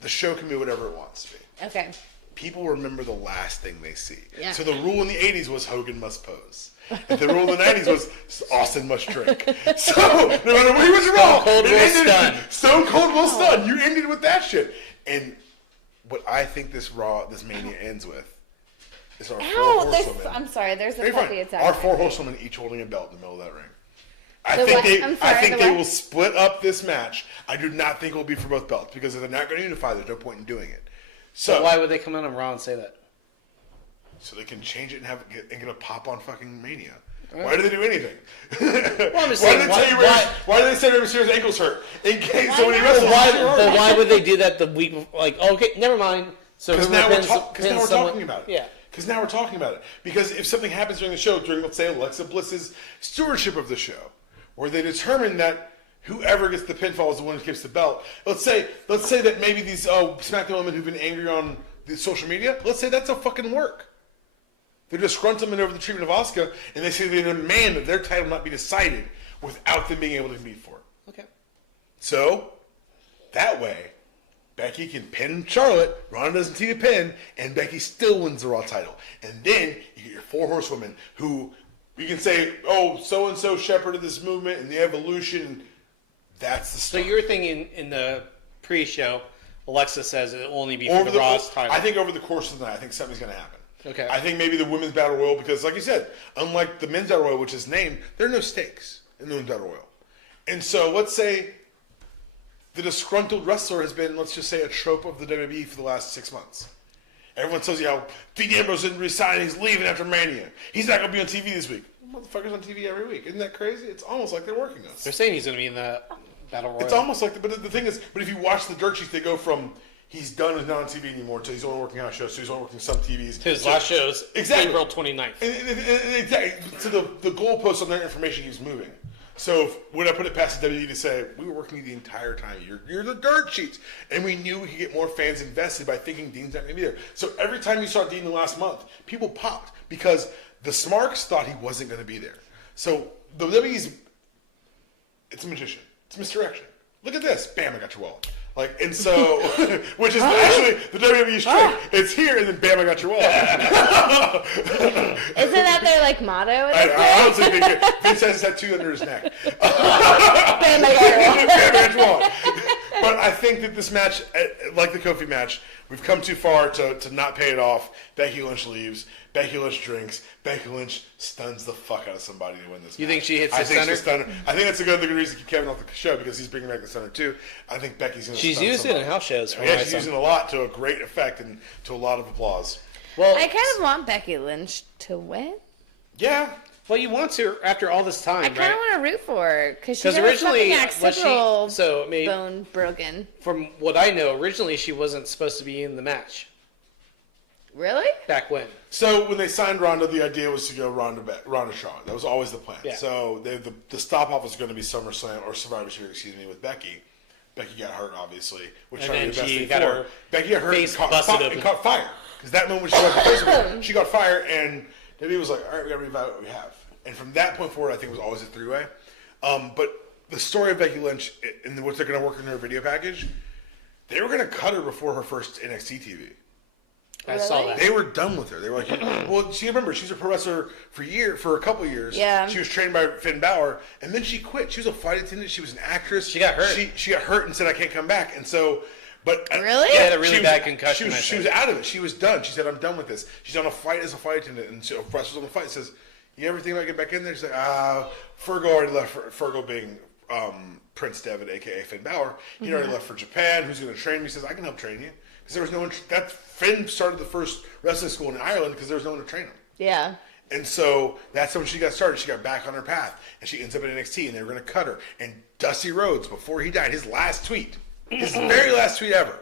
The show can be whatever it wants to be. Okay. People remember the last thing they see. Yeah. So the rule in the 80s was Hogan must pose. And the rule in the 90s was Austin must drink. So no matter where he was wrong, Cold Will Stun. Stone Cold Will Stun. You ended with that shit. And what I think this Mania ends with is our four horsewomen. I'm sorry, there's a You're puppy fine. attack. Our four horsewomen each holding a belt in the middle of that ring. I The think what? they, I'm I sorry, think the they what? will split up this match. I do not think it will be for both belts because if they're not going to unify, there's no point in doing it. So why would they come out on Raw and say that? So they can change it and get a pop on fucking Mania. Why do they do anything? Well, I'm just why, saying, do they tell you why do they say Rey Mysterio's ankle's hurt? In case so when he wrestles, But why would they do that the week before? Like, okay, never mind. So Because now we're talking about it. Yeah. Because now we're talking about it. Because if something happens during the show, during, let's say, Alexa Bliss's stewardship of the show, where they determine that whoever gets the pinfall is the one who gets the belt. Let's say that maybe these SmackDown women who've been angry on the social media, let's say that's a fucking work. They're disgruntlement over the treatment of Asuka, and they say they demand that their title not be decided without them being able to compete for it. Okay. So, that way, Becky can pin Charlotte, Ronda doesn't see a pin, and Becky still wins the Raw title. And then you get your four horsewomen who you can say, oh, so-and-so shepherded this movement and the evolution. That's the So stuff. you're thinking in the pre-show, Alexa says it'll only be for the Raw's title. I think over the course of the night, I think something's going to happen. Okay. I think maybe the women's battle royal, because like you said, unlike the men's battle royal, which is named, there are no stakes in the women's battle royal. And so let's say the disgruntled wrestler has been, let's just say, a trope of the WWE for the last 6 months. Everyone tells you how Dean Ambrose didn't resign, he's leaving after Mania. He's not going to be on TV this week. Motherfucker's on TV every week. Isn't that crazy? It's almost like they're working us. They're saying he's going to be in the Battle Royal. It's almost like, but the thing is, but if you watch the dirt sheets, they go from He's done with not on TV anymore, so he's only working house shows, so he's only working some TVs. His last show's Exactly. April 29th. Exactly. So the goalpost on their information keeps moving. So when I put it past the WWE to say, we were working the entire time, you're the dirt sheets. And we knew we could get more fans invested by thinking Dean's not going to be there. So every time you saw Dean the last month, people popped because the Smarks thought he wasn't going to be there. So the WWE's, it's a magician. It's misdirection. Look at this. Bam, I got your wallet. Like, and so, which is actually the WWE trick. It's here, and then bam, I got your wallet. Isn't that their like motto? I honestly think Vince has a tattoo under his neck. Bam, I got your wallet. Bam, I got your wallet. But I think that this match, like the Kofi match, we've come too far to not pay it off. Becky Lynch leaves. Becky Lynch drinks. Becky Lynch stuns the fuck out of somebody to win this match. You think she hits I the think stunner? she's stunner. I think that's a good reason to keep Kevin off the show because he's bringing back the stunner too. I think Becky's going to She's used it in house shows. Yeah, she's using it a lot to a great effect and to a lot of applause. Well, I kind of want Becky Lynch to win. Yeah. well, you want to after all this time, I kind right? of want to root for her because she's originally, occipital maybe bone broken. from what I know, originally she wasn't supposed to be in the match Really? back when. So when they signed Ronda, the idea was to go Ronda Shaw. That was always the plan. Yeah. So the stop off was going to be SummerSlam or Survivor Series, excuse me, with Becky. Becky got hurt, obviously. Which And tried to then be the best she thing got for her Becky got hurt face and busted open. caught fire. Because that moment she got the face open, she got fire, and WWE was like, all right, we got to reevaluate what we have. And from that point forward, I think it was always a three-way. But the story of Becky Lynch and what they're going to work in her video package, they were going to cut her before her first NXT TV. I saw that. They were done with her. They were like, well, remember, she's a pro wrestler for a couple of years. Yeah. She was trained by Finn Balor, and then she quit. She was a flight attendant. She was an actress. She got hurt. She got hurt and said, I can't come back. And so, but Really? She had a really she bad was- concussion, I She think. was out of it. She was done. She said, I'm done with this. She's on a flight as a flight attendant, and so wrestlers on the flight says, you ever think about getting back in there? She's like, Fergal already left. Fergal being Prince Devitt, a.k.a. Finn Balor. He already left for Japan. Who's going to train me? He says, I can help train you. Because there was no one. That Finn started the first wrestling school in Ireland because there was no one to train him. Yeah. And so that's when she got started. She got back on her path, and she ends up in NXT, and they were going to cut her. And Dusty Rhodes, before he died, his last tweet, his very last tweet ever,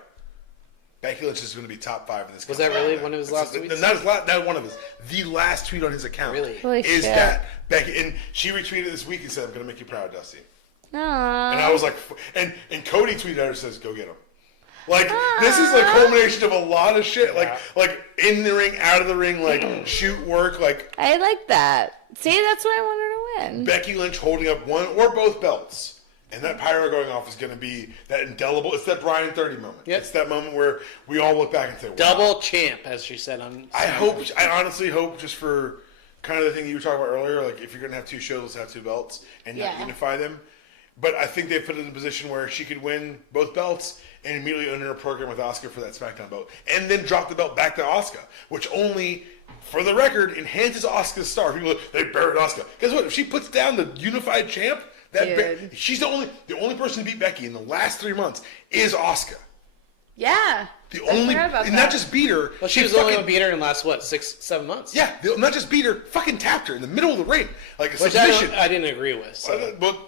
Becky Lynch is going to be top 5 in this. Was that really one of his last tweets? Not one of his. The last tweet on his account. Really? Holy is shit. that Becky? And she retweeted this week and said, "I'm going to make you proud, Dusty." And Aww. I was like, and Cody tweeted at her says, "Go get him." Like this is the culmination of a lot of shit. Like in the ring, out of the ring, like shoot work. Like I like that. See, that's why I want her to win. Becky Lynch holding up one or both belts, and that pyro going off is going to be that indelible. It's that Brian 30 moment. Yep. It's that moment where we all look back and say, wow. Double champ, as she said on. I honestly hope, just for kind of the thing you were talking about earlier, like if you're going to have two shows, have two belts and not Yeah. unify them. But I think they put it in a position where she could win both belts and immediately enter a program with Asuka for that SmackDown belt, and then drop the belt back to Asuka, which only, for the record, enhances Asuka's star. People are like, they buried Asuka. Guess what? If she puts down the unified champ, Dude. she's the only person to beat Becky in the last 3 months is Asuka. Yeah. The I only, forgot about and that. not just beat her. Well, she was only beat her in the last 6-7 months. Yeah, not just beat her, fucking tapped her in the middle of the ring, like a Which submission. I didn't agree with. So. But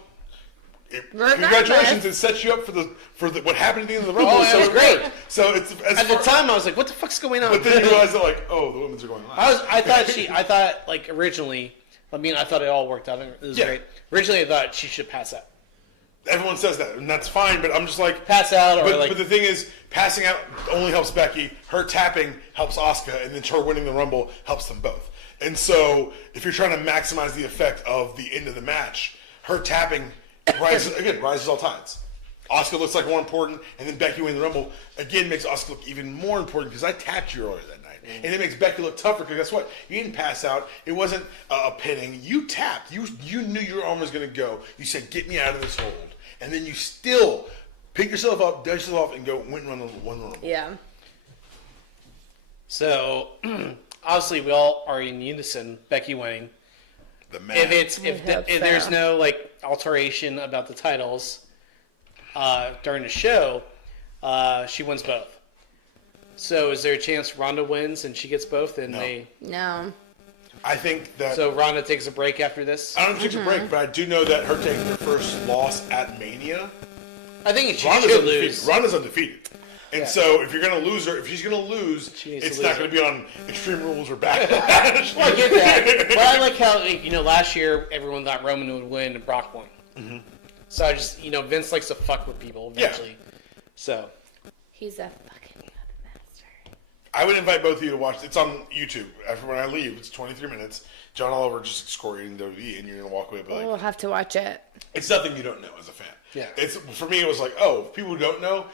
Regardless. congratulations! It sets you up for what happened at the end of the Rumble. Oh, it was great. So it's At the time, I was like, "What the fuck's going on?" But then you realize that, like, oh, the women's are going live. I thought like originally. I mean, I thought it all worked out. It was Yeah. great. Originally, I thought she should pass out. Everyone says that, and that's fine. But I'm just like, Pass out, or but the thing is, passing out only helps Becky. Her tapping helps Asuka, and then her winning the Rumble helps them both. And so, if you're trying to maximize the effect of the end of the match, her tapping rises all tides. Asuka looks like more important, and then Becky winning the Rumble again makes Asuka look even more important because I tapped you earlier that night, and it makes Becky look tougher because guess what? You didn't pass out. It wasn't a pinning. You tapped. You knew your arm was going to go. You said, "Get me out of this hold," and then you still pick yourself up, dust yourself off, and go win one Rumble. Yeah. So obviously, we all are in unison. Becky winning. The man. If hope there's so. no like alteration about the titles during the show, she wins both. So is there a chance Ronda wins and she gets both, and No. No. I think that. so Ronda takes a break after this? I don't know if she takes a break, but I do know that her taking her first loss at Mania. I think she Ronda's should undefeated. lose. Ronda's undefeated. And so if you're going to lose her, if she's going to lose, it's not going to be on Extreme Rules or Backlash. Well, I get that. But I like how, last year everyone thought Roman would win and Brock won. Mm-hmm. So I just, Vince likes to fuck with people eventually. Yeah. So. He's a fucking master. I would invite both of you to watch. It's on YouTube. After when I leave, it's 23 minutes. John Oliver just excoriating WWE, and you're going to walk away and be like... We'll have to watch it. It's nothing you don't know as a fan. Yeah. For me, it was like, oh, people who don't know...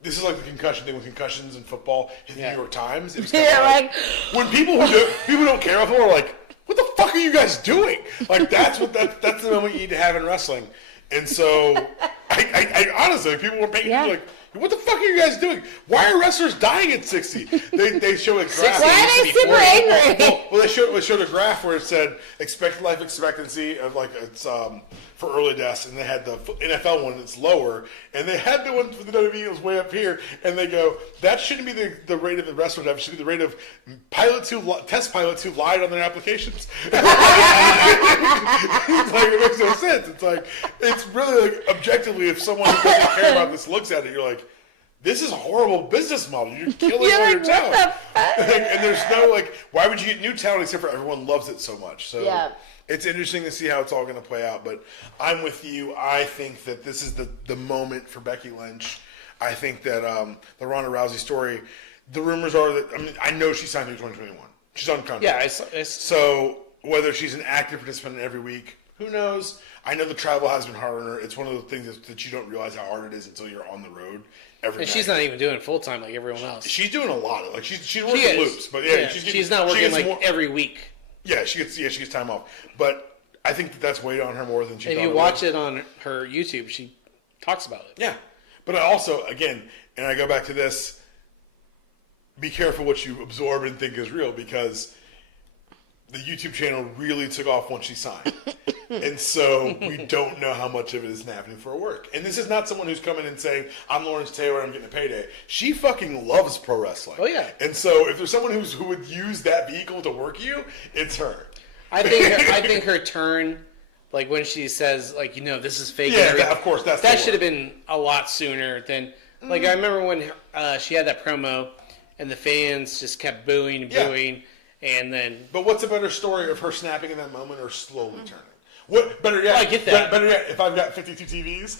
This is like the concussion thing with concussions in football. In the New York Times, it was kind of like when people who don't care about football are like, "What the fuck are you guys doing?" Like that's the moment you need to have in wrestling. And so, I honestly, people were painting like, "What the fuck are you guys doing? Why are wrestlers dying at 60?" They show a graph. Why are they super angry? Well, they showed a graph where it said expected life expectancy of like it's for early deaths, and they had the NFL one that's lower, and they had the one for the WWE was way up here, and they go, that shouldn't be the rate of the wrestler death, it should be the rate of test pilots who lied on their applications. It's like, it makes no sense. It's like, it's really like, objectively, if someone who doesn't care about this looks at it, you're like, this is a horrible business model. You're killing all your talent. And there's no, why would you get new talent except for everyone loves it so much? So it's interesting to see how it's all going to play out. But I'm with you. I think that this is the moment for Becky Lynch. I think that the Ronda Rousey story, the rumors are that, I know she signed through 2021. She's on contract. Yeah. So whether she's an active participant every week, who knows? I know the travel has been hard on her. It's one of the things that you don't realize how hard it is until you're on the road. And she's not even doing it full time like everyone else. She's doing a lot of she's working loops, but she's not working every week. Yeah, she gets time off, but I think that's weighed on her more than she. If you watch it on her YouTube, she talks about it. Yeah, but I also and I go back to this: be careful what you absorb and think is real, because the YouTube channel really took off once she signed. And so we don't know how much of it is happening for her work. And this is not someone who's coming and saying, I'm Lawrence Taylor, I'm getting a payday. She fucking loves pro wrestling. Oh, yeah. And so if there's someone who would use that vehicle to work you, it's her. I think her turn, when she says, this is fake. Yeah, of course. That should have been a lot sooner than... I remember when she had that promo and the fans just kept booing and booing. And then... But what's a better story of her snapping in that moment or slowly turning? What better yet? I get that. Better yet, if I've got 52 TVs,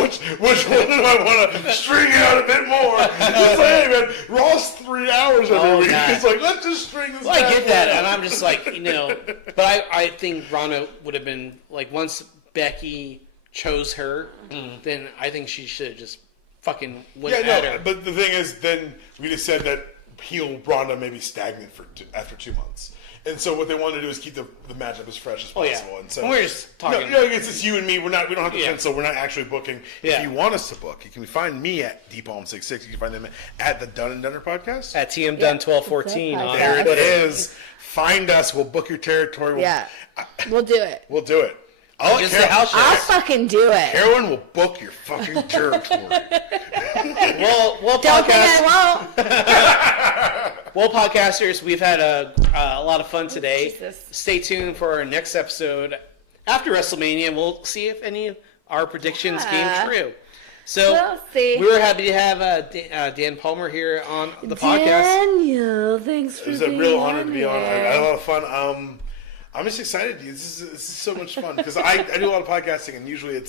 which one do I want to string out a bit more? It's like, hey man, Raw's 3 hours every week. God. It's like, let's just string this. Well, I get that, and I'm just like, but I think Ronda would have been once Becky chose her, then I think she should have just fucking went at her. But the thing is, then we just said that heel Ronda may be stagnant after 2 months. And so what they want to do is keep the matchup as fresh as possible. Oh, yeah. And so we're just talking. It's just you and me. We don't have to pencil. We're not actually booking. Yeah. If you want us to book, you can find me at DPalm66. You can find them at the Dunn and Dunner podcast. At TM Dunn 1214. There it is. Find us. We'll book your territory. We'll do it. Well do it. I'll fucking do it. Carolyn will book your fucking territory. We'll Don't podcast. think I won't. Well, podcasters, we've had a lot of fun today. Jesus. Stay tuned for our next episode after WrestleMania. We'll see if any of our predictions came true. So we'll see. We were happy to have Dan Palmer here on the podcast. Daniel, thanks for being It was a real honor to be on. I here. had a lot of fun. I'm just excited. This is so much fun because I do a lot of podcasting, and usually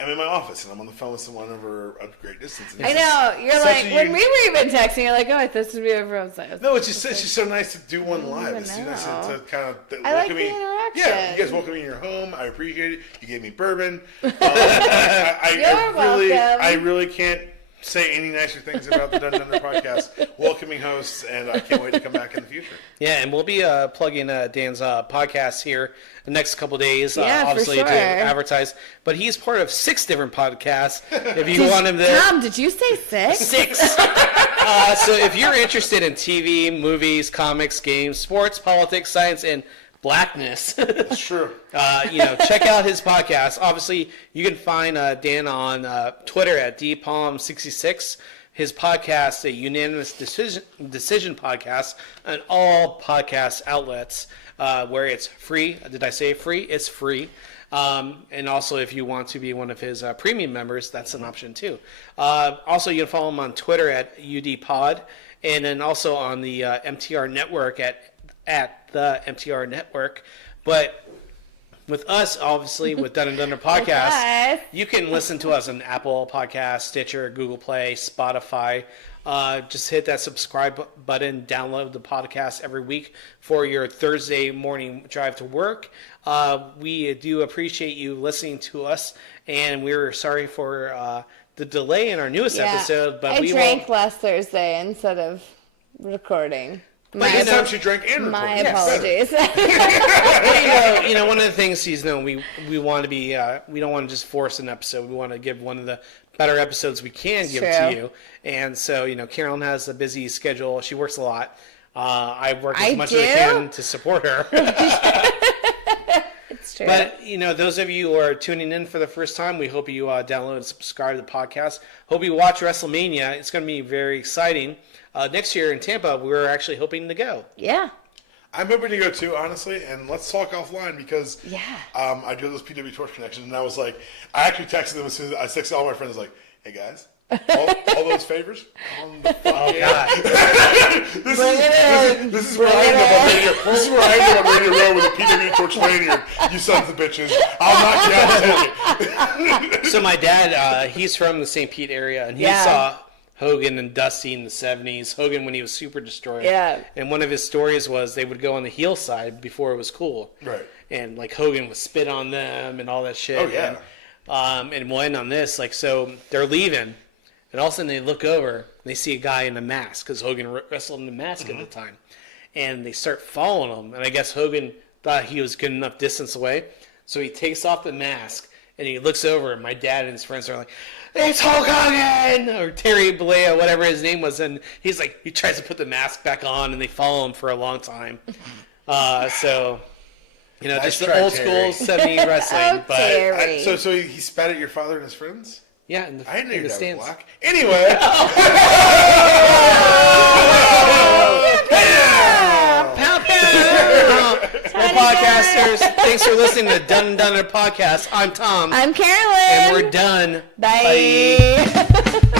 I'm in my office and I'm on the phone with someone over a great distance. I know. You're like, when we were even texting, you're like, oh, I thought this would be over outside. No, it's just so nice to do one live. It's so nice to kind of I like the interaction. Yeah, you guys welcome me in your home. I appreciate it. You gave me bourbon. You're welcome. I really can't say any nicer things about the Dunn Dunner podcast. Welcoming hosts, and I can't wait to come back in the future. Yeah, and we'll be plugging Dan's podcast here the next couple days, obviously for sure. to advertise. But he's part of 6 different podcasts. If you want him there, Tom, did you say 6? 6. So if you're interested in TV, movies, comics, games, sports, politics, science, and blackness, That's true. Check out his podcast. Obviously, you can find Dan on Twitter at dpalm66. His podcast, a Unanimous Decision Podcast, on all podcast outlets. where it's free. Did I say free? It's free. And also, if you want to be one of his premium members, that's an option too. Also, you can follow him on Twitter at UDPod, and then also on the MTR Network at the MTR Network. But with us, obviously, with Dunn and Dunner Podcast, you can listen to us on Apple Podcasts, Stitcher, Google Play, Spotify. Just hit that subscribe button, download the podcast every week for your Thursday morning drive to work. We do appreciate you listening to us, and we're sorry for the delay in our newest episode. But I drank last Thursday instead of recording. But this time she drank and recorded. My apologies. Well, one of the things we want to be, we don't want to just force an episode. We want to give one of the better episodes we can give to you. And so, Carolyn has a busy schedule. She works a lot. I work as much as I can to support her. It's true. But, those of you who are tuning in for the first time, we hope you download and subscribe to the podcast. Hope you watch WrestleMania. It's going to be very exciting. Next year in Tampa, we're actually hoping to go. Yeah. I'm hoping to go too, honestly, and let's talk offline because I do those PW Torch connections, and I was like, I actually texted them as soon as I texted all my friends, like, hey guys, all those favors, calm the fuck God. This is where I end up on radio. This is where I end up on Radio Row with a PW Torch lanyard. You sons of bitches, I'll knock you out. So my dad, he's from the St. Pete area, and he saw Hogan and Dusty in the 70s. Hogan when he was Super Destroyer. Yeah. And one of his stories was they would go on the heel side before it was cool. Right. And like Hogan would spit on them and all that shit. Oh yeah. And when on this, so they're leaving, and all of a sudden they look over and they see a guy in a mask because Hogan wrestled in a mask at the time, and they start following him. And I guess Hogan thought he was good enough distance away, so he takes off the mask and he looks over, and my dad and his friends are like, "It's Hulk Hogan!" or Terry Bollea, whatever his name was, and he's like, he tries to put the mask back on, and they follow him for a long time. So, Nice just try, the old Terry. school 70s wrestling. But Terry. So he spat at your father and his friends? yeah, I didn't know in your the dad was stands. black. Anyway. Pow, pow. Well, podcasters, thanks for listening to Dunn and Dunner Podcast. I'm Tom. I'm Carolyn. And we're done. Bye.